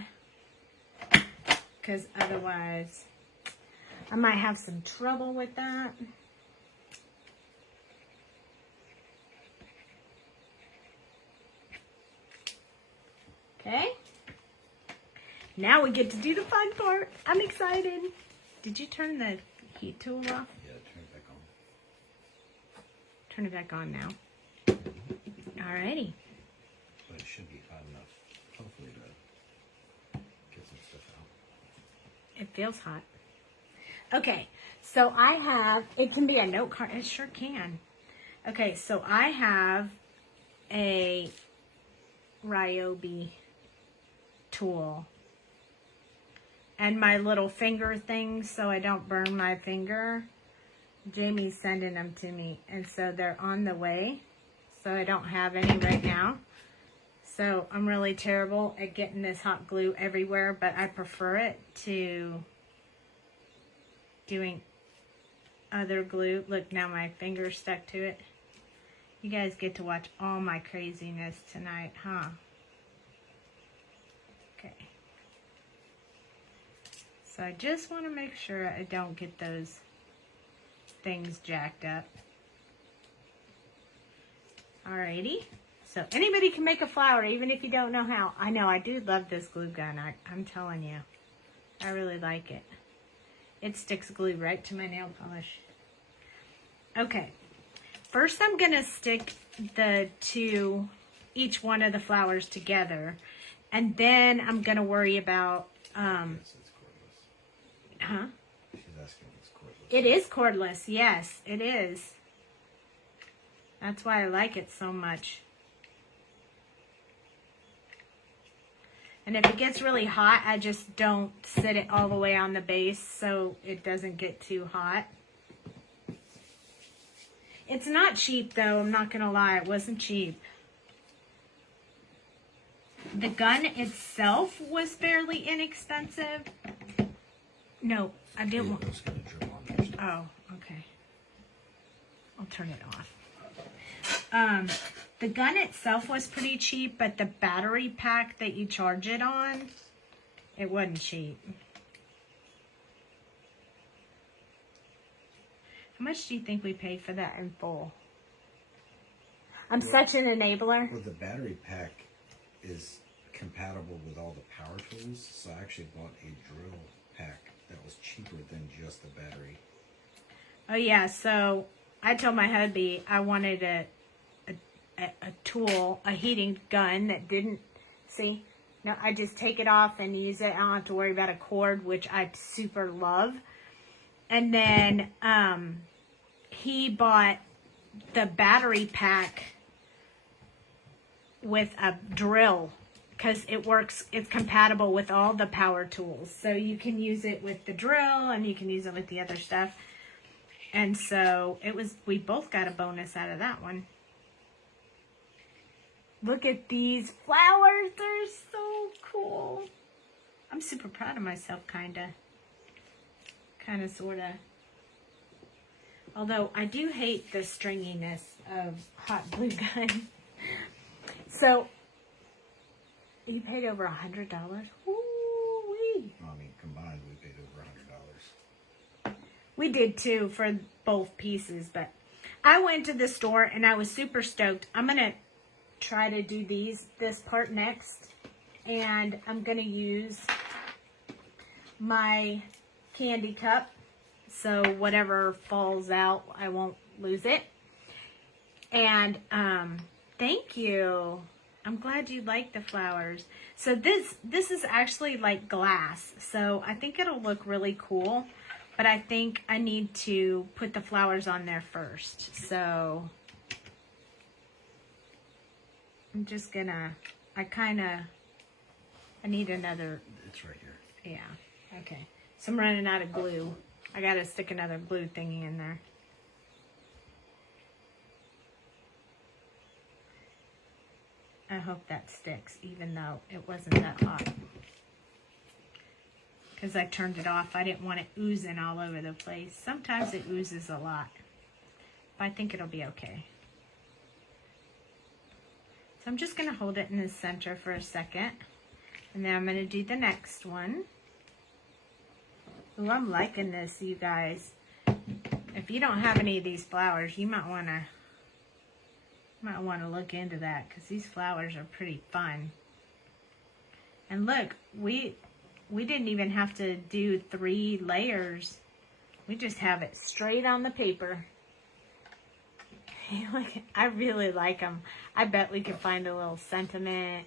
because otherwise I might have some trouble with that. Okay. Now we get to do the fun part. I'm excited. Did you turn the heat tool off? Yeah, turn it back on. Turn it back on now. Alrighty. But it should be hot enough, hopefully, to get some stuff out. It feels hot. Okay, so I have, it can be a note card. It sure can. Okay, so I have a Ryobi tool. And my little finger things so I don't burn my finger. Jamie's sending them to me. And so they're on the way. So I don't have any right now. So I'm really terrible at getting this hot glue everywhere, but I prefer it to doing other glue. Look, now my finger's stuck to it. You guys get to watch all my craziness tonight, huh? Okay. So I just want to make sure I don't get those things jacked up. Alrighty, so anybody can make a flower, even if you don't know how. I know, I do love this glue gun, I'm telling you. I really like it. It sticks glue right to my nail polish. Okay, first I'm going to stick each one of the flowers together. And then I'm going to worry about, Huh? She's asking if it's cordless. It is cordless, yes, it is. That's why I like it so much. And if it gets really hot, I just don't sit it all the way on the base so it doesn't get too hot. It's not cheap though, I'm not gonna lie, it wasn't cheap. The gun itself was fairly inexpensive. No, I didn't want. It's gonna drip on there. Oh, okay. I'll turn it off. The gun itself was pretty cheap, but the battery pack that you charge it on, it wasn't cheap. How much do you think we paid for that in full? I'm such an enabler. Well, the battery pack is compatible with all the power tools, so I actually bought a drill pack that was cheaper than just the battery. Oh yeah, so I told my hubby I wanted a tool, a heating gun that didn't, see? No, I just take it off and use it. I don't have to worry about a cord, which I super love. And then he bought the battery pack with a drill because it's compatible with all the power tools. So you can use it with the drill and you can use it with the other stuff. And so we both got a bonus out of that one. Look at these flowers. They're so cool. I'm super proud of myself, kinda, sorta. Although I do hate the stringiness of hot glue gun. So, you paid over $100? Woo-wee. I mean, combined, we paid over $100. We did too for both pieces, but I went to the store and I was super stoked. I'm going to try to do this part next, and I'm going to use my candy cup, so whatever falls out, I won't lose it. And thank you. I'm glad you like the flowers. So this is actually like glass, so I think it'll look really cool, but I think I need to put the flowers on there first. So I'm just gonna, I need another. It's right here. Yeah, okay. So I'm running out of glue. I gotta stick another glue thingy in there. I hope that sticks, even though it wasn't that hot. Because I turned it off. I didn't want it oozing all over the place. Sometimes it oozes a lot. But I think it'll be okay. So I'm just going to hold it in the center for a second. And then I'm going to do the next one. Ooh, I'm liking this, you guys. If you don't have any of these flowers, you might want to look into that, because these flowers are pretty fun. And look, we didn't even have to do 3 layers. We just have it straight on the paper. I really like them. I bet we could find a little sentiment.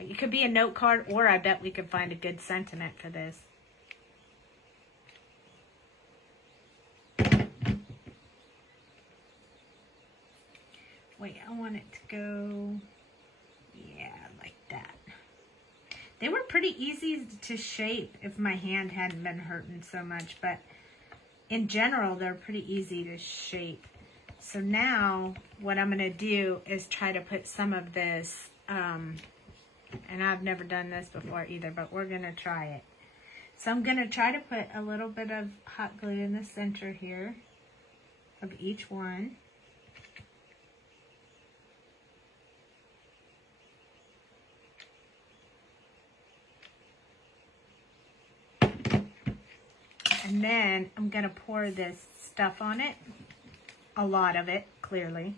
It could be a note card, or I bet we could find a good sentiment for this. Wait, I want it to go, yeah, like that. They were pretty easy to shape if my hand hadn't been hurting so much, but in general, they're pretty easy to shape. So now, what I'm going to do is try to put some of this, and I've never done this before either, but we're going to try it. So I'm going to try to put a little bit of hot glue in the center here of each one. And then I'm going to pour this stuff on it. A lot of it, clearly.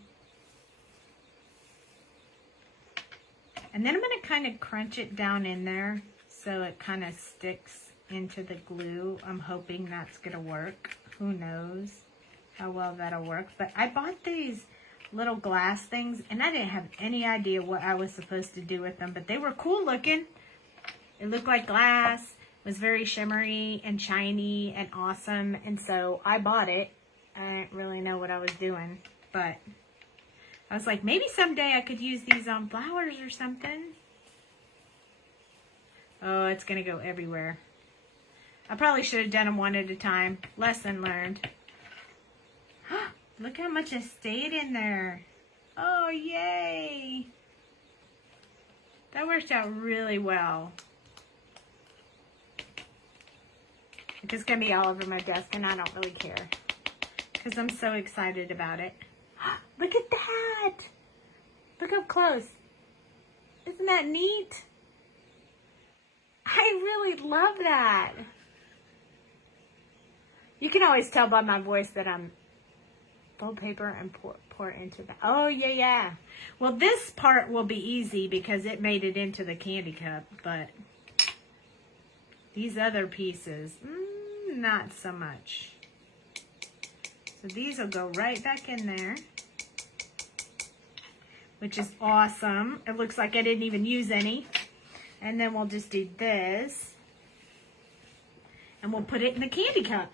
And then I'm going to kind of crunch it down in there so it kind of sticks into the glue. I'm hoping that's going to work. Who knows how well that'll work. But I bought these little glass things, and I didn't have any idea what I was supposed to do with them. But they were cool looking. It looked like glass. Was very shimmery and shiny and awesome, and so I bought it. I didn't really know what I was doing, but I was like, maybe someday I could use these on flowers or something. Oh, it's gonna go everywhere. I probably should have done them one at a time. Lesson learned. Look how much has stayed in there. Oh, yay! That worked out really well. It's just going to be all over my desk, and I don't really care, because I'm so excited about it. Look at that! Look up close. Isn't that neat? I really love that. You can always tell by my voice that I'm fold paper and pour into that. Oh, yeah. Well, this part will be easy because it made it into the candy cup, but these other pieces, not so much. So these will go right back in there, which is awesome. It looks like I didn't even use any. And then we'll just do this, and we'll put it in the candy cup.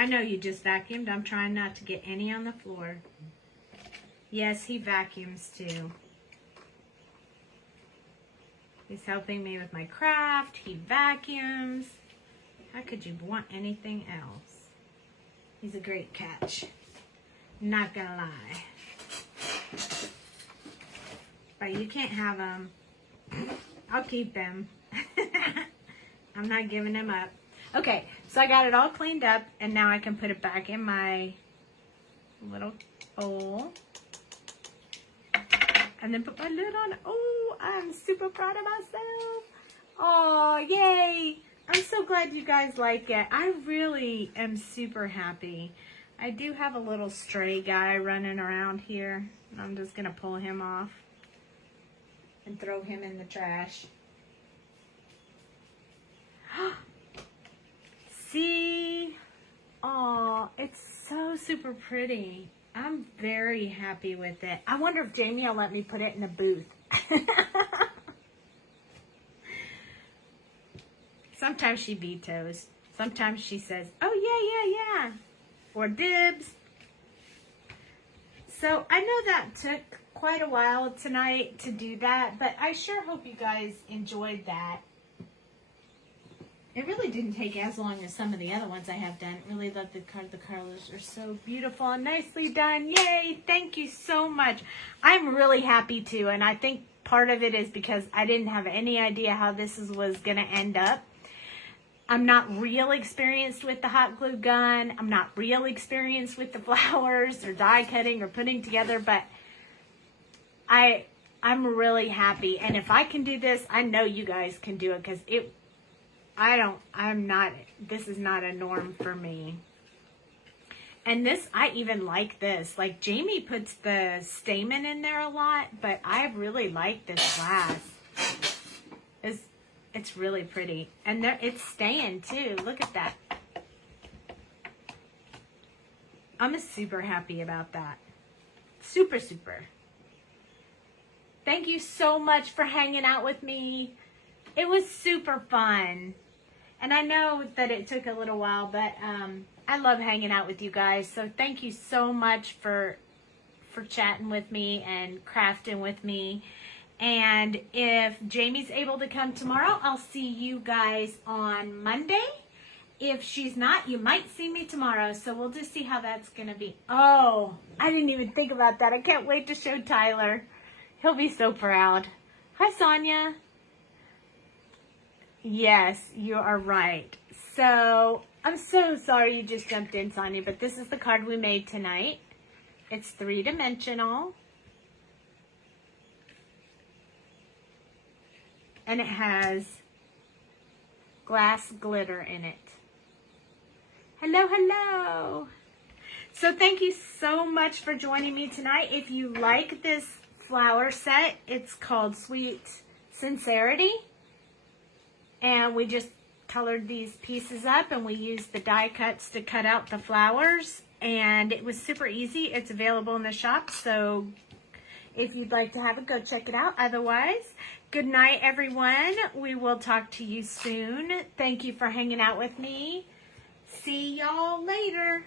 I know you just vacuumed. I'm trying not to get any on the floor. Yes, he vacuums too. He's helping me with my craft. He vacuums. How could you want anything else? He's a great catch. Not gonna lie. But you can't have him. I'll keep him. I'm not giving him up. Okay, so I got it all cleaned up, and now I can put it back in my little bowl. And then put my lid on. Oh, I'm super proud of myself. Oh, yay. I'm so glad you guys like it. I really am super happy. I do have a little stray guy running around here. I'm just going to pull him off and throw him in the trash. See? Oh, it's so super pretty. I'm very happy with it. I wonder if Jamie will let me put it in a booth. Sometimes she vetoes. Sometimes she says, oh, yeah. Or dibs. So I know that took quite a while tonight to do that, but I sure hope you guys enjoyed that. It really didn't take as long as some of the other ones I have done. Really love the colors are so beautiful and nicely done. Yay! Thank you so much. I'm really happy too, and I think part of it is because I didn't have any idea how this was going to end up. I'm not real experienced with the hot glue gun. I'm not real experienced with the flowers or die cutting or putting together, but I'm really happy. And if I can do this, I know you guys can do it, because this is not a norm for me. And this, I even like this. Like, Jamie puts the stamen in there a lot, but I really like this glass. It's really pretty. And it's staying too. Look at that. I'm super happy about that. Super, super. Thank you so much for hanging out with me. It was super fun. And I know that it took a little while, but I love hanging out with you guys. So thank you so much for chatting with me and crafting with me. And if Jamie's able to come tomorrow, I'll see you guys on Monday. If she's not, you might see me tomorrow. So we'll just see how that's going to be. Oh, I didn't even think about that. I can't wait to show Tyler. He'll be so proud. Hi, Sonia. Yes, you are right. So I'm so sorry you just jumped in, Sonia, but this is the card we made tonight. It's 3-dimensional. And it has glass glitter in it. Hello, hello. So thank you so much for joining me tonight. If you like this flower set, it's called Sweet Sincerity. And we just colored these pieces up, and we used the die cuts to cut out the flowers. And it was super easy. It's available in the shop, so if you'd like to have it, go check it out. Otherwise, good night, everyone. We will talk to you soon. Thank you for hanging out with me. See y'all later.